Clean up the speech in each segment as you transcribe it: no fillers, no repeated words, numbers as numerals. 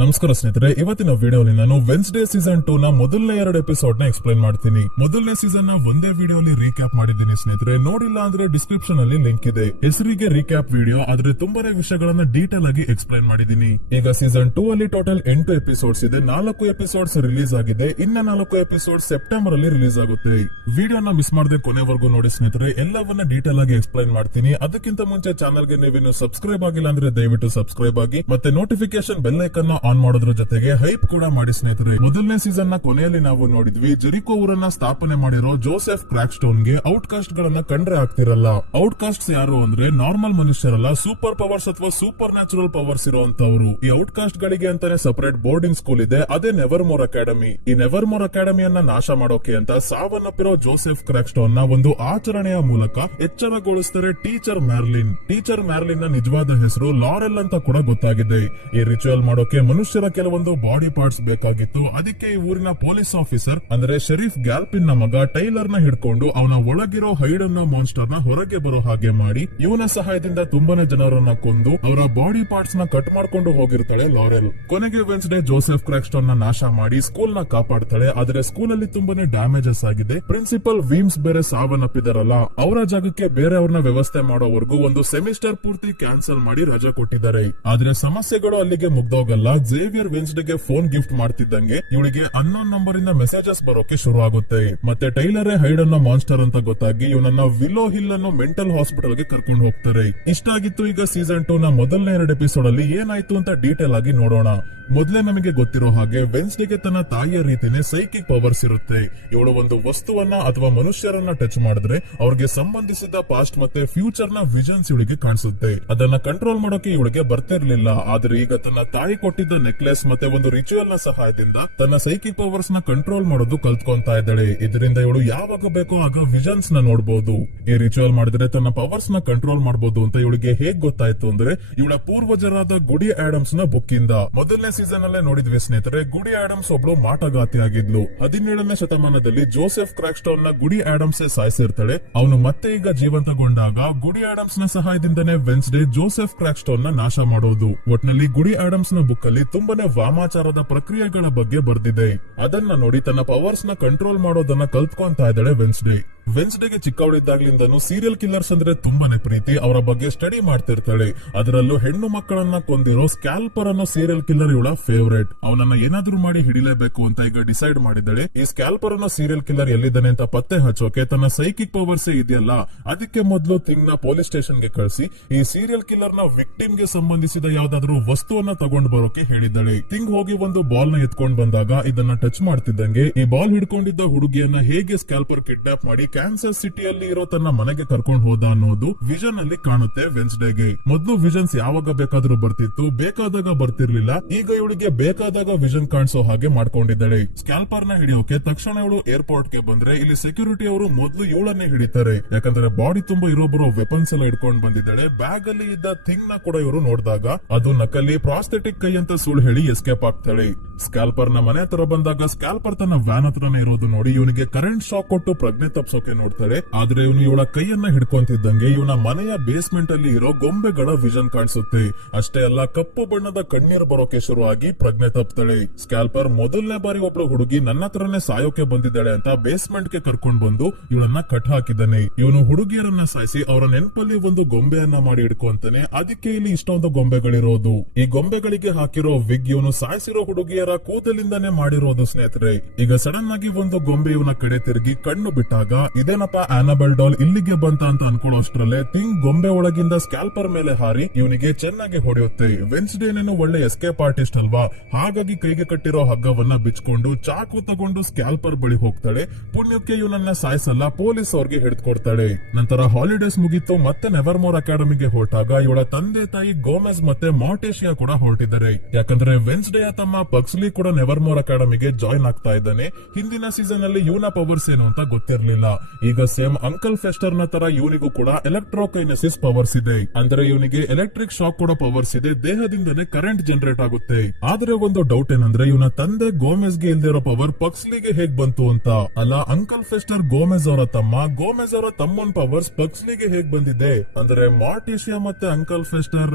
ನಮಸ್ಕಾರ ಸ್ನೇಹಿತರೆ, ಇವತ್ತಿನ ವಿಡಿಯೋಲಿ ನಾನು ವೆನ್ಸ್ಡೇ ಸೀಸನ್ 2 ನ ಮೊದಲನೇ 2 ಎಪಿಸೋಡ್ ನ ಎಕ್ಸ್ಪ್ಲೈನ್ ಮಾಡ್ತೀನಿ. ಮೊದಲನೇ ಸೀಸನ್ ನ ಒಂದೇ ವಿಡಿಯೋಲಿ ರೀಕ್ಯಾಪ್ ಮಾಡಿದ್ದೀನಿ ಸ್ನೇಹಿತರೆ. ನೋಡಿಲ್ಲ ಅಂದ್ರೆ ಡಿಸ್ಕ್ರಿಪ್ಷನ್ ಅಲ್ಲಿ ಲಿಂಕ್ ಇದೆ. ಹೆಸರಿಗೆ ರೀಕ್ಯಾಪ್ ವಿಡಿಯೋ, ಆದ್ರೆ ತುಂಬಾನೇ ವಿಷಯಗಳನ್ನ ಡೀಟೇಲ್ ಆಗಿ ಎಕ್ಸ್ಪ್ಲೈನ್ ಮಾಡಿದ್ದೀನಿ. ಈಗ ಸೀಸನ್ 2 ಅಲ್ಲಿ ಟೋಟಲ್ 8 ಎಪಿಸೋಡ್ಸ್ ಇದೆ. 4 ಎಪಿಸೋಡ್ಸ್ ರಿಲೀಸ್ ಆಗಿದೆ. ಇನ್ನ 4 ಎಪಿಸೋಡ್ ಸೆಪ್ಟೆಂಬರ್ ಅಲ್ಲಿ ರಿಲೀಸ್ ಆಗುತ್ತೆ. ವಿಡಿಯೋನ ಮಿಸ್ ಮಾಡದೆ ಕೊನೆವರೆಗೂ ನೋಡಿ ಸ್ನೇಹಿತರೆ. ಎಲ್ಲವನ್ನ ಡೀಟೇಲ್ ಆಗಿ ಎಕ್ಸ್ಪ್ಲೈನ್ ಮಾಡ್ತೀನಿ. ಅದಕ್ಕಿಂತ ಮುಂಚೆ ಚಾನಲ್ ಗೆ ನೀವಿನ್ನು ಸಬ್ಸ್ಕ್ರೈಬ್ ಆಗಿಲ್ಲ ಅಂದ್ರೆ ದಯವಿಟ್ಟು ಸಬ್ಸ್ಕ್ರೈಬ್ ಆಗಿ, ಮತ್ತೆ ನೋಟಿಫಿಕೇಶನ್ ಬೆಲ್ ಐಕನ್ ಆನ್ ಮಾಡೋದ್ರ ಜೊತೆಗೆ ಹೈಪ್ ಕೂಡ ಮಾಡಿ ಸ್ನೇಹಿತರೆ. ಮೊದಲನೇ ಸೀಸನ್ ನ ಕೊನೆಯಲ್ಲಿ ನಾವು ನೋಡಿದ್ವಿ, ಜೆರಿಕೋ ಊರನ್ನ ಸ್ಥಾಪನೆ ಮಾಡಿರೋ ಜೋಸೆಫ್ ಕ್ರಾಕ್ಸ್ಟೋನ್ ಗೆ ಔಟ್ಕಾಸ್ಟ್ ಗಳನ್ನ ಕಂಡ್ರೆ ಆಗ್ತಿರಲ್ಲ. ಔಟ್ಕಾಸ್ಟ್ ಯಾರು ಅಂದ್ರೆ ನಾರ್ಮಲ್ ಮನುಷ್ಯರಲ್ಲ, ಸೂಪರ್ ಪವರ್ಸ್ ಅಥವಾ ಸೂಪರ್ ನ್ಯಾಚುರಲ್ ಪವರ್ಸ್ ಇರುವಂತವರು. ಈ ಔಟ್ಕಾಸ್ಟ್ ಗಳಿಗೆ ಅಂತಾನೆ ಸಪರೇಟ್ ಬೋರ್ಡಿಂಗ್ ಸ್ಕೂಲ್ ಇದೆ, ಅದೇ ನೆವರ್ ಮೋರ್ ಅಕಾಡೆಮಿ. ಈ ನೆವರ್ ಮೋರ್ ಅಕಾಡೆಮಿಯನ್ನ ನಾಶ ಮಾಡೋಕೆ ಅಂತ ಸಾವನ್ನಪ್ಪಿರೋ ಜೋಸೆಫ್ ಕ್ರಾಕ್ಸ್ಟೋನ್ ನ ಒಂದು ಆಚರಣೆಯ ಮೂಲಕ ಎಚ್ಚರಗೊಳಿಸ್ತಾರೆ ಟೀಚರ್ ಮ್ಯಾರ್ಲಿನ್. ಟೀಚರ್ ಮ್ಯಾರ್ಲಿನ್ ನ ನಿಜವಾದ ಹೆಸರು ಲಾರೆಲ್ ಅಂತ ಕೂಡ ಗೊತ್ತಾಗಿದೆ. ಈ ರಿಚುವಲ್ ಮಾಡೋಕೆ ಮನುಷ್ಯರ ಕೆಲವೊಂದು ಬಾಡಿ ಪಾರ್ಟ್ಸ್ ಬೇಕಾಗಿತ್ತು. ಅದಕ್ಕೆ ಈ ಊರಿನ ಪೊಲೀಸ್ ಆಫೀಸರ್ ಅಂದ್ರೆ ಶರೀಫ್ ಗ್ಯಾಲ್ಪಿನ್ ನ ಮಗ ಟೈಲರ್ ನ ಹಿಡ್ಕೊಂಡು ಅವನ ಒಳಗಿರೋ ಹೈಡ್ ಅನ್ನೋ ಮಾನ್ಸ್ಟರ್ ನ ಹೊರಗೆ ಬರೋ ಹಾಗೆ ಮಾಡಿ, ಇವನ ಸಹಾಯದಿಂದ ತುಂಬಾನೇ ಜನರನ್ನ ಕೊಂದು ಅವರ ಬಾಡಿ ಪಾರ್ಟ್ಸ್ ನ ಕಟ್ ಮಾಡ್ಕೊಂಡು ಹೋಗಿರ್ತಾಳೆ ಲಾರೆಲ್. ಕೊನೆಗೆ ವೆನ್ಸ್ಡೇ ಜೋಸೆಫ್ ಕ್ರಾಕ್ಸ್ಟೋನ್ ನ ನಾಶ ಮಾಡಿ ಸ್ಕೂಲ್ ನ ಕಾಪಾಡ್ತಾಳೆ. ಆದ್ರೆ ಸ್ಕೂಲ್ ಅಲ್ಲಿ ತುಂಬಾನೇ ಡ್ಯಾಮೇಜಸ್ ಆಗಿದೆ. ಪ್ರಿನ್ಸಿಪಲ್ ವೀಮ್ಸ್ ಬೇರೆ ಸಾವನ್ನಪ್ಪಿದಾರಲ್ಲ, ಅವರ ಜಾಗಕ್ಕೆ ಬೇರೆಯವ್ರನ್ನ ವ್ಯವಸ್ಥೆ ಮಾಡೋವರೆಗೂ ಒಂದು ಸೆಮಿಸ್ಟರ್ ಪೂರ್ತಿ ಕ್ಯಾನ್ಸಲ್ ಮಾಡಿ ರಜಾ ಕೊಟ್ಟಿದ್ದಾರೆ. ಆದ್ರೆ ಸಮಸ್ಯೆಗಳು ಅಲ್ಲಿಗೆ ಮುಗ್ದೋಗಲ್ಲ. ಝೇವಿಯರ್ ವೆನ್ಸ್ಡೇಗೆ ಫೋನ್ ಗಿಫ್ಟ್ ಮಾಡ್ತಿದ್ದಂಗೆ ಇವಳಿಗೆ ಅನ್ನೋನ್ ನಂಬರ್ ಇಂದ ಮೆಸೇಜಸ್ ಬರೋಕೆ ಶುರು ಆಗುತ್ತೆ. ಮತ್ತೆ ಟೈಲರೇ ಹೈಡ್ ಅನ್ನೋ ಮಾನ್ಸ್ಟರ್ ಅಂತ ಗೊತ್ತಾಗಿ ಇವನನ್ನ ವಿಲ್ಲೋ ಹಿಲ್ ಅನ್ನೋ ಮೆಂಟಲ್ ಹಾಸ್ಪಿಟಲ್ ಗೆ ಕರ್ಕೊಂಡು ಹೋಗ್ತಾರೆ. ಇಷ್ಟ ಆಗಿತ್ತು. ಈಗ ಸೀಸನ್ 2 ನ ಮೊದಲನೇ 2 ಎಪಿಸೋಡ್ ಅಲ್ಲಿ ಏನಾಯ್ತು ಅಂತ ಡೀಟೇಲ್ ಆಗಿ ನೋಡೋಣ. ಮೊದಲೇ ನಮಗೆ ಗೊತ್ತಿರೋ ಹಾಗೆ ವೆನ್ಸ್ಡೇಗೆ ತನ್ನ ತಾಯಿಯ ರೀತಿನೇ ಸೈಕಿಕ್ ಪವರ್ಸ್ ಇರುತ್ತೆ. ಇವಳು ಒಂದು ವಸ್ತುವನ್ನ ಅಥವಾ ಮನುಷ್ಯರನ್ನ ಟಚ್ ಮಾಡಿದ್ರೆ ಅವ್ರಿಗೆ ಸಂಬಂಧಿಸಿದ ಪಾಸ್ಟ್ ಮತ್ತೆ ಫ್ಯೂಚರ್ ನ ವಿಷನ್ಸ್ ಇವಳಿಗೆ ಕಾಣಿಸುತ್ತೆ. ಅದನ್ನ ಕಂಟ್ರೋಲ್ ಮಾಡೋಕೆ ಇವಳಿಗೆ ಬರ್ತಿರ್ಲಿಲ್ಲ. ಆದ್ರೆ ಈಗ ತನ್ನ ತಾಯಿ ಕೊಟ್ಟಿದ್ದ ನೆಕ್ಲೆಸ್ ಮತ್ತೆ ಒಂದು ರಿಚುವಲ್ ನ ಸಹಾಯದಿಂದ ತನ್ನ ಸೈಕಿಕ್ ಪವರ್ಸ್ ನ ಕಂಟ್ರೋಲ್ ಮಾಡೋದು ಕಲ್ತ್ಕೊಂತಾ ಇದ್ದಾಳೆ. ಇದರಿಂದ ಇವಳು ಯಾವಾಗ ಬೇಕೋ ಆಗ ವಿಷನ್ಸ್ ನ ನೋಡಬಹುದು. ಈ ರಿಚುವಲ್ ಮಾಡಿದ್ರೆ ತನ್ನ ಪವರ್ಸ್ ನ ಕಂಟ್ರೋಲ್ ಮಾಡಬಹುದು ಅಂತ ಇವಳಿಗೆ ಹೇಗ್ ಗೊತ್ತಾಯ್ತು ಅಂದ್ರೆ ಇವಳ ಪೂರ್ವಜರಾದ ಗುಡಿ ಆಡಮ್ಸ್ ನ ಬುಕ್ ಇಂದ. ಮೊದಲನೇ ಸೀಸನ್ ಅಲ್ಲೇ ನೋಡಿದ್ವಿ ಸ್ನೇಹಿತರೆ, ಗುಡಿ ಆಡಮ್ಸ್ ಒಬ್ಳು ಮಾಟಗಾತಿ ಆಗಿದ್ಲು. 17ನೇ ಶತಮಾನದಲ್ಲಿ ಜೋಸೆಫ್ ಕ್ರಾಕ್ಸ್ಟೋನ್ ನ ಗುಡಿ ಆಡಮ್ಸ್ ಸಾಯಿಸಿರ್ತಾಳೆ. ಅವನು ಮತ್ತೆ ಈಗ ಜೀವಂತಗೊಂಡಾಗ ಗುಡಿ ಆಡಮ್ಸ್ ನ ಸಹಾಯದಿಂದನೇ ವೆನ್ಸ್ಡೇ ಜೋಸೆಫ್ ಕ್ರಾಕ್ಸ್ಟೋನ್ ನ ನಾಶ ಮಾಡೋದು. ಒಟ್ನಲ್ಲಿ ಗುಡಿ ಆಡಮ್ಸ್ ನ ಬುಕ್ ಅಲ್ಲಿ ತುಂಬಾನೇ ವಾಮಾಚಾರದ ಪ್ರಕ್ರಿಯೆಗಳ ಬಗ್ಗೆ ಬರ್ದಿದೆ. ಅದನ್ನ ನೋಡಿ ತನ್ನ ಪವರ್ಸ್ ನ ಕಂಟ್ರೋಲ್ ಮಾಡೋದನ್ನ ಕಲ್ತ್ಕೊಂತಾ ಇದ್ದಾಳೆ ವೆನ್ಸ್ಡೇ. ವೆನ್ಸ್ಡೇಗೆ ಚಿಕ್ಕವಳಿದ್ದಾಗ್ಲಿಂದನೂ ಸೀರಿಯಲ್ ಕಿಲ್ಲರ್ಸ್ ಅಂದ್ರೆ ತುಂಬಾನೇ ಪ್ರೀತಿ. ಅವರ ಬಗ್ಗೆ ಸ್ಟಡಿ ಮಾಡ್ತಿರ್ತಾಳೆ. ಅದರಲ್ಲೂ ಹೆಣ್ಣು ಮಕ್ಕಳನ್ನ ಕೊಂದಿರೋ ಸ್ಕ್ಯಾಲ್ಪರ್ ಅನ್ನೋ ಸೀರಿಯಲ್ ಕಿಲ್ಲರ್ ಇವಳ ಫೇವರೇಟ್. ಅವನನ್ನ ಏನಾದ್ರೂ ಮಾಡಿ ಹಿಡಿಲೇಬೇಕು ಅಂತ ಈಗ ಡಿಸೈಡ್ ಮಾಡಿದ್ದಾಳೆ. ಈ ಸ್ಕ್ಯಾಲ್ಪರ್ ಅನ್ನೋ ಸೀರಿಯಲ್ ಕಿಲ್ಲರ್ ಎಲ್ಲಿದ್ದಾನೆ ಅಂತ ಪತ್ತೆ ಹಚ್ಚೋಕೆ ತನ್ನ ಸೈಕಿಕ್ ಪವರ್ಸ್ ಇದೆಯಲ್ಲ, ಅದಕ್ಕೆ ಮೊದಲು ಥಿಂಗ್ ನ ಪೊಲೀಸ್ ಸ್ಟೇಷನ್ ಗೆ ಕಳಿಸಿ ಈ ಸೀರಿಯಲ್ ಕಿಲ್ಲರ್ ನ ವಿಕ್ಟಿಮ್ ಗೆ ಸಂಬಂಧಿಸಿದ ಯಾವ್ದಾದ್ರು ವಸ್ತುವನ್ನ ತಗೊಂಡ್ ಬರೋಕೆ ಹೇಳಿದ್ದಾಳೆ. ಥಿಂಗ್ ಹೋಗಿ ಒಂದು ಬಾಲ್ ನ ಎತ್ಕೊಂಡ್ ಬಂದಾಗ ಇದನ್ನ ಟಚ್ ಮಾಡ್ತಿದ್ದಂಗೆ ಈ ಬಾಲ್ ಹಿಡ್ಕೊಂಡಿದ್ದ ಹುಡುಗಿಯನ್ನ ಹೇಗೆ ಸ್ಕ್ಯಾಲ್ಪರ್ ಕಿಡ್ನಾಪ್ ಮಾಡಿ ಕ್ಯಾನ್ಸಸ್ ಸಿಟಿಯಲ್ಲಿ ಇರೋ ತನ್ನ ಮನೆಗೆ ಕರ್ಕೊಂಡು ಹೋದ ಅನ್ನೋದು ವಿಷನ್ ಅಲ್ಲಿ ಕಾಣುತ್ತೆ ವೆನ್ಸ್ಡೇಗೆ. ಮೊದಲು ವಿಷನ್ಸ್ ಯಾವಾಗ ಬೇಕಾದ್ರೂ ಬರ್ತಿತ್ತು, ಬೇಕಾದಾಗ ಬರ್ತಿರ್ಲಿಲ್ಲ. ಈಗ ಇವಳಿಗೆ ಬೇಕಾದಾಗ ವಿಷನ್ ಕಾಣಿಸೋ ಹಾಗೆ ಮಾಡ್ಕೊಂಡಿದ್ದಾಳೆ. ಸ್ಕ್ಯಾಲ್ಪರ್ ನ ಹಿಡಿಯೋಕೆ ತಕ್ಷಣ ಇವಳು ಏರ್ಪೋರ್ಟ್ ಗೆ ಬಂದ್ರೆ ಇಲ್ಲಿ ಸೆಕ್ಯೂರಿಟಿ ಅವರು ಮೊದಲು ಇವಳನ್ನೇ ಹಿಡಿತಾರೆ. ಯಾಕಂದ್ರೆ ಬಾಡಿ ತುಂಬಾ ಇರೋ ವೆಪನ್ಸ್ ಎಲ್ಲ ಇಟ್ಕೊಂಡ್ ಬಂದಿದ್ದಾಳೆ. ಬ್ಯಾಗ್ ಅಲ್ಲಿ ಇದ್ದ ಥಿಂಗ್ ನ ಕೂಡ ಇವರು ನೋಡಿದಾಗ ಅದು ನಕಲಿ ಪ್ರಾಸ್ಥೆಟಿಕ್ ಕೈ ಅಂತ ಸುಳ್ಳು ಹೇಳಿ ಎಸ್ಕೇಪ್ ಆಗ್ತಾಳೆ. ಸ್ಕ್ಯಾಲ್ಪರ್ ನ ಮನೆ ಹತ್ರ ಬಂದಾಗ ಸ್ಕ್ಯಾಲ್ಪರ್ ತನ್ನ ವ್ಯಾನ್ ಹತ್ರನೇ ಇರೋದು ನೋಡಿ ಇವನಿಗೆ ಕರೆಂಟ್ ಶಾಕ್ ಕೊಟ್ಟು ಪ್ರಜ್ಞೆ ತಪ್ಸೋಕೆ ನೋಡ್ತಾಳೆ. ಆದ್ರೆ ಇವನು ಇವಳ ಕೈಯನ್ನ ಹಿಡ್ಕೊಂತಿದ್ದಂಗೆ ಇವನ ಮನೆಯ ಬೇಸ್ಮೆಂಟ್ ಅಲ್ಲಿ ಇರೋ ಗೊಂಬೆಗಳ ವಿಷನ್ ಕಾಣಿಸುತ್ತೆ. ಅಷ್ಟೇ ಅಲ್ಲ, ಕಪ್ಪು ಬಣ್ಣದ ಕಣ್ಣೀರು ಬರೋಕೆ ಶುರುವಾಗಿ ಪ್ರಜ್ಞೆ ತಪ್ತಾಳೆ. ಸ್ಕ್ಯಾಲ್ಪರ್ ಮೊದಲನೇ ಬಾರಿ ಒಬ್ಳು ಹುಡುಗಿ ನನ್ನ ಹತ್ರನೇ ಸಾಯೋಕೆ ಬಂದಿದ್ದಾಳೆ ಅಂತ ಬೇಸ್ಮೆಂಟ್ ಗೆ ಕರ್ಕೊಂಡ್ ಬಂದು ಇವಳನ್ನ ಕಟ್ ಹಾಕಿದ್ದಾನೆ. ಇವನು ಹುಡುಗಿಯರನ್ನ ಸಾಯಿಸಿ ಅವರ ನೆನಪಲ್ಲಿ ಒಂದು ಗೊಂಬೆಯನ್ನ ಮಾಡಿ ಇಟ್ಕೊಂತಾನೆ. ಅದಕ್ಕೆ ಇಲ್ಲಿ ಇಷ್ಟೊಂದು ಗೊಂಬೆಗಳಿರೋದು. ಈ ಗೊಂಬೆಗಳಿಗೆ ಹಾಕಿರೋ ವಿಗ್ ಇವನು ಸಾಯಿಸಿರೋ ಹುಡುಗಿಯರ ಕೂದಲಿಂದಾನೇ ಮಾಡಿರೋದು ಸ್ನೇಹಿತರೆ. ಈಗ ಸಡನ್ ಆಗಿ ಒಂದು ಗೊಂಬೆ ಇವನ ಕಡೆ ತಿರುಗಿ ಕಣ್ಣು ಬಿಟ್ಟಾಗ ಇದೇನಪ್ಪ ಆನಬೆಲ್ ಡಾಲ್ ಇಲ್ಲಿಗೆ ಬಂತ ಅಂತ ಅನ್ಕೊಳ್ಳೋ ಅಷ್ಟ್ರಲ್ಲೇ ಥಿಂಗ್ ಗೊಂಬೆ ಒಳಗಿಂದ ಸ್ಕ್ಯಾಲ್ಪರ್ ಮೇಲೆ ಹಾರಿ ಇವನಿಗೆ ಚೆನ್ನಾಗಿ ಹೊಡೆಯುತ್ತೆ. ವೆನ್ಸ್ಡೇನೇನು ಒಳ್ಳೆ ಎಸ್ಕೇಪ್ ಆರ್ಟಿಸ್ಟ್ ಅಲ್ವಾ, ಹಾಗಾಗಿ ಕೈಗೆ ಕಟ್ಟಿರೋ ಹಗ್ಗವನ್ನ ಬಿಚ್ಕೊಂಡು ಚಾಕು ತಗೊಂಡು ಸ್ಕ್ಯಾಲ್ಪರ್ ಬಳಿ ಹೋಗ್ತಾಳೆ. ಪುಣ್ಯಕ್ಕೆ ಇವನನ್ನ ಸಾಯಿಸಲ್ಲ, ಪೊಲೀಸ್ ಅವ್ರಿಗೆ ಹಿಡಿದುಕೊಡ್ತಾಳೆ. ನಂತರ ಹಾಲಿಡೇಸ್ ಮುಗಿತು. ಮತ್ತೆ ನೆವರ್ ಮೋರ್ ಅಕಾಡೆಮಿಗೆ ಹೊರಟಾಗ ಇವಳ ತಂದೆ ತಾಯಿ ಗೋಮೆಸ್ ಮತ್ತೆ ಮಾರ್ಟೇಶಿಯಾ ಕೂಡ ಹೊರಟಿದ್ದಾರೆ. ಯಾಕಂದ್ರೆ ವೆನ್ಸ್ಡೇಯ ತಮ್ಮ ಪಕ್ಸ್ಲಿ ಕೂಡ ನೆವರ್ ಮೋರ್ ಅಕಾಡೆಮಿಗೆ ಜಾಯ್ನ್ ಆಗ್ತಾ ಇದ್ದಾನೆ. ಹಿಂದಿನ ಸೀಸನ್ ಅಲ್ಲಿ ಇವನ ಪವರ್ಸ್ ಏನು ಅಂತ ಗೊತ್ತಿರಲಿಲ್ಲ. ಈಗ ಸೇಮ್ ಅಂಕಲ್ ಫೆಸ್ಟರ್ ನ ತರ ಇವನಿಗೂ ಕೂಡ ಎಲೆಕ್ಟ್ರೋಕೈನೆಸಿಸ್ ಪವರ್ಸ್ ಇದೆ. ಅಂದ್ರೆ ಇವನಿಗೆ ಎಲೆಕ್ಟ್ರಿಕ್ ಶಾಕ್ ಕೊಡೋ ಪವರ್ಸ್ ಇದೆ, ದೇಹದಿಂದನೇ ಕರೆಂಟ್ ಜನರೇಟ್ ಆಗುತ್ತೆ. ಆದ್ರೆ ಒಂದು ಡೌಟ್ ಏನಂದ್ರೆ ಇವನ ತಂದೆ ಗೋಮೆಸ್ ಗೆ ಇಲ್ದಿರೋ ಪವರ್ ಪಕ್ಸ್ಲಿಗೆ ಹೇಗ್ ಬಂತು ಅಂತ. ಅಲ್ಲ, ಅಂಕಲ್ ಫೆಸ್ಟರ್ ಗೋಮೆಸ್ ಅವರ ತಮ್ಮ, ಗೋಮೆಸ್ ಅವರ ತಮ್ಮನ್ ಪವರ್ಸ್ ಪಕ್ಸ್ಲಿಗೆ ಹೇಗ್ ಬಂದಿದೆ ಅಂದ್ರೆ ಮಾರ್ಟಿಶಿಯಾ ಮತ್ತೆ ಅಂಕಲ್ ಫೆಸ್ಟರ್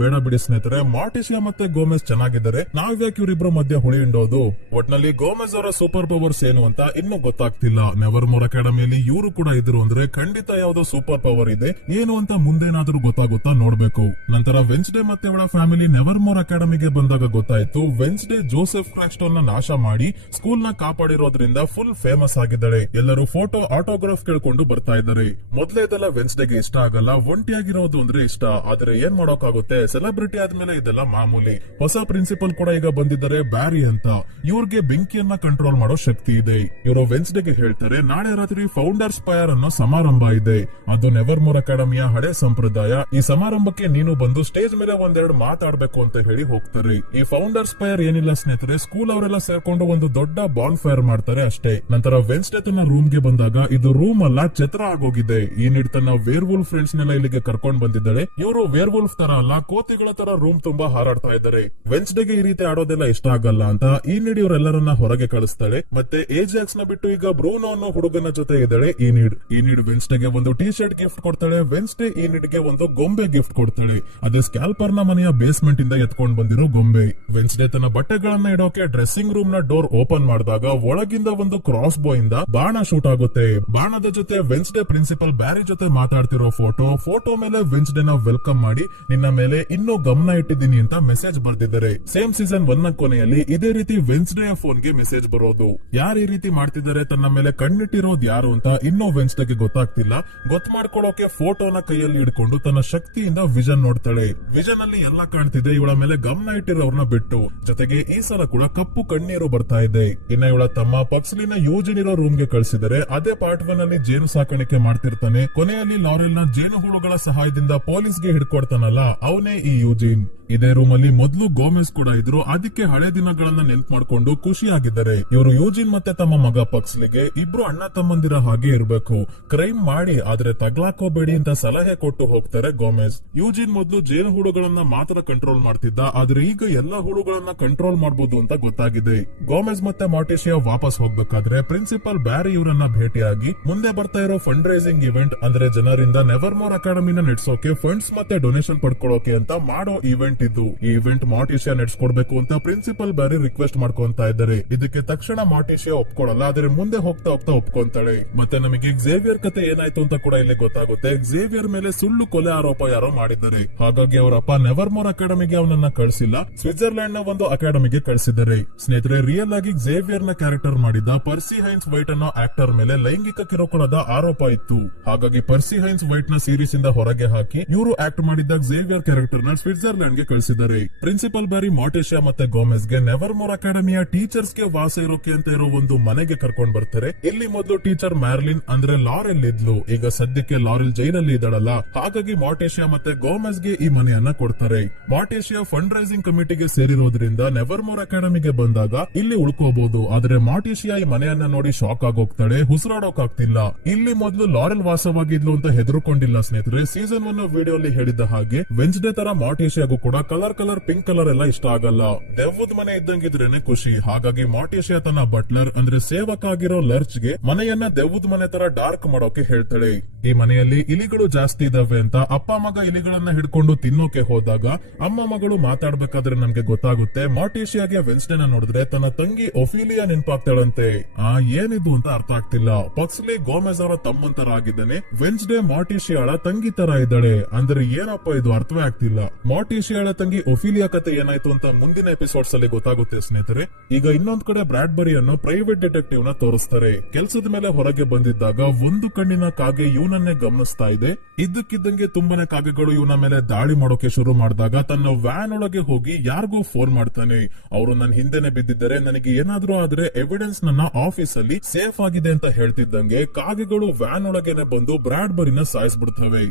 ಬೇಡ ಬಿಡಿ ಸ್ನೇಹಿತರೆ, ಮಾರ್ಟಿಶಿಯಾ ಮತ್ತೆ ಗೋಮೆಸ್ ಚೆನ್ನಾಗಿದ್ದಾರೆ, ನಾವ್ಯಾಕೆ ಇವರಿಬ್ರು ಮಧ್ಯ ಹುಳಿ ಹಿಂಡೋದು. ಒಟ್ನಲ್ಲಿ ಗೋಮೆಸ್ ಅವರ ಸೂಪರ್ ಪವರ್ಸ್ ಏನು ಅಂತ ಇನ್ನೂ ಗೊತ್ತಾಗ್ತಿಲ್ಲ. ನೆವರ್ ಮೋರ್ ಅಕಾಡೆಮಿಯಲ್ಲಿ ಇವರು ಕೂಡ ಇದ್ರು ಅಂದ್ರೆ ಖಂಡಿತ ಯಾವ್ದೋ ಸೂಪರ್ ಪವರ್ ಇದೆ, ಏನು ಅಂತ ಮುಂದೇನಾದ್ರೂ ಗೊತ್ತಾಗುತ್ತಾ ನೋಡ್ಬೇಕು. ನಂತರ ವೆನ್ಸ್ಡೇ ಮತ್ತೆ ಅವಳ ಫ್ಯಾಮಿಲಿ ನೆವರ್ ಮೋರ್ ಅಕಾಡೆಮಿಗೆ ಬಂದಾಗ ಗೊತ್ತಾಯ್ತು ವೆನ್ಸ್ಡೇ ಜೋಸೆಫ್ ಕ್ರಾಕ್ಸ್ಟೋನ್ ನ ನಾಶ ಮಾಡಿ ಸ್ಕೂಲ್ ನ ಕಾಪಾಡಿರೋದ್ರಿಂದ ಫುಲ್ ಫೇಮಸ್ ಆಗಿದ್ದಾಳೆ. ಎಲ್ಲರೂ ಫೋಟೋ ಆಟೋಗ್ರಾಫ್ ಕೇಳ್ಕೊಂಡು ಬರ್ತಾ ಇದ್ದಾರೆ. ಮೊದಲೇ ಇದೆಲ್ಲ ವೆನ್ಸ್ಡೇಗೆ ಇಷ್ಟ ಆಗಲ್ಲ, ಒಂಟಿಯಾಗಿರೋದು ಅಂದ್ರೆ ಇಷ್ಟ. ಆದ್ರೆ ಏನ್ ಮಾಡೋಕ್ಕಾಗುತ್ತೆ, ಸೆಲೆಬ್ರಿಟಿ ಆದ್ಮೇಲೆ ಇದೆಲ್ಲ ಮಾಮೂಲಿ. ಹೊಸ ಪ್ರಿನ್ಸಿಪಲ್ ಕೂಡ ಈಗ ಬಂದಿದ್ದಾರೆ, ಬ್ಯಾರಿ ಅಂತ. ಇವ್ರಿಗೆ ಬೆಂಕಿಯನ್ನ ಕಂಟ್ರೋಲ್ ಮಾಡೋ ಶಕ್ತಿ ಇದೆ. ಇವರು ವೆನ್ಸ್ಡೇಗೆ ಹೇಳ್ತಾರೆ, ನಾಳೆ ರಾತ್ರಿ ಫೌಂಡರ್ಸ್ ಫೈರ್ ಅನ್ನೋ ಸಮಾರಂಭ ಇದೆ, ಅದು ನೆವರ್ ಮೋರ್ ಅಕಾಡೆಮಿಯ ಹಳೆ ಸಂಪ್ರದಾಯ. ಈ ಸಮಾರಂಭಕ್ಕೆ ನೀನು ಬಂದು ಸ್ಟೇಜ್ ಮೇಲೆ ಒಂದೆರಡು ಮಾತಾಡ್ಬೇಕು ಅಂತ ಹೇಳಿ ಹೋಗ್ತಾರೆ. ಈ ಫೌಂಡರ್ಸ್ ಫೈರ್ ಏನಿಲ್ಲ ಸ್ನೇಹಿತರೆ, ಸ್ಕೂಲ್ ಅವರೆಲ್ಲ ಸೇರ್ಕೊಂಡು ಒಂದು ದೊಡ್ಡ ಬಾನ್ ಫೈರ್ ಮಾಡ್ತಾರೆ ಅಷ್ಟೇ. ನಂತರ ವೆನ್ಸ್ಡೇ ತನ್ನ ರೂಮ್ ಗೆ ಬಂದಾಗ ಇದು ರೂಮ್ ಅಲ್ಲ, ಛತ್ರ ಆಗೋಗಿದೆ. ಈ ನಿಡ್ ತನ್ನ ವೇರ್ ವುಲ್ಫ್ ಫ್ರೆಂಡ್ಸ್ ನೆಲ್ಲ ಇಲ್ಲಿಗೆ ಕರ್ಕೊಂಡ್ ಬಂದಿದ್ದಾಳೆ. ಇವರು ವೇರ್ ವುಲ್ಫ್ ತರ ಅಲ್ಲ, ಕೋತಿಗಳ ತರ ರೂಮ್ ತುಂಬಾ ಹಾರಾಡ್ತಾ ಇದ್ದಾರೆ. ವೆನ್ಸ್ಡೇಗೆ ಈ ರೀತಿ ಆಡೋದೆಲ್ಲ ಇಷ್ಟ ಆಗಲ್ಲ ಅಂತ ಈ ನಿಡ್ ಇವರೆಲ್ಲರನ್ನ ಹೊರಗೆ ಕಳಿಸ್ತಾಳೆ. ಮತ್ತೆ ಏಜಾಕ್ಸ್ ನ ಬಿಟ್ಟು ಈಗ ಬ್ರೂನೋ ಅನ್ನೋ ಹುಡುಗನ ಜೊತೆ ಇದ್ದಾಳೆ ಈ ನೀಡ್ ವೆನ್ಸ್ಡೇಗೆ ಒಂದು ಟಿ ಶರ್ಟ್ ಗಿಫ್ಟ್ ಕೊಡ್ತಾಳೆ. ವೆನ್ಸ್ಡೇ ಈ ನಿಡ್ಗೆ ಒಂದು ಗೊಂಬೆ ಗಿಫ್ಟ್ ಕೊಡ್ತಾಳೆ. ಅದೇ ಸ್ಕ್ಯಾಲ್ಪರ್ ನ ಮನೆಯ ಬೇಸ್ಮೆಂಟ್ ಇಂದ ಎತ್ಕೊಂಡ್ ಬಂದಿರೋ ಗೊಂಬೆ. ವೆನ್ಸ್ಡೇ ತನ್ನ ಬಟ್ಟೆಗಳನ್ನ ಇಡೋಕೆ ಡ್ರೆಸ್ಸಿಂಗ್ ರೂಮ್ ನ ಡೋರ್ ಓಪನ್ ಮಾಡಿದಾಗ ಒಳಗಿಂದ ಒಂದು ಕ್ರಾಸ್ ಬೋ ಇಂದ ಬಾಣ ಶೂಟ್ ಆಗುತ್ತೆ. ಬಾಣದ ಜೊತೆ ವೆನ್ಸ್ಡೇ ಪ್ರಿನ್ಸಿಪಲ್ ಬ್ಯಾರಿ ಜೊತೆ ಮಾತಾಡ್ತಿರೋ ಫೋಟೋ ಮೇಲೆ ವೆನ್ಸ್ಡೇ ನ ವೆಲ್ಕಮ್ ಮಾಡಿ ನಿನ್ನ ಮೇಲೆ ಇನ್ನೂ ಗಮನ ಇಟ್ಟಿದ್ದೀನಿ ಅಂತ ಮೆಸೇಜ್ ಬರ್ದಿದ್ದಾರೆ. ಸೇಮ್ ಸೀಸನ್ 1 ನ ಕೊನೆಯಲ್ಲಿ ಇದೇ ರೀತಿ ವೆನ್ಸ್ಡೇ ಫೋನ್ ಗೆ ಮೆಸೇಜ್ ಬರೋದು. ಯಾರು ಈ ರೀತಿ ಮಾಡ್ತಿದ್ದಾರೆ, ತನ್ನ ಮೇಲೆ ಕಣ್ಣಿಟ್ಟಿರೋದು ಯಾರು ಅಂತ ಇನ್ನೂ ವೆನ್ಸ್ಡೇಗೆ ಗೊತ್ತಾಗ್ತಿಲ್ಲ. ಗೊತ್ತು ಮಾಡ್ಕೊಳ್ಳೋಕೆ ಫೋಟೋನ ಕೈಯಲ್ಲಿ ಹಿಡ್ಕೊಂಡು ತನ್ನ ಶಕ್ತಿಯಿಂದ ವಿಷನ್ ನೋಡ್ತಾಳೆ. ವಿಷನ್ ಅಲ್ಲಿ ಎಲ್ಲ ಕಾಣ್ತಿದೆ, ಇವಳ ಮೇಲೆ ಗಮನ ಇಟ್ಟಿರೋರ್ನ ಬಿಟ್ಟು. ಜೊತೆಗೆ ಈ ಸಲ ಕೂಡ ಕಪ್ಪು ಕಣ್ಣೀರು ಬರ್ತಾ ಇದೆ. ಇನ್ನ ಇವಳ ತಮ್ಮ ಪಕ್ಸ್ಲಿನ ಯೂಜಿನ್ ಇರೋ ರೂಮ್ ಗೆ ಕಳಿಸಿದರೆ ಅದೇ ಪಾರ್ಟ್ 1 ಅಲ್ಲಿ ಜೇನು ಸಾಕಾಣಿಕೆ ಮಾಡ್ತಿರ್ತಾನೆ. ಕೊನೆಯಲ್ಲಿ ಲಾರೆಲ್ ನ ಜೇನು ಹುಳುಗಳ ಸಹಾಯದಿಂದ ಪೊಲೀಸ್ಗೆ ಹಿಡ್ಕೊಡ್ತಾನಲ್ಲ, ಅವನೇ ಈ ಯೂಜಿನ್. ಇದೇ ರೂಮ್ ಅಲ್ಲಿ ಮೊದಲು ಗೋಮೆಸ್ ಕೂಡ ಇದ್ರು, ಅದಕ್ಕೆ ಹಳೆ ದಿನಗಳನ್ನ ನೆನ್ಪು ಮಾಡ್ಕೊಂಡು ಖುಷಿಯಾಗಿದ್ದಾರೆ. ಇವರು ಯೂಜಿನ್ ಮತ್ತೆ ತಮ್ಮ ಮಗ ಪಕ್ಸ್ಲಿಗೆ ಇಬ್ರು ಅಣ್ಣ ತಮ್ಮಂದಿರ ಹಾಗೆ ಇರಬೇಕು, ಕ್ರೈಮ್ ಮಾಡಿ ಆದ್ರೆ ತಗ್ಲಾಕೋಬೇಡಿ ಅಂತ ಸಲಹೆ ಕೊಟ್ಟು ಹೋಗ್ತಾರೆ ಗೋಮೆಸ್. ಯೂಜಿನ್ ಮೊದಲು ಜೇನು ಹುಳುಗಳನ್ನ ಮಾತ್ರ ಕಂಟ್ರೋಲ್ ಮಾಡ್ತಿದ್ದ, ಆದ್ರೆ ಈಗ ಎಲ್ಲಾ ಹುಳುಗಳನ್ನ ಕಂಟ್ರೋಲ್ ಮಾಡಬಹುದು ಅಂತ ಗೊತ್ತಾಗಿದೆ. ಗೋಮೆಸ್ ಮತ್ತೆ ಮಾರ್ಟಿಶಿಯಾ ವಾಪಸ್ ಹೋಗ್ಬೇಕಾದ್ರೆ ಪ್ರಿನ್ಸಿಪಲ್ ಬ್ಯಾರಿ ಇವರನ್ನ ಭೇಟಿಯಾಗಿ ಮುಂದೆ ಬರ್ತಾ ಇರೋ ಫಂಡ್ ರೈಸಿಂಗ್ ಇವೆಂಟ್ ಅಂದ್ರೆ ಜನರಿಂದ ನೆವರ್ ಮೋರ್ ಅಕಾಡೆಮಿನ ನಡೆಸೋಕೆ ಫಂಡ್ಸ್ ಮತ್ತೆ ಡೊನೇಷನ್ ಪಡ್ಕೊಳ್ಳೋಕೆ ಅಂತ ಮಾಡೋ ಇವೆಂಟ್ ಇದ್ದು. ಈ ಇವೆಂಟ್ ಮಾರ್ಟಿಶಿಯಾ ನಡೆಸ್ಕೊಡ್ಬೇಕು ಅಂತ ಪ್ರಿನ್ಸಿಪಲ್ ಬ್ಯಾರಿ ರಿಕ್ವೆಸ್ಟ್ ಮಾಡ್ಕೊಂತ ಇದ್ದಾರೆ. ಇದಕ್ಕೆ ತಕ್ಷಣ ಮಾರ್ಟಿಶಿಯಾ ಒಪ್ಕೊಳ್ಳಲ್ಲ, ಆದ್ರೆ ಮುಂದೆ ಹೋಗ್ತಾ ಹೋಗ್ತಾ ಒಪ್ಕೊಂತಾಳೆ. ಮತ್ತೆ ನಮಗೆ ಝೇವಿಯರ್ ಕತೆ ಏನಾಯ್ತು ಅಂತ ಕೂಡ ಇಲ್ಲಿ ಗೊತ್ತಾಗುತ್ತೆ. ಝೇವಿಯರ್ ಮೇಲೆ ಸುಳ್ಳು ಕೊಲೆ ಆರೋಪ ಯಾರೋ ಮಾಡಿದ್ದಾರೆ. ಹಾಗಾಗಿ ಅವರ ಅಪ್ಪ ನೆವರ್ ಮೋರ್ ಅಕಾಡೆಮಿಗೆ ಅವನನ್ನ ಕಳಿಸಿಲ್ಲ, ಸ್ವಿಟ್ಜರ್ಲೆಂಡ್ ನ ಒಂದು ಅಕಾಡೆಮಿಗೆ ಕಳಿಸಿದ್ದಾರೆ. ಸ್ನೇಹಿತರೆ, ರಿಯಲ್ ಆಗಿ ಝೇವಿಯರ್ ನ ಕ್ಯಾರೆಕ್ಟರ್ ಮಾಡಿದ ಪರ್ಸಿ ಹೈನ್ಸ್ ವೈಟ್ ಅನ್ನೋ ಆಕ್ಟರ್ ಮೇಲೆ ಲೈಂಗಿಕ ಕಿರುಕುಳದ ಆರೋಪ ಇತ್ತು. ಹಾಗಾಗಿ ಪರ್ಸಿ ಹೈನ್ಸ್ ವೈಟ್ ನ ಸೀರೀಸ್ ಇಂದ ಹೊರಗೆ ಹಾಕಿ ಇವರು ಆಕ್ಟ್ ಮಾಡಿದ ಝೇವಿಯರ್ ಕ್ಯಾರೆಕ್ಟರ್ ನ ಸ್ವಿಟ್ಜರ್ಲೆಂಡ್ ಗೆ ಕಳಿಸಿದ್ದಾರೆ. ಪ್ರಿನ್ಸಿಪಲ್ ಬ್ಯಾರಿ ಮಾರ್ಟಿಶಿಯಾ ಮತ್ತೆ ಗೋಮೆಸ್ ಗೆ ನೆವರ್ ಮೋರ್ ಅಕಾಡೆಮಿಯ ಟೀಚರ್ಸ್ ಗೆ ವಾಸ ಇರೋಕೆ ಅಂತ ಇರೋ ಒಂದು ಮನೆಗೆ ಕರ್ಕೊಂಡ್ ಬರ್ತಾರೆ. ಇಲ್ಲಿ ಮೊದಲು ಟೀಚರ್ ಮ್ಯಾರ್ಲಿನ್ ಅಂದ್ರೆ ಲಾರೆಲ್ ಇದ್ಲು, ಈಗ ಸದ್ಯಕ್ಕೆ ಲಾರೆಲ್ ಜೈಲಲ್ಲಿ ಇದ್ದಾಳಲ್ಲ, ಹಾಗಾಗಿ ಮಾರ್ಟಿಶಿಯಾ ಮತ್ತೆ ಗೋಮೆಸ್ ಗೆ ಈ ಮನೆಯನ್ನ ಕೊಡ್ತಾರೆ. ಮಾರ್ಟಿಶಿಯಾ ಫಂಡ್ ರೈಸಿಂಗ್ ಕಮಿಟಿಗೆ ಸೇರಿರೋದ್ರಿಂದ ನೆವರ್ ಮೋರ್ ಅಕಾಡೆಮಿಗೆ ಬಂದಾಗ ಇಲ್ಲಿ ಉಳ್ಕೋಬಹುದು. ಆದ್ರೆ ಮಾರ್ಟಿಶಿಯಾ ಈ ಮನೆಯನ್ನ ನೋಡಿ ಶಾಕ್ ಆಗೋಗ್ತಾಳೆ, ಉಸಿರಾಡೋಕಾಗ್ತಿಲ್ಲ. ಇಲ್ಲಿ ಮೊದಲು ಲಾರೆಲ್ ವಾಸವಾಗಿದ್ಲು ಅಂತ ಹೆದರ್ಕೊಂಡಿಲ್ಲ ಸ್ನೇಹಿತರೆ. ಸೀಸನ್ 1 ವಿಡಿಯೋ ಅಲ್ಲಿ ಹೇಳಿದ ಹಾಗೆ ವೆನ್ಸ್ಡೇ ತರ ಮಾರ್ಟಿಶಿಯಾಗೂ ಕೂಡ ಕಲರ್ ಪಿಂಕ್ ಕಲರ್ ಎಲ್ಲ ಇಷ್ಟ ಆಗಲ್ಲ, ದೆವ್ವದ ಮನೆ ಇದ್ದಂಗಿದ್ರೇನೆ ಖುಷಿ. ಹಾಗಾಗಿ ಮಾರ್ಟಿಶಿಯಾ ತನ್ನ ಬಟ್ಲರ್ ಅಂದ್ರೆ ಸೇವಕ ಆಗಿರೋ ಲರ್ಚ್ ಗೆ ಮನೆಯನ್ನ ದೆವ್ವದ ಮನೆ ತರ ಡಾರ್ಕ್ ಮಾಡೋಕೆ ಹೇಳ್ತಾಳೆ. ಈ ಮನೆಯಲ್ಲಿ ಇಲಿಗಳು ಜಾಸ್ತಿ ಇದಾವೆ ಅಂತ ಅಪ್ಪ ಮಗ ಇಲಿಗಳನ್ನ ಹಿಡ್ಕೊಂಡು ತಿನ್ನೋಕೆ ಹೋದಾಗ ಅಮ್ಮ ಮಗಳು ಮಾತಾಡ್ಬೇಕಾದ್ರೆ ನಮ್ಗೆ ಗೊತ್ತಾಗುತ್ತೆ ಮಾರ್ಟಿಶಿಯಾಗೆ ವೆನ್ಸ್ಡೇನ ನೋಡಿದ್ರೆ ತನ್ನ ತಂಗಿ ಒಫಿಲಿಯಾ ನೆನ್ಪಾಗ್ತಾಳಂತೆ. ಏನಿದು ಅಂತ ಅರ್ಥ ಆಗ್ತಿಲ್ಲ. ಪಕ್ಸ್ಲಿ ಗೋಮೆಸ್ ಅವರ ತಮ್ಮಂತರ ಆಗಿದ್ದಾನೆ, ವೆನ್ಸ್ಡೇ ಮಾರ್ಟಿಶಿಯಾಳ ತಂಗಿ ತರ ಇದ್ದಾಳೆ. ಅಂದ್ರೆ ಏನಪ್ಪ ಇದು ಅರ್ಥವೇ ಆಗ್ತಿಲ್ಲ. ಮಾರ್ಟಿಶಿಯಾಳ ತಂಗಿ ಒಫಿಲಿಯಾ ಕತೆ ಏನಾಯ್ತು ಅಂತ ಮುಂದಿನ ಎಪಿಸೋಡ್ಸ್ ಅಲ್ಲಿ ಗೊತ್ತಾಗುತ್ತೆ ಸ್ನೇಹಿತರೆ. ಈಗ ಇನ್ನೊಂದ್ ಕಡೆ ಬ್ರಾಡ್ಬರಿ ಅನ್ನೋ ಪ್ರೈವೇಟ್ ಡಿಟೆಕ್ಟಿವ್ ನ ತೋರಿಸ್ತಾರೆ. ಕೆಲ್ಸದ ಮೇಲೆ ಹೊರಗೆ ಬಂದಿದ್ದಾಗ ಒಂದು ಕಣ್ಣಿನ ಕಾಗೆ ಇವನನ್ನೇ ಗಮನಿಸ್ತಾ ಇದೆ. ಇದ್ದಕ್ಕಿದ್ದಂಗೆ ತುಂಬಾನೇ ಕಾಗೆಗಳು ಇವನ ಮೇಲೆ ದಾಳಿ ಮಾಡೋಕೆ ಶುರು ಮಾಡಿದಾಗ ತನ್ನ ವ್ಯಾನ್ ಒಳಗೆ ಹೋಗಿ ಯಾರಿಗೂ ಫೋನ್ ಮಾಡ್ತಾನೆ. ಅವರು ನನ್ನ ಹಿಂದೆನೆ ಬಿದ್ದಿದ್ದಾರೆ, ನನಗೆ ಏನಾದ್ರೂ ಆದ್ರೆ ಎವಿಡೆನ್ಸ್ ನನ್ನ ಆಫೀಸ್ ಅಲ್ಲಿ ಸೇಫ್ ಆಗಿದೆ ಅಂತ ಹೇಳ್ತಿದ್ದಂಗೆ ಕಾಗೆಗಳು ವ್ಯಾನ್ ಒಳಗೇನೆ ಬಂದು ಬ್ರಾಡ್ಬರಿನ ಸಾಯಿಸ್ಬಿಡ್ತವೆ.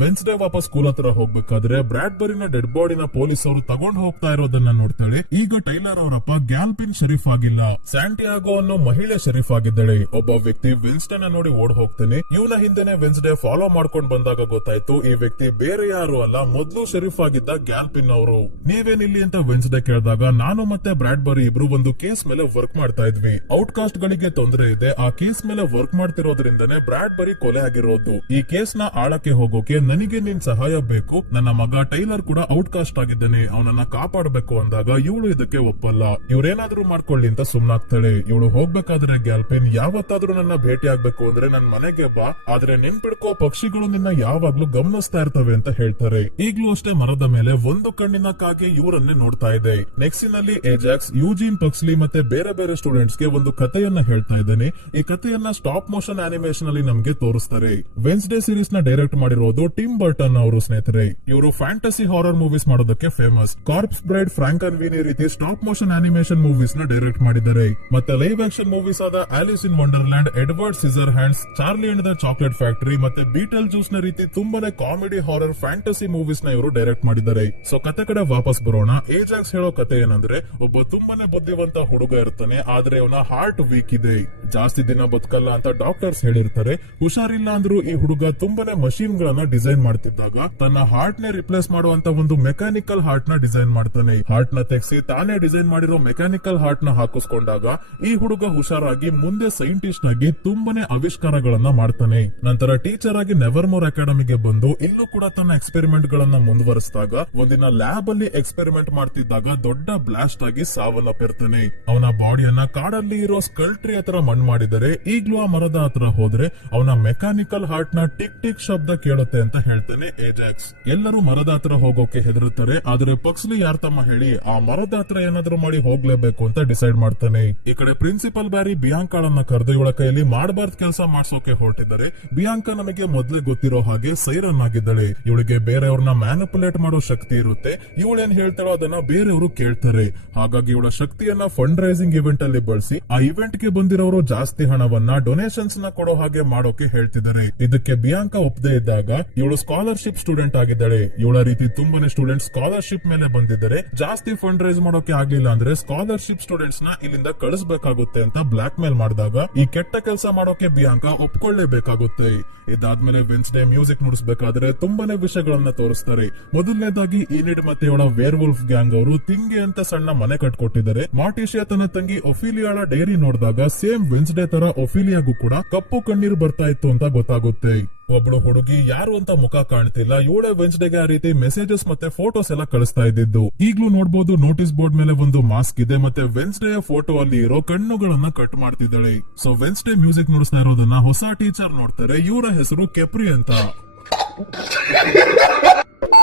ವೆನ್ಸ್ಡೇ ವಾಪಸ್ ಸ್ಕೂಲ್ ಹತ್ರ ಹೋಗ್ಬೇಕಾದ್ರೆ ಬ್ರಾಡ್ಬರಿನ ಡೆಡ್ ಬಾಡಿನ ಪೊಲೀಸ್ ಅವರು ತಗೊಂಡು ಹೋಗ್ತಾ ಇರೋದನ್ನ ನೋಡ್ತಾಳೆ. ಈಗ ಟೈಲರ್ ಅವರಪ್ಪ ಗ್ಯಾಲ್ಪಿನ್ ಶರೀಫ್ ಆಗಿಲ್ಲ, ಸ್ಯಾಂಟಿಯಾಗೋ ಅನ್ನೋ ಮಹಿಳೆ ಶರೀಫ್ ಆಗಿದ್ದಾಳೆ. ಒಬ್ಬ ವ್ಯಕ್ತಿ ವೆನ್ಸ್ಡೇನ ನೋಡಿ ಓಡ್ ಹೋಗ್ತಾನೆ. ಇವನ ಹಿಂದೆನೆ ವೆನ್ಸ್ಡೇ ಫಾಲೋ ಮಾಡ್ಕೊಂಡ್ ಬಂದಾಗ ಗೊತ್ತಾಯ್ತು ಈ ವ್ಯಕ್ತಿ ಬೇರೆ ಯಾರು ಅಲ್ಲ, ಮೊದ್ಲು ಶರೀಫ್ ಆಗಿದ್ದ ಗ್ಯಾಲ್ಪಿನ್ ಅವರು. ನೀವೇನಿಲ್ಲಿ ಅಂತ ವೆನ್ಸ್ಡೇ ಕೇಳಿದಾಗ ನಾನು ಮತ್ತೆ ಬ್ರಾಡ್ಬರಿ ಇಬ್ರು ಒಂದು ಕೇಸ್ ಮೇಲೆ ವರ್ಕ್ ಮಾಡ್ತಾ ಇದ್ವಿ. ಔಟ್ಕಾಸ್ಟ್ ಗಳಿಗೆ ತೊಂದರೆ ಇದೆ, ಆ ಕೇಸ್ ಮೇಲೆ ವರ್ಕ್ ಮಾಡ್ತಿರೋದ್ರಿಂದನೇ ಬ್ರಾಡ್ಬರಿ ಕೊಲೆ ಆಗಿರೋದು. ಈ ಕೇಸ್ ನ ಆಳಕ್ಕೆ ಹೋಗೋಕೆ ನನಗೆ ನಿನ್ ಸಹಾಯ ಬೇಕು. ನನ್ನ ಮಗ ಟೈಲರ್ ಕೂಡ ಔಟ್ಕಾಸ್ಟ್ ಆಗಿದ್ದಾನೆ, ಅವನನ್ನ ಕಾಪಾಡಬೇಕು ಅಂದಾಗ ಇವಳು ಇದಕ್ಕೆ ಒಪ್ಪಲ್ಲ. ಇವ್ರೇನಾದ್ರೂ ಮಾಡ್ಕೊಳ್ಳಿ ಅಂತ ಸುಮ್ನಾಗ್ತಾಳೆ. ಇವಳು ಹೋಗ್ಬೇಕಾದ್ರೆ ಗ್ಯಾಲ್ಪಿನ್ ಯಾವತ್ತಾದ್ರೂ ನನ್ನ ಭೇಟಿ ಆಗ್ಬೇಕು ಅಂದ್ರೆ ನನ್ ಮನೆಗೆ ಬಾ, ಆದ್ರೆ ನೆನ್ಪಿಡ್ಕೋ ಪಕ್ಷಿಗಳು ನಿನ್ನ ಯಾವಾಗ್ಲೂ ಗಮನಿಸ್ತಾ ಇರ್ತವೆ ಅಂತ ಹೇಳ್ತಾರೆ. ಈಗ್ಲೂ ಅಷ್ಟೇ ಮರದ ಮೇಲೆ ಒಂದು ಕಣ್ಣಿನ ಕಾಗೆ ಇವರನ್ನೇ ನೋಡ್ತಾ ಇದೆ. ನೆಕ್ಸ್ಟಿನಲ್ಲಿ ಏಜಾಕ್ಸ್ ಯೂಜಿನ್ ಪಕ್ಸ್ಲಿ ಮತ್ತೆ ಬೇರೆ ಬೇರೆ ಸ್ಟೂಡೆಂಟ್ಸ್ ಗೆ ಒಂದು ಕಥೆಯನ್ನ ಹೇಳ್ತಾ ಇದ್ದಾನೆ. ಈ ಕಥೆಯನ್ನ ಸ್ಟಾಪ್ ಮೋಷನ್ ಅನಿಮೇಷನ್ ಅಲ್ಲಿ ನಮ್ಗೆ ತೋರಿಸ್ತಾರೆ. ವೆನ್ಸ್ಡೇ ಸೀರೀಸ್ ನ ಡೈರೆಕ್ಟ್ ಮಾಡಿರೋದು ಟಿಮ್ ಬರ್ಟನ್ ಅವರು ಸ್ನೇಹಿತರೆ. ಇವರು ಫ್ಯಾಂಟಸಿ ಹಾರರ್ ಮೂವೀಸ್ ಮಾಡೋದಕ್ಕೆ ಫೇಮಸ್. ಕಾರ್ಪ್ಸ್ ಬ್ರೈಡ್, ಫ್ರಾಂಕನ್ವೀನಿ ರೀತಿ ಸ್ಟಾಪ್ ಮೋಷನ್ ಅನಿಮೇಷನ್ ಮೂವೀಸ್ ನ ಡೈರೆಕ್ಟ್ ಮಾಡಿದ್ದಾರೆ. ಮತ್ತೆ ಲೈವ್ ಆಕ್ಷನ್ ಮೂವೀಸ್ ಆದ Alice in wonderland, Edward scissor hands, Charlie and the chocolate factory ಮತ್ತೆ ಬೀಟಲ್ ಜ್ಯೂಸ್ ನ ರೀತಿ ತುಂಬಾನೇ ಕಾಮಿಡಿ ಹಾರರ್ ಫ್ಯಾಂಟಸಿ ಮೂವೀಸ್ ನ ಇವರು ಡೈರೆಕ್ಟ್ ಮಾಡಿದ್ದಾರೆ. ಸೊ ಕತೆ ಕಡೆ ವಾಪಸ್ ಬರೋಣ. ಏಜಾಕ್ಸ್ ಹೇಳೋ ಕತೆ ಏನಂದ್ರೆ, ಒಬ್ಬ ತುಂಬಾನೇ ಬುದ್ಧಿವಂತ ಹುಡುಗ ಇರ್ತಾನೆ, ಆದ್ರೆ ಅವನ ಹಾರ್ಟ್ ವೀಕ್ ಇದೆ, ಜಾಸ್ತಿ ದಿನ ಬದುಕಲ್ಲ ಅಂತ ಡಾಕ್ಟರ್ಸ್ ಹೇಳಿರ್ತಾರೆ. ಹುಷಾರಿಲ್ಲ ಅಂದ್ರೂ ಈ ಹುಡುಗ ತುಂಬಾನೇ ಮಷೀನ್ ಗಳನ್ನ ಡಿಸೈನ್ ಮಾಡ್ತಿದ್ದಾಗ ತನ್ನ ಹಾರ್ಟ್ ನೇ ರಿಪ್ಲೇಸ್ ಮಾಡುವಂತ ಒಂದು ಮೆಕ್ಯಾನಿಕಲ್ ಹಾರ್ಟ್ ನ ಡಿಸೈನ್ ಮಾಡ್ತಾನೆ. ಹಾರ್ಟ್ ನ ತೆಗೆಸಿ ತಾನೇ ಡಿಸೈನ್ ಮಾಡಿರೋ ಮೆಕ್ಯಾನಿಕಲ್ ಹಾರ್ಟ್ ನ ಹಾಕಿಸ್ಕೊಂಡಾಗ ಈ ಹುಡುಗ ಹುಷಾರಾಗಿ ಮುಂದೆ ಸೈಂಟಿಸ್ಟ್ ಆಗಿ ತುಂಬಾನೇ ಆವಿಷ್ಕಾರಗಳನ್ನ ಮಾಡ್ತಾನೆ. ನಂತರ ಟೀಚರ್ ಆಗಿ ನೆವರ್ ಮೋರ್ ಅಕಾಡೆಮಿಗೆ ಬಂದು ಇಲ್ಲೂ ಕೂಡ ತನ್ನ ಎಕ್ಸ್ಪೆರಿಮೆಂಟ್ ಗಳನ್ನ ಮುಂದುವರಿಸಿದಾಗ ಒಂದಿನ ಲ್ಯಾಬ್ ಅಲ್ಲಿ ಎಕ್ಸ್ಪೆರಿಮೆಂಟ್ ಮಾಡ್ತಿದ್ದಾಗ ದೊಡ್ಡ ಬ್ಲಾಸ್ಟ್ ಆಗಿ ಸಾವನ್ನಪ್ಪಿರ್ತಾನೆ. ಅವನ ಬಾಡಿಯನ್ನ ಕಾಡಲ್ಲಿ ಇರೋ ಸ್ಕಲ್ ಟ್ರೀ ಹತ್ರ ಮಣ್ಣು ಮಾಡಿದರೆ ಈಗ್ಲೂ ಆ ಮರದ ಹತ್ರ ಹೋದ್ರೆ ಅವನ ಮೆಕ್ಯಾನಿಕಲ್ ಹಾರ್ಟ್ ನ ಟಿಕ್ ಟಿಕ್ ಶಬ್ದ ಕೇಳುತ್ತೆ ಅಂತ ಹೇಳ್ತಾನೆ ಏಜಾಕ್ಸ್. ಎಲ್ಲರೂ ಮರದ ಹತ್ರ ಹೋಗೋಕೆ ಹೆದರುತ್ತಾರೆ, ಆದ್ರೆ ಪಕ್ಸ್ಲಿ ಯಾರ್ ತಮ್ಮ ಹೇಳಿ ಆ ಮರದ ಹತ್ರ ಏನಾದ್ರೂ ಮಾಡಿ ಹೋಗ್ಲೇಬೇಕು ಅಂತ ಡಿಸೈಡ್ ಮಾಡ್ತಾನೆ. ಈ ಕಡೆ ಪ್ರಿನ್ಸಿಪಲ್ ಬ್ಯಾರಿ ಬಿಯಾಂಕಾಳನ್ನ ಕರೆದು ಇವಳ ಕೈಯಲ್ಲಿ ಮಾಡಬಾರ್ದ ಕೆಲಸ ಮಾಡ್ಸೋಕೆ ಹೊರಟಿದ್ದಾರೆ. ಬಿಯಾಂಕಾ ನಮಗೆ ಮೊದ್ಲೇ ಗೊತ್ತಿರೋ ಹಾಗೆ ಸೈರನ್ ಆಗಿದ್ದಾಳೆ. ಇವಳಿಗೆ ಬೇರೆಯವ್ರನ್ನ ಮ್ಯಾನಿಪುಲೇಟ್ ಮಾಡೋ ಶಕ್ತಿ ಇರುತ್ತೆ. ಇವಳೇನ್ ಹೇಳ್ತಾಳೋ ಅದನ್ನ ಬೇರೆಯವರು ಕೇಳ್ತಾರೆ. ಹಾಗಾಗಿ ಇವಳ ಶಕ್ತಿಯನ್ನ ಫಂಡ್ ರೈಸಿಂಗ್ ಇವೆಂಟ್ ಅಲ್ಲಿ ಬಳಸಿ ಆ ಇವೆಂಟ್ ಗೆ ಬಂದಿರೋರು ಜಾಸ್ತಿ ಹಣವನ್ನ ಡೊನೇಷನ್ಸ್ ನ ಕೊಡೋ ಹಾಗೆ ಮಾಡೋಕೆ ಹೇಳ್ತಿದ್ದಾರೆ. ಇದಕ್ಕೆ ಬಿಯಾಂಕಾ ಒಪ್ಪದೇ ಇದ್ದಾಗ ಇವಳು ಸ್ಕಾಲರ್ಶಿಪ್ ಸ್ಟೂಡೆಂಟ್ ಆಗಿದ್ದಾಳೆ. ಇವಳ ರೀತಿ ತುಂಬಾನೇ ಸ್ಟೂಡೆಂಟ್ ಸ್ಕಾಲರ್ಶಿಪ್ ಮೇಲೆ ಬಂದಿದ್ದಾರೆ. ಜಾಸ್ತಿ ಫಂಡ್ ರೈಸ್ ಮಾಡೋಕೆ ಆಗ್ಲಿಲ್ಲ ಅಂದ್ರೆ ಸ್ಕಾಲರ್ಶಿಪ್ ಸ್ಟೂಡೆಂಟ್ಸ್ ನ ಇಲ್ಲಿಂದ ಕಳಿಸಬೇಕಾಗುತ್ತೆ ಅಂತ ಬ್ಲಾಕ್ ಮೇಲ್ ಮಾಡಿದಾಗ ಈ ಕೆಟ್ಟ ಕೆಲಸ ಮಾಡೋಕೆ ಬಿಯಾಂಕಾ ಒಪ್ಕೊಳ್ಳೇಬೇಕಾಗುತ್ತೆ. ಇದಾದ್ಮೇಲೆ ವೆನ್ಸ್ಡೇ ಮ್ಯೂಸಿಕ್ ನುಡಿಸಬೇಕಾದ್ರೆ ತುಂಬಾನೇ ವಿಷಯಗಳನ್ನ ತೋರಿಸ್ತಾರೆ. ಮೊದಲನೇದಾಗಿ ಈನಿಡ್ ಮತ್ತೆ ಇವಳ ವೇರ್ ವುಲ್ಫ್ ಗ್ಯಾಂಗ್ ಅವರು ತಿಂಗೆ ಅಂತ ಸಣ್ಣ ಮನೆ ಕಟ್ಕೊಟ್ಟಿದ್ದಾರೆ. ಮಾರ್ಟಿಶಿಯಾ ತನ್ನ ತಂಗಿ ಒಫಿಲಿಯಾಳ ಡೈರಿ ನೋಡಿದಾಗ ಸೇಮ್ ವೆನ್ಸ್ಡೇ ತರ ಒಫಿಲಿಯಾಗೂ ಕೂಡ ಕಪ್ಪು ಕಣ್ಣೀರು ಬರ್ತಾ ಇತ್ತು ಅಂತ ಗೊತ್ತಾಗುತ್ತೆ. ಒಬ್ಳು ಹುಡುಗಿ ಯಾರು ಅಂತ ಮುಖ ಕಾಣ್ತಿಲ್ಲ, ಇವಳೇ ವೆನ್ಸ್ಡೇಗೆ ಆ ರೀತಿ ಮೆಸೇಜಸ್ ಮತ್ತೆ ಫೋಟೋಸ್ ಎಲ್ಲ ಕಳಿಸ್ತಾ ಇದ್ದಿದ್ದು. ಈಗ್ಲೂ ನೋಡಬಹುದು ನೋಟಿಸ್ ಬೋರ್ಡ್ ಮೇಲೆ ಒಂದು ಮಾಸ್ಕ್ ಇದೆ ಮತ್ತೆ ವೆನ್ಸ್ಡೇ ಫೋಟೋ ಅಲ್ಲಿ ಇರೋ ಕಣ್ಣುಗಳನ್ನ ಕಟ್ ಮಾಡ್ತಿದ್ದಾಳೆ. ಸೊ ವೆನ್ಸ್ಡೇ ಮ್ಯೂಸಿಕ್ ನುಡಿಸ್ತಾ ಇರೋದನ್ನ ಹೊಸ ಟೀಚರ್ ನೋಡ್ತಾರೆ. ಇವರ ಹೆಸರು ಕೆಪ್ರಿ ಅಂತ.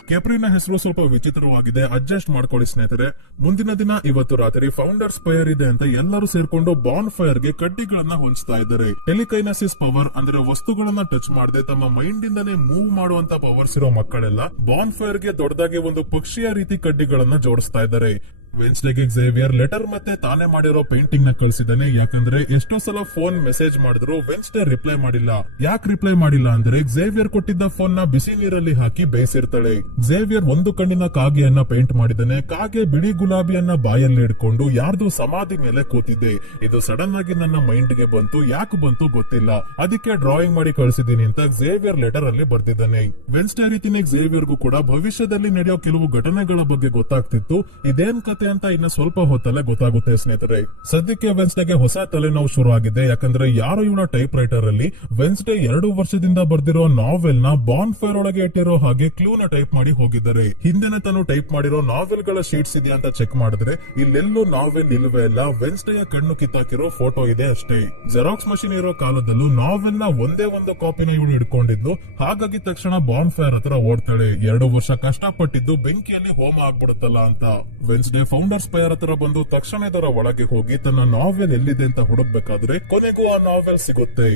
ಕೆಪ್ರಿನ ಹೆಸರು ಸ್ವಲ್ಪ ವಿಚಿತ್ರವಾಗಿದೆ, ಅಡ್ಜಸ್ಟ್ ಮಾಡ್ಕೊಳ್ಳಿ ಸ್ನೇಹಿತರೆ. ಮುಂದಿನ ದಿನ ಇವತ್ತು ರಾತ್ರಿ ಫೌಂಡರ್ಸ್ ಫೈರ್ ಇದೆ ಅಂತ ಎಲ್ಲರೂ ಸೇರ್ಕೊಂಡು ಬಾನ್ ಫೈರ್ ಗೆ ಕಡ್ಡಿಗಳನ್ನ ಹೊಂಚ್ತಾ ಇದ್ದಾರೆ. ಟೆಲಿಕೈನಸಿಸ್ ಪವರ್ ಅಂದ್ರೆ ವಸ್ತುಗಳನ್ನ ಟಚ್ ಮಾಡದೆ ತಮ್ಮ ಮೈಂಡ್ ಇಂದಾನೆ ಮೂವ್ ಮಾಡುವಂತ ಪವರ್ಸ್ ಇರೋ ಮಕ್ಕಳೆಲ್ಲ ಬಾನ್ ಫೈರ್ ಗೆ ದೊಡ್ಡದಾಗಿ ಒಂದು ಪಕ್ಷಿಯ ರೀತಿ ಕಡ್ಡಿಗಳನ್ನ ಜೋಡಿಸ್ತಾ ಇದ್ದಾರೆ. ವೆನ್ಸ್ಡೇಗೆ ಝೇವಿಯರ್ ಲೆಟರ್ ಮತ್ತೆ ತಾನೇ ಮಾಡಿರೋ ಪೇಂಟಿಂಗ್ ನ ಕಳಿಸಿದಾನೆ. ಯಾಕಂದ್ರೆ ಎಷ್ಟೋ ಸಲ ಫೋನ್ ಮೆಸೇಜ್ ಮಾಡಿದ್ರು ವೆನ್ಸ್ಡೇ ರಿಪ್ಲೈ ಮಾಡಿಲ್ಲ. ಯಾಕೆ ರಿಪ್ಲೈ ಮಾಡಿಲ್ಲ ಅಂದ್ರೆ ಝೇವಿಯರ್ ಕೊಟ್ಟಿದ್ದ ಫೋನ್ ನ ಬಿಸಿ ನೀರಲ್ಲಿ ಹಾಕಿ ಬೇಯಿಸಿರ್ತಾಳೆ. ಝೇವಿಯರ್ ಒಂದು ಕಣ್ಣಿನ ಕಾಗೆಯನ್ನ ಪೇಂಟ್ ಮಾಡಿದಾನೆ. ಕಾಗೆ ಬಿಳಿ ಗುಲಾಬಿಯನ್ನ ಬಾಯಲ್ಲಿ ಇಟ್ಕೊಂಡು ಯಾರ್ದು ಸಮಾಧಿ ಮೇಲೆ ಕೂತಿದೆ. ಇದು ಸಡನ್ ಆಗಿ ನನ್ನ ಮೈಂಡ್ ಗೆ ಬಂತು, ಯಾಕೆ ಬಂತು ಗೊತ್ತಿಲ್ಲ, ಅದಕ್ಕೆ ಡ್ರಾಯಿಂಗ್ ಮಾಡಿ ಕಳಿಸಿದೀನಿ ಅಂತ ಝೇವಿಯರ್ ಲೆಟರ್ ಅಲ್ಲಿ ಬರ್ದಿದ್ದಾನೆ. ವೆನ್ಸ್ಡೇ ರೀತಿನೇ ಝೇವಿಯರ್ಗೂ ಕೂಡ ಭವಿಷ್ಯದಲ್ಲಿ ನಡೆಯೋ ಕೆಲವು ಘಟನೆಗಳ ಬಗ್ಗೆ ಗೊತ್ತಾಗ್ತಿತ್ತು. ಇದೇನ್ ಕತೆ ಅಂತ ಇನ್ನು ಸ್ವಲ್ಪ ಹೊತ್ತಲ್ಲೇ ಗೊತ್ತಾಗುತ್ತೆ ಸ್ನೇಹಿತರೆ. ಸದ್ಯಕ್ಕೆ ವೆನ್ಸ್ಡೇಗೆ ಹೊಸ ತಲೆನೋವು ಶುರು ಆಗಿದೆ. ಯಾಕಂದ್ರೆ ಯಾರೋ ಇವಳ ಟೈಪ್ ರೈಟರ್ ಅಲ್ಲಿ ವೆನ್ಸ್ಡೇ 2 ವರ್ಷದಿಂದ ಬರ್ದಿರೋ ನಾವೆಲ್ ನ ಬಾನ್ ಫೈರ್ ಒಳಗೆ ಇಟ್ಟಿರೋ ಹಾಗೆ ಕ್ಲೂ ನ ಟೈಪ್ ಮಾಡಿ ಹೋಗಿದ್ದಾರೆ. ಹಿಂದೆನೆ ತಾನು ಟೈಪ್ ಮಾಡಿರೋ ನಾವೆಲ್ ಗಳ ಶೀಟ್ಸ್ ಇದೆಯಾ ಅಂತ ಚೆಕ್ ಮಾಡಿದ್ರೆ ಇಲ್ಲೆಲ್ಲೂ ನಾವೆಲ್ ಇಲ್ವೇ ಇಲ್ಲ. ವೆನ್ಸ್ಡೇಯ ಕಣ್ಣು ಕಿತ್ತಾಕಿರೋ ಫೋಟೋ ಇದೆ ಅಷ್ಟೇ. ಜೆರಾಕ್ಸ್ ಮಷಿನ್ ಇರೋ ಕಾಲದಲ್ಲೂ ನಾವೆಲ್ ನ ಒಂದೇ ಒಂದು ಕಾಪಿನ ಇವಳು ಇಟ್ಕೊಂಡಿದ್ದು. ಹಾಗಾಗಿ ತಕ್ಷಣ ಬಾನ್ ಫೈರ್ ಹತ್ರ ಓಡ್ತಾಳೆ. 2 ವರ್ಷ ಕಷ್ಟಪಟ್ಟಿದ್ದು ಬೆಂಕಿಯಲ್ಲಿ ಹೋಮ ಆಗ್ಬಿಡುತ್ತಲ್ಲ ಅಂತ. ವೆನ್ಸ್ಡೇ ಫೌಂಡರ್ಸ್ ಫೈರ್ ಹತ್ರ ಬಂದು ತಕ್ಷಣ ಇದರ ಒಳಗೆ ಹೋಗಿ ತನ್ನ ನಾವೆಲ್ ಎಲ್ಲಿದೆ ಅಂತ ಹುಡುಕ್ಬೇಕಾದ್ರೆ ಕೊನೆಗೂ ಆ ನಾವೆಲ್ ಸಿಗುತ್ತೆ.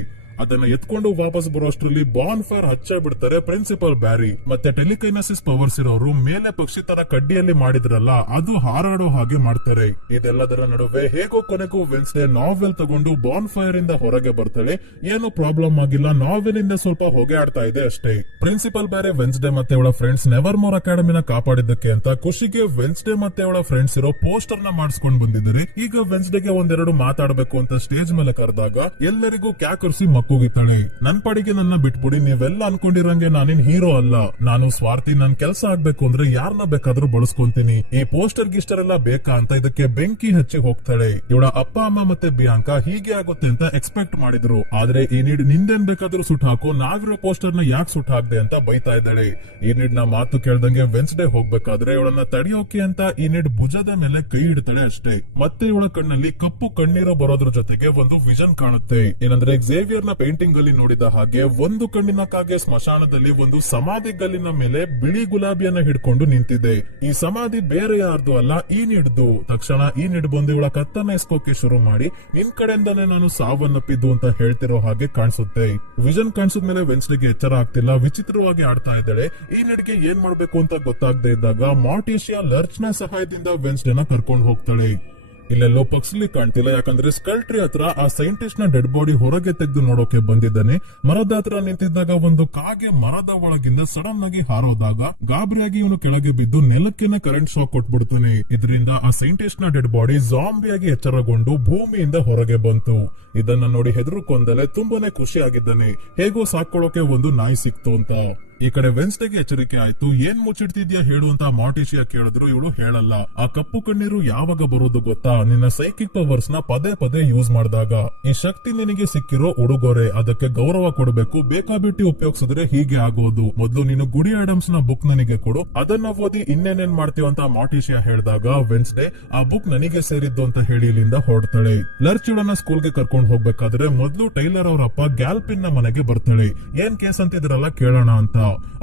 ಅದನ್ನ ಎತ್ಕೊಂಡು ವಾಪಸ್ ಬರೋಷ್ಟ್ರಲ್ಲಿ ಬಾನ್ ಫೈರ್ ಹಚ್ಚ ಬಿಡ್ತಾರೆ ಪ್ರಿನ್ಸಿಪಲ್ ಬ್ಯಾರಿ. ಮತ್ತೆ ಟೆಲಿಕೈನಸಿಸ್ ಪವರ್ಸ್ ಇರೋರು ಮೇಲೆ ಪಕ್ಷಿ ತರ ಕಡ್ಡಿಯಲ್ಲಿ ಮಾಡಿದ್ರಲ್ಲ ಅದು ಹಾರಾಡೋ ಹಾಗೆ ಮಾಡ್ತಾರೆ. ಇದೆಲ್ಲದರ ನಡುವೆ ಹೇಗೋ ಕೊನೆಗೂ ವೆನ್ಸ್ಡೇ ನಾವೆಲ್ ತಗೊಂಡು ಬಾನ್ ಫೈರ್ ಇಂದ ಹೊರಗೆ ಬರ್ತಾಳೆ. ಏನು ಪ್ರಾಬ್ಲಮ್ ಆಗಿಲ್ಲ, ನಾವೆಲ್ ಇಂದ ಸ್ವಲ್ಪ ಹೊಗೆ ಆಡ್ತಾ ಇದೆ ಅಷ್ಟೇ. ಪ್ರಿನ್ಸಿಪಲ್ ಬ್ಯಾರಿ ವೆನ್ಸ್ಡೇ ಮತ್ತೆ ಅವಳ ಫ್ರೆಂಡ್ಸ್ ನೆವರ್ ಮೋರ್ ಅಕಾಡೆಮಿನ ಕಾಪಾಡಿದ್ದಕ್ಕೆ ಅಂತ ಖುಷಿಗೆ ವೆನ್ಸ್ಡೇ ಮತ್ತೆ ಅವಳ ಫ್ರೆಂಡ್ಸ್ ಇರೋ ಪೋಸ್ಟರ್ ನ ಮಾಡಿಸ್ಕೊಂಡು ಬಂದಿದ್ದಾರೆ. ಈಗ ವೆನ್ಸ್ಡೇಗೆ ಒಂದೆರಡು ಮಾತಾಡಬೇಕು ಅಂತ ಸ್ಟೇಜ್ ಮೇಲೆ ಕರೆದಾಗ ಎಲ್ಲರಿಗೂ ಕ್ಯಾಕರ್ಸಿ ಮಕ್ಕುಗಿತಾಳೆ. ನನ್ ಪಾಡಿಗೆ ನನ್ನ ಬಿಟ್ಬಿಡಿ, ನೀವೆಲ್ಲ ಅನ್ಕೊಂಡಿರಂಗೆ ನಾನೇನ್ ಹೀರೋ ಅಲ್ಲ, ನಾನು ಸ್ವಾರ್ಥಿ. ನನ್ ಕೆಲಸ ಆಗ್ಬೇಕು ಅಂದ್ರೆ ಯಾರನ್ನ ಬೇಕಾದ್ರೂ ಬಳಸ್ಕೊಂತೀನಿ. ಈ ಪೋಸ್ಟರ್ ಗಿಸ್ಟರ್ ಎಲ್ಲ ಬೇಕಾ ಅಂತ ಇದಕ್ಕೆ ಬೆಂಕಿ ಹಚ್ಚಿ ಹೋಗ್ತಾಳೆ. ಇವಳ ಅಪ್ಪ ಅಮ್ಮ ಮತ್ತೆ ಬಿಯಾಂಕಾ ಹೀಗೆ ಆಗುತ್ತೆ ಅಂತ ಎಕ್ಸ್ಪೆಕ್ಟ್ ಮಾಡಿದ್ರು, ಆದ್ರೆ ಈ ನೀಡ್ ನಿಂದೇನ್ ಬೇಕಾದ್ರೂ ಸುಟ್ ಹಾಕೋ, ನಾವಿರೋ ಪೋಸ್ಟರ್ ನ ಯಾಕೆ ಸುಟ್ ಹಾಕ್ದೆ ಅಂತ ಬೈತಾ ಇದ್ದಾಳೆ. ಈ ನೀಡ್ ನ ಮಾತು ಕೇಳ್ದಂಗೆ ವೆನ್ಸ್ಡೇ ಹೋಗ್ಬೇಕಾದ್ರೆ ಇವಳನ್ನ ತಡೆಯೋಕೆ ಅಂತ ಈ ನೀಡ್ ಭುಜದ ಮೇಲೆ ಕೈ ಇಡ್ತಾಳೆ ಅಷ್ಟೇ. ಮತ್ತೆ ಇವಳ ಕಣ್ಣಲ್ಲಿ ಕಪ್ಪು ಕಣ್ಣೀರು ಬರೋದ್ರ ಜೊತೆಗೆ ಒಂದು ವಿಷನ್ ಕಾಣುತ್ತೆ. ಏನಂದ್ರೆ ಝೇವಿಯರ್ ನ ಪೇಂಟಿಂಗ್ ಅಲ್ಲಿ ನೋಡಿದ ಹಾಗೆ ಒಂದು ಕಣ್ಣಿನ ಕಾಗೆ ಸ್ಮಶಾನದಲ್ಲಿ ಒಂದು ಸಮಾಧಿ ಗಲ್ಲಿನ ಮೇಲೆ ಬಿಳಿ ಗುಲಾಬಿಯನ್ನ ಹಿಡ್ಕೊಂಡು ನಿಂತಿದೆ. ಈ ಸಮಾಧಿ ಬೇರೆ ಯಾರ್ದು ಅಲ್ಲ, ಈ ನಿಡ್ದು. ತಕ್ಷಣ ಈ ನಿಡ್ ಬಂದು ಇವಳ ಕತ್ತನ್ನ ಎಸ್ಕೋಕೆ ಶುರು ಮಾಡಿ ನಿನ್ ಕಡೆಯಿಂದಾನೆ ನಾನು ಸಾವನ್ನಪ್ಪಿದ್ದು ಅಂತ ಹೇಳ್ತಿರೋ ಹಾಗೆ ಕಾಣಿಸುತ್ತೆ. ವಿಷನ್ ಕಾಣಿಸಿದ್ಮೇಲೆ ವೆನ್ಸ್ಡೇಗೆ ಎಚ್ಚರ ಆಗ್ತಿಲ್ಲ, ವಿಚಿತ್ರವಾಗಿ ಆಡ್ತಾ ಇದ್ದಾಳೆ. ಈ ನಿಡ್ಗೆ ಏನ್ ಮಾಡ್ಬೇಕು ಅಂತ ಗೊತ್ತಾಗದೆ ಇದ್ದಾಗ ಮಾರ್ಟಿಷಿಯಾ ಲರ್ಚ್ ನ ಸಹಾಯದಿಂದ ವೆನ್ಸ್ಡೇನ ಕರ್ಕೊಂಡು ಹೋಗ್ತಾಳೆ. ಇಲ್ಲೆಲ್ಲೋ ಪಕ್ಸ್ಲಿ ಕಾಣ್ತಿಲ್ಲ, ಯಾಕಂದ್ರೆ ಸ್ಕಲ್ ಟ್ರೀ ಹತ್ರ ಆ ಸೈಂಟಿಸ್ಟ್ ನ ಡೆಡ್ ಬಾಡಿ ಹೊರಗೆ ತೆಗೆದು ನೋಡೋಕೆ ಬಂದಿದ್ದಾನೆ. ಮರದ ಹತ್ರ ನಿಂತಿದ್ದಾಗ ಒಂದು ಕಾಗೆ ಮರದ ಒಳಗಿಂದ ಸಡನ್ ಆಗಿ ಹಾರೋದಾಗ ಗಾಬರಿಯಾಗಿ ಇವನು ಕೆಳಗೆ ಬಿದ್ದು ನೆಲಕ್ಕೆನೆ ಕರೆಂಟ್ ಶಾಕ್ ಕೊಟ್ಬಿಡ್ತಾನೆ. ಇದರಿಂದ ಆ ಸೈಂಟಿಸ್ಟ್ ನ ಡೆಡ್ ಬಾಡಿ ಜಾಂಬಿಯಾಗಿ ಎಚ್ಚರಗೊಂಡು ಭೂಮಿಯಿಂದ ಹೊರಗೆ ಬಂತು. ಇದನ್ನ ನೋಡಿ ಹೆದರುಕೊಂಡಲೆ ತುಂಬಾನೇ ಖುಷಿ ಆಗಿದ್ದಾನೆ, ಹೇಗೋ ಸಾಕೊಳ್ಳೋಕೆ ಒಂದು ನಾಯಿ ಸಿಕ್ತು ಅಂತ. ಈ ಕಡೆ ವೆನ್ಸ್ಡೇಗೆ ಎಚ್ಚರಿಕೆ ಆಯ್ತು. ಏನ್ ಮುಚ್ಚಿಡ್ತಿದ್ಯಾ ಹೇಳು ಅಂತ ಮಾರ್ಟಿಷಿಯಾ ಕೇಳಿದ್ರು, ಇವಳು ಹೇಳಲ್ಲ. ಆ ಕಪ್ಪು ಕಣ್ಣೀರು ಯಾವಾಗ ಬರೋದು ಗೊತ್ತಾ, ನಿನ್ನ ಸೈಕಿಕ್ ಪವರ್ಸ್ ನ ಪದೇ ಪದೇ ಯೂಸ್ ಮಾಡಿದಾಗ. ಈ ಶಕ್ತಿ ನಿನಗೆ ಸಿಕ್ಕಿರೋ ಉಡುಗೊರೆ, ಅದಕ್ಕೆ ಗೌರವ ಕೊಡಬೇಕು. ಬೇಕಾಬಿಟ್ಟಿ ಉಪಯೋಗಿಸಿದ್ರೆ ಹೀಗೆ ಆಗೋದು. ಮೊದಲು ನೀನು ಗುಡಿ ಆಡಮ್ಸ್ ನ ಬುಕ್ ನನಗೆ ಕೊಡು, ಅದನ್ನ ಓದಿ ಇನ್ನೇನೇನ್ ಮಾಡ್ತೀವ ಅಂತ ಮಾರ್ಟಿಷಿಯಾ ಹೇಳಿದಾಗ ವೆನ್ಸ್ಡೇ ಆ ಬುಕ್ ನನಗೆ ಸೇರಿದ್ದು ಅಂತ ಹೇಳಿ ಇಲ್ಲಿಂದ ಹೊರಡ್ತಾಳೆ. ಲರ್ಚ್ ಇವಳನ್ನ ಸ್ಕೂಲ್ಗೆ ಕರ್ಕೊಂಡು ಹೋಗ್ಬೇಕಾದ್ರೆ ಮೊದಲು ಟೈಲರ್ ಅವರಪ್ಪ ಗ್ಯಾಲ್ಪಿನ್ ನ ಮನೆಗೆ ಬರ್ತಾಳೆ. ಏನ್ ಕೇಸ್ ಅಂತಿದ್ರಲ್ಲ ಕೇಳೋಣ ಅಂತ.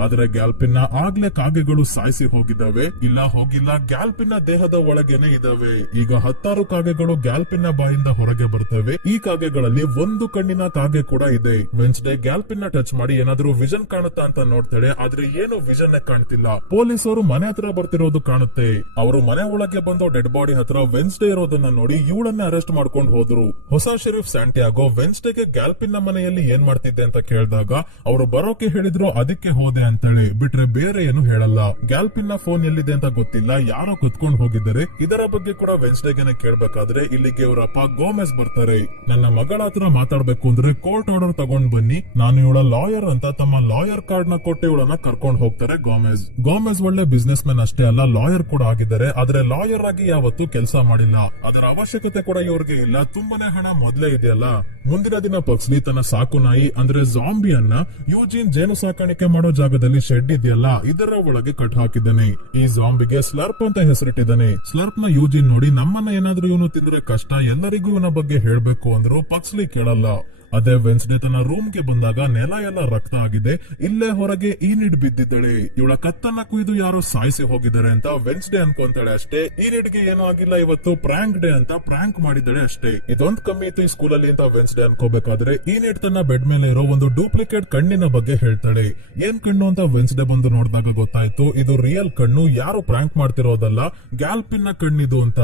ಆದ್ರೆ ಗ್ಯಾಲ್ಪಿನ್ ಆಗ್ಲೇ ಕಾಗೆಗಳು ಸಾಯಿಸಿ ಹೋಗಿದ್ದಾವೆ. ಇಲ್ಲ ಹೋಗಿಲ್ಲ, ಗ್ಯಾಲ್ಪಿನ್ ದೇಹದ ಒಳಗೇನೆ ಇದಾವೆ. ಈಗ 10 ಕಾಗೆಗಳು ಗ್ಯಾಲ್ಪಿನ್ ಬಾಯಿಂದ ಹೊರಗೆ ಬರ್ತವೆ. ಈ ಕಾಗೆಗಳಲ್ಲಿ ಒಂದು ಕಣ್ಣಿನ ಕಾಗೆ ಕೂಡ ಇದೆ. ವೆನ್ಸ್ಡೇ ಗ್ಯಾಲ್ಪಿನ್ ಟಚ್ ಮಾಡಿ ಏನಾದ್ರೂ ವಿಷನ್ ಕಾಣುತ್ತಾ ಅಂತ ನೋಡ್ತಾಳೆ, ಆದ್ರೆ ಏನು ವಿಷನ್ ಕಾಣ್ತಿಲ್ಲ. ಪೊಲೀಸರು ಮನೆ ಹತ್ರ ಬರ್ತಿರೋದು ಕಾಣುತ್ತೆ. ಅವರು ಮನೆ ಒಳಗೆ ಬಂದು ಡೆಡ್ ಬಾಡಿ ಹತ್ರ ವೆನ್ಸ್ಡೇ ಇರೋದನ್ನ ನೋಡಿ ಇವಳನ್ನ ಅರೆಸ್ಟ್ ಮಾಡ್ಕೊಂಡು ಹೋದ್ರು. ಹೊಸ ಶೆರೀಫ್ ಸ್ಯಾಂಟಿಯಾಗೋ ವೆನ್ಸ್ಡೇಗೆ ಗ್ಯಾಲ್ಪಿನ್ ಮನೆಯಲ್ಲಿ ಏನ್ ಮಾಡ್ತಿದ್ದೆ ಅಂತ ಕೇಳಿದಾಗ ಅವರು ಬರೋಕೆ ಹೇಳಿದ್ರು, ಅದಕ್ಕೆ ಹೋದೆ ಅಂತೇಳಿ ಬಿಟ್ರೆ ಬೇರೆ ಏನು ಹೇಳಲ್ಲ. ಗ್ಯಾಲ್ಪಿನ್ ಫೋನ್ ಎಲ್ಲಿದೆ ಅಂತ ಗೊತ್ತಿಲ್ಲ, ಯಾರೋ ಕುತ್ಕೊಂಡು ಹೋಗಿದ್ದಾರೆ. ಇದರ ಬಗ್ಗೆ ಕೂಡ ವೆನ್ಸ್ಡೇಗೆನೆ ಕೇಳ್ಬೇಕಾದ್ರೆ ಇಲ್ಲಿಗೆ ಅವರಪ್ಪ ಗೋಮೆಸ್ ಬರ್ತಾರೆ. ನನ್ನ ಮಗಳ ಹತ್ರ ಮಾತಾಡ್ಬೇಕು ಅಂದ್ರೆ ಕೋರ್ಟ್ ಆರ್ಡರ್ ತಗೊಂಡ್ ಬನ್ನಿ, ನಾನು ಇವಳ ಲಾಯರ್ ಅಂತ ತಮ್ಮ ಲಾಯರ್ ಕಾರ್ಡ್ ನ ಕೊಟ್ಟು ಇವಳನ್ನ ಕರ್ಕೊಂಡು ಹೋಗ್ತಾರೆ ಗೋಮೆಸ್ ಒಳ್ಳೆ ಬಿಸ್ನೆಸ್ ಮ್ಯಾನ್ ಅಷ್ಟೇ ಅಲ್ಲ, ಲಾಯರ್ ಕೂಡ ಆಗಿದ್ದಾರೆ. ಆದ್ರೆ ಲಾಯರ್ ಆಗಿ ಯಾವತ್ತೂ ಕೆಲಸ ಮಾಡಿಲ್ಲ, ಅದರ ಅವಶ್ಯಕತೆ ಕೂಡ ಇವ್ರಿಗೆ ಇಲ್ಲ. ತುಂಬಾನೇ ಹಣ ಮೊದ್ಲೇ ಇದೆಯಲ್ಲ. ಮುಂದಿನ ದಿನ ಪಕ್ಸ್ಲಿ ತನ್ನ ಸಾಕು ನಾಯಿ ಅಂದ್ರೆ ಜಾಂಬಿಯನ್ನ ಯೂಜಿನ್ ಜೇನು ಸಾಕಾಣಿಕೆ ಮಾಡೋ ಜಾಗದಲ್ಲಿ ಶೆಡ್ ಇದೆಯಲ್ಲ ಇದರ ಒಳಗೆ ಕಟ್ ಹಾಕಿದ್ದಾನೆ. ಈ ಜಾಂಬಿಗೆ ಸ್ಲರ್ಪ್ ಅಂತ ಹೆಸರಿಟ್ಟಿದ್ದಾನೆ. ಸ್ಲರ್ಪ್ ನ ಯೂಜಿನ್ ನೋಡಿ ನಮ್ಮನ್ನ ಏನಾದ್ರೂ ಇವನು ತಿಂದ್ರೆ ಕಷ್ಟ, ಎಲ್ಲರಿಗೂ ಇವನ ಬಗ್ಗೆ ಹೇಳ್ಬೇಕು ಅಂದ್ರು ಪಕ್ಸ್ಲಿ ಕೇಳಲ್ಲ. ಅದೇ ವೆನ್ಸ್ಡೇ ತನ್ನ ರೂಮ್ ಗೆ ಬಂದಾಗ ನೆಲ ಎಲ್ಲ ರಕ್ತ ಆಗಿದೆ. ಇಲ್ಲೇ ಹೊರಗೆ ಈ ನಿಡ್ ಬಿದ್ದಿದ್ದಾಳೆ. ಇವಳ ಕತ್ತನ್ನ ಕುಯ್ದು ಯಾರೋ ಸಾಯಿಸಿ ಹೋಗಿದ್ದಾರೆ ಅಂತ ವೆನ್ಸ್ಡೇ ಅನ್ಕೊಂತಾಳೆ ಅಷ್ಟೇ. ಈ ನಿಡ್ಗೆ ಏನೂ ಆಗಿಲ್ಲ, ಇವತ್ತು ಪ್ರಾಂಕ್ ಡೇ ಅಂತ ಪ್ರಾಂಕ್ ಮಾಡಿದ್ದಾಳೆ ಅಷ್ಟೇ. ಇದೊಂದ್ ಕಮ್ಮಿ ಇತ್ತು ಈ ಸ್ಕೂಲಲ್ಲಿ ಅಂತ ವೆನ್ಸ್ಡೇ ಅನ್ಕೋಬೇಕಾದ್ರೆ ಈ ನಿಡ್ ತನ್ನ ಬೆಡ್ ಮೇಲೆ ಇರೋ ಒಂದು ಡೂಪ್ಲಿಕೇಟ್ ಕಣ್ಣಿನ ಬಗ್ಗೆ ಹೇಳ್ತಾಳೆ. ಏನ್ ಕಣ್ಣು ಅಂತ ವೆನ್ಸ್ಡೇ ಬಂದು ನೋಡಿದಾಗ ಗೊತ್ತಾಯ್ತು ಇದು ರಿಯಲ್ ಕಣ್ಣು, ಯಾರು ಪ್ರಾಂಕ್ ಮಾಡ್ತಿರೋದಲ್ಲ, ಗ್ಯಾಲ್ಪಿನ್ ಕಣ್ಣಿದು ಅಂತ.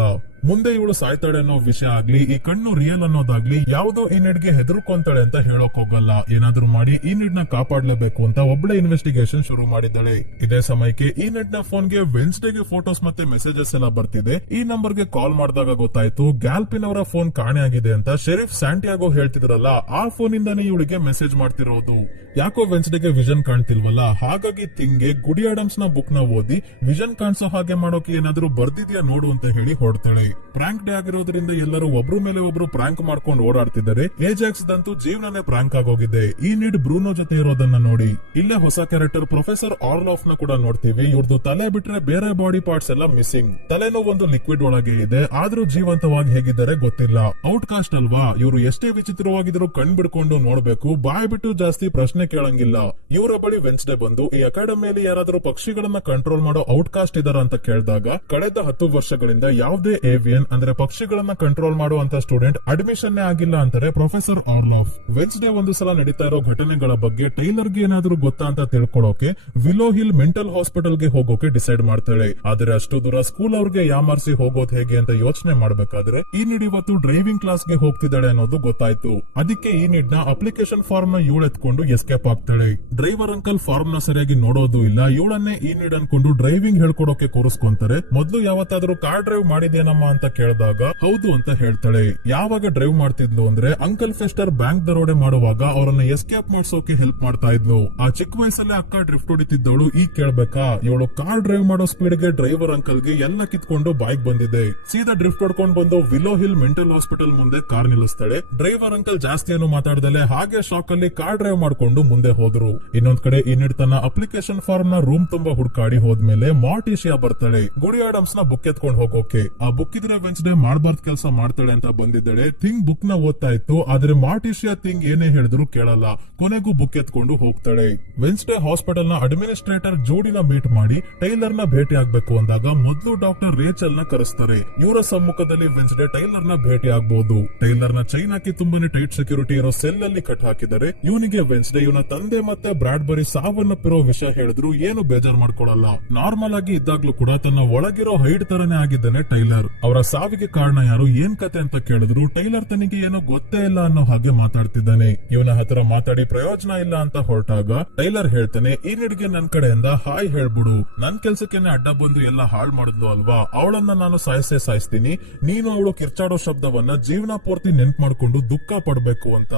ಮುಂದೆ ಇವಳು ಸಾಯ್ತಾಳೆ ಅನ್ನೋ ವಿಷಯ ಆಗ್ಲಿ, ಈ ಕಣ್ಣು ರಿಯಲ್ ಅನ್ನೋದಾಗ್ಲಿ ಯಾವುದೋ ಈ ನಿಡ್ಗೆ ಹೆದರ್ಕೊಂತಾಳೆ ಅಂತ ಹೇಳೋಕ್ ಹೋಗಲ್ಲ. ಏನಾದ್ರೂ ಮಾಡಿ ಈ ನಿಡ್ನ ಕಾಪಾಡ್ಲೇಬೇಕು ಅಂತ ಒಬ್ಳೆ ಇನ್ವೆಸ್ಟಿಗೇಷನ್ ಶುರು ಮಾಡಿದ್ದಾಳೆ. ಇದೇ ಸಮಯಕ್ಕೆ ಈ ನಿಡ್ನ ಫೋನ್ಗೆ ವೆನ್ಸ್ಡೇಗೆ ಫೋಟೋಸ್ ಮತ್ತೆ ಮೆಸೇಜಸ್ ಎಲ್ಲ ಬರ್ತಿದೆ. ಈ ನಂಬರ್ಗೆ ಕಾಲ್ ಮಾಡಿದಾಗ ಗೊತ್ತಾಯ್ತು ಗ್ಯಾಲ್ಪಿನ್ ಅವರ ಫೋನ್ ಕಾಣೆ ಆಗಿದೆ ಅಂತ ಶೆರೀಫ್ ಸ್ಯಾಂಟಿಯಾಗೋ ಹೇಳ್ತಿದ್ರಲ್ಲ, ಆ ಫೋನ್ ಇಂದಾನೆ ಇವಳಿಗೆ ಮೆಸೇಜ್ ಮಾಡ್ತಿರೋದು. ಯಾಕೋ ವೆನ್ಸ್ಡೇಗೆ ವಿಷನ್ ಕಾಣ್ತಿಲ್ವಲ್ಲ, ಹಾಗಾಗಿ ತಿಂಗೆ ಗುಡಿ ಆಡಮ್ಸ್ ನ ಬುಕ್ ನ ಓದಿ ವಿಷನ್ ಕಾಣಿಸೋ ಹಾಗೆ ಮಾಡೋಕೆ ಏನಾದ್ರೂ ಬರ್ದಿದ್ಯಾ ನೋಡು ಅಂತ ಹೇಳಿ ಹೊರಡ್ತಾಳೆ. ಪ್ರಾಂಕ್ ಡೇ ಆಗಿರೋದ್ರಿಂದ ಎಲ್ಲರೂ ಒಬ್ರು ಮೇಲೆ ಒಬ್ರು ಪ್ರಾಂಕ್ ಮಾಡ್ಕೊಂಡು ಓಡಾಡ್ತಿದ್ದಾರೆ. ಏಜಾಕ್ಸ್ ದಂತೂ ಜೀವನನೇ ಪ್ರಾಂಕ್ ಆಗೋಗಿದೆ. ಈ ನಿಡ್ ಬ್ರೂನೋ ಜೊತೆ ಇರೋದನ್ನ ನೋಡಿ. ಇಲ್ಲೇ ಹೊಸ ಕ್ಯಾರೆಕ್ಟರ್ ಪ್ರೊಫೆಸರ್ ಆರ್ಲಾಫ್ ನ ಕೂಡ ನೋಡ್ತೀವಿ. ಇವ್ರದ್ದು ತಲೆ ಬಿಟ್ರೆ ಬೇರೆ ಬಾಡಿ ಪಾರ್ಟ್ಸ್ ಎಲ್ಲ ಮಿಸ್ಸಿಂಗ್. ತಲೆನೋ ಒಂದು ಲಿಕ್ವಿಡ್ ಒಳಗೆ ಇದೆ, ಆದ್ರೂ ಜೀವಂತವಾಗಿ ಹೇಗಿದ್ದಾರೆ ಗೊತ್ತಿಲ್ಲ. ಔಟ್ ಕಾಸ್ಟ್ ಅಲ್ವಾ, ಇವರು ಎಷ್ಟೇ ವಿಚಿತ್ರವಾಗಿದ್ರು ಕಣ್ ಬಿಡ್ಕೊಂಡು ನೋಡ್ಬೇಕು, ಬಾಯ್ ಬಿಟ್ಟು ಜಾಸ್ತಿ ಪ್ರಶ್ನೆ ಕೇಳಂಗಿಲ್ಲ. ಇವರ ಬಳಿ ವೆನ್ಸ್ಡೇ ಬಂದು ಈ ಅಕಾಡೆಮಿಯಲ್ಲಿ ಯಾರಾದ್ರೂ ಪಕ್ಷಿಗಳನ್ನ ಕಂಟ್ರೋಲ್ ಮಾಡೋ ಔಟ್ ಕಾಸ್ಟ್ ಇದಾರ ಅಂತ ಕೇಳಿದಾಗ ಕಳೆದ 10 ವರ್ಷಗಳಿಂದ ಯಾವುದೇ ಏವಿಯನ್ ಅಂದ್ರೆ ಪಕ್ಷಿಗಳನ್ನ ಕಂಟ್ರೋಲ್ ಮಾಡುವಂತ ಸ್ಟೂಡೆಂಟ್ ಅಡ್ಮಿಷನ್ ಆಗಿಲ್ಲ ಅಂತಾರೆ ಪ್ರೊಫೆಸರ್ ಆರ್ಲಾಫ್. ವೆನ್ಸ್ಡೇ ಒಂದು ಸಲ ನಡೀತಾ ಇರೋ ಘಟನೆಗಳ ಬಗ್ಗೆ ಟೈಲರ್ಗೆ ಏನಾದ್ರೂ ಗೊತ್ತಾ ಅಂತ ತಿಳ್ಕೊಳ್ಳೋಕೆ ವಿಲೋ ಹಿಲ್ ಮೆಂಟಲ್ ಹಾಸ್ಪಿಟಲ್ಗೆ ಹೋಗೋಕೆ ಡಿಸೈಡ್ ಮಾಡ್ತಾಳೆ. ಆದ್ರೆ ಅಷ್ಟು ದೂರ ಸ್ಕೂಲ್ ಅವ್ರಿಗೆ ಯಾಮಾರಿಸಿ ಹೋಗೋದು ಹೇಗೆ ಅಂತ ಯೋಚನೆ ಮಾಡ್ಬೇಕಾದ್ರೆ ಈನಿಡ್ ಇವತ್ತು ಡ್ರೈವಿಂಗ್ ಕ್ಲಾಸ್ಗೆ ಹೋಗ್ತಿದ್ದಾಳೆ ಅನ್ನೋದು ಗೊತ್ತಾಯ್ತು. ಅದಕ್ಕೆ ಈನಿಡ್ ನ ಅಪ್ಲಿಕೇಶನ್ ಫಾರ್ಮ್ ನ ಇವಳು ಎತ್ಕೊಂಡು ಎಸ್ಕೇಪ್ ಆಗ್ತಾಳೆ. ಡ್ರೈವರ್ ಅಂಕಲ್ ಫಾರ್ಮ್ ನ ಸರಿಯಾಗಿ ನೋಡೋದು ಇಲ್ಲ. ಇವಳನ್ನೇ ಈನಿಡ್ ಅನ್ಕೊಂಡು ಡ್ರೈವಿಂಗ್ ಹೇಳ್ಕೊಡೋಕೆ ಕೂರಿಸ್ಕೊಂತಾರೆ. ಮೊದ್ಲು ಯಾವತ್ತಾದ್ರೂ ಕಾರ್ ಡ್ರೈವ್ ಮಾಡಿದೇನಮ್ಮ ಅಂತ ಕೇಳಿದಾಗ ಹೌದು ಅಂತ ಹೇಳ್ತಾಳೆ. ಯಾವಾಗ ಡ್ರೈವ್ ಮಾಡ್ತಿದ್ಲು ಅಂದ್ರೆ ಅಂಕಲ್ ಫೆಸ್ಟರ್ ಬ್ಯಾಂಕ್ ದರೋಡೆ ಮಾಡುವಾಗ ಅವರನ್ನ ಎಸ್ಕೇಪ್ ಮಾಡ್ಸೋಕೆ ಹೆಲ್ಪ್ ಮಾಡ್ತಾ ಇದ್ಲು. ಆ ಚಿಕ್ಕ ವಯಸ್ಸಲ್ಲೇ ಅಕ್ಕ ಡ್ರಿಫ್ಟ್ ಹೊಡಿತಿದ್ದವಳು ಈಗ ಕೇಳ್ಬೇಕಾ ಇವಳು ಕಾರ್ ಡ್ರೈವ್ ಮಾಡೋ ಸ್ಪೀಡ್ ಗೆ ಡ್ರೈವರ್ ಅಂಕಲ್ ಗೆ ಎಲ್ಲ ಕಿತ್ಕೊಂಡು ಬಾಯ್ಕ್ ಬಂದಿದೆ. ಸೀದಾ ಡ್ರಿಫ್ಟ್ ಹೊಡ್ಕೊಂಡು ಬಂದು ವಿಲೋ ಹಿಲ್ ಮೆಂಟಲ್ ಹಾಸ್ಪಿಟಲ್ ಮುಂದೆ ಕಾರ್ ನಿಲ್ಲಿಸ್ತಾಳೆ. ಡ್ರೈವರ್ ಅಂಕಲ್ ಜಾಸ್ತಿ ಏನು ಮಾತಾಡ್ದಲೆ ಹಾಗೆ ಶಾಕ್ ಅಲ್ಲಿ ಕಾರ್ ಡ್ರೈವ್ ಮಾಡ್ಕೊಂಡು ಮುಂದೆ ಹೋದ್ರು. ಇನ್ನೊಂದ್ ಕಡೆ ಇನ್ನಿಡ್ ತನ್ನ ಅಪ್ಲಿಕೇಶನ್ ಫಾರ್ಮ್ ನ ರೂಮ್ ತುಂಬಾ ಹುಡ್ಕಾಡಿ ಹೋದ್ಮೇಲೆ ಮಾರ್ಟಿಶಿಯಾ ಬರ್ತಾಳೆ ಗುಡಿ ಆಡಮ್ಸ್ ನ ಬುಕ್ ಎತ್ಕೊಂಡು ಹೋಗೋಕೆ. ಆ ಬುಕ್ ಇದ್ರೆ ವೆನ್ಸ್ಡೇ ಮಾಡಬಾರ್ದು ಕೆಲಸ ಮಾಡ್ತಾಳೆ ಅಂತ ಬಂದಿದ್ದಾಳೆ. ಥಿಂಗ್ ಬುಕ್ ನ ಓದ್ತಾ ಇತ್ತು. ಆದ್ರೆ ಮಾರ್ಟಿಶಿಯಾ ಥಿಂಗ್ ಏನೇ ಹೇಳಿದ್ರು ಕೇಳಲ್ಲ. ಕೊನೆಗೂ ಬುಕ್ ಎತ್ಕೊಂಡು ಹೋಗ್ತಾಳೆ. ವೆನ್ಸ್ಡೇ ಹಾಸ್ಪಿಟಲ್ ನ ಅಡ್ಮಿನಿಸ್ಟ್ರೇಟರ್ ಜೋಡಿನ ಮೀಟ್ ಮಾಡಿ ಟೈಲರ್ ನ ಭೇಟಿ ಆಗ್ಬೇಕು ಅಂದಾಗ ಮೊದಲು ಡಾಕ್ಟರ್ ರೇಚಲ್ ನ ಕರೆಸ್ತಾರೆ. ಇವರ ಸಮ್ಮುಖದಲ್ಲಿ ವೆನ್ಸ್ಡೇ ಟೈಲರ್ ನ ಭೇಟಿ ಆಗ್ಬಹುದು. ಟೈಲರ್ ನ ಚೈನ್ ಹಾಕಿ ತುಂಬಾನೇ ಟೈಟ್ ಸೆಕ್ಯೂರಿಟಿ ಇರೋ ಸೆಲ್ ಅಲ್ಲಿ ಕಟ್ ಹಾಕಿದ್ದಾರೆ. ಇವನಿಗೆ ವೆನ್ಸ್ಡೇ ಇವನ ತಂದೆ ಮತ್ತೆ ಬ್ರಾಡ್ಬರಿ ಸಾವನ್ನಪ್ಪಿರೋ ವಿಷಯ ಹೇಳಿದ್ರು ಏನು ಬೇಜಾರ್ ಮಾಡ್ಕೊಳಲ್ಲ. ನಾರ್ಮಲ್ ಆಗಿ ಇದ್ದಾಗ್ಲೂ ಕೂಡ ತನ್ನ ಒಳಗಿರೋ ಹೈಡ್ ತರನೇ ಆಗಿದ್ದಾನೆ ಟೈಲರ್. ಅವರ ಸಾವಿಗೆ ಕಾರಣ ಯಾರು ಏನ್ ಕತೆ ಅಂತ ಕೇಳಿದ್ರು ಟೈಲರ್ ತನಿಗೆ ಏನೋ ಗೊತ್ತೇ ಇಲ್ಲ ಅನ್ನೋ ಹಾಗೆ ಮಾತಾಡ್ತಿದ್ದಾನೆ. ಇವನ ಹತ್ರ ಮಾತಾಡಿ ಪ್ರಯೋಜನ ಇಲ್ಲ ಅಂತ ಹೊರಟಾಗ ಟೈಲರ್ ಹೇಳ್ತಾನೆ ಈನಿಡ್ಗೆ ನನ್ ಕಡೆಯಿಂದ ಹಾಯ್ ಹೇಳ್ಬಿಡು. ನನ್ ಕೆಲ್ಸಕ್ಕೇನೆ ಅಡ್ಡ ಬಂದು ಎಲ್ಲ ಹಾಳ್ ಮಾಡಿದ್ಲು ಅಲ್ವಾ, ಅವಳನ್ನ ನಾನು ಸಾಯಿಸ್ತೀನಿ. ನೀನು ಅವಳು ಕಿರ್ಚಾಡೋ ಶಬ್ದವನ್ನ ಜೀವನ ಪೂರ್ತಿ ನೆನ್ಪು ಮಾಡ್ಕೊಂಡು ದುಃಖ ಪಡ್ಬೇಕು ಅಂತ.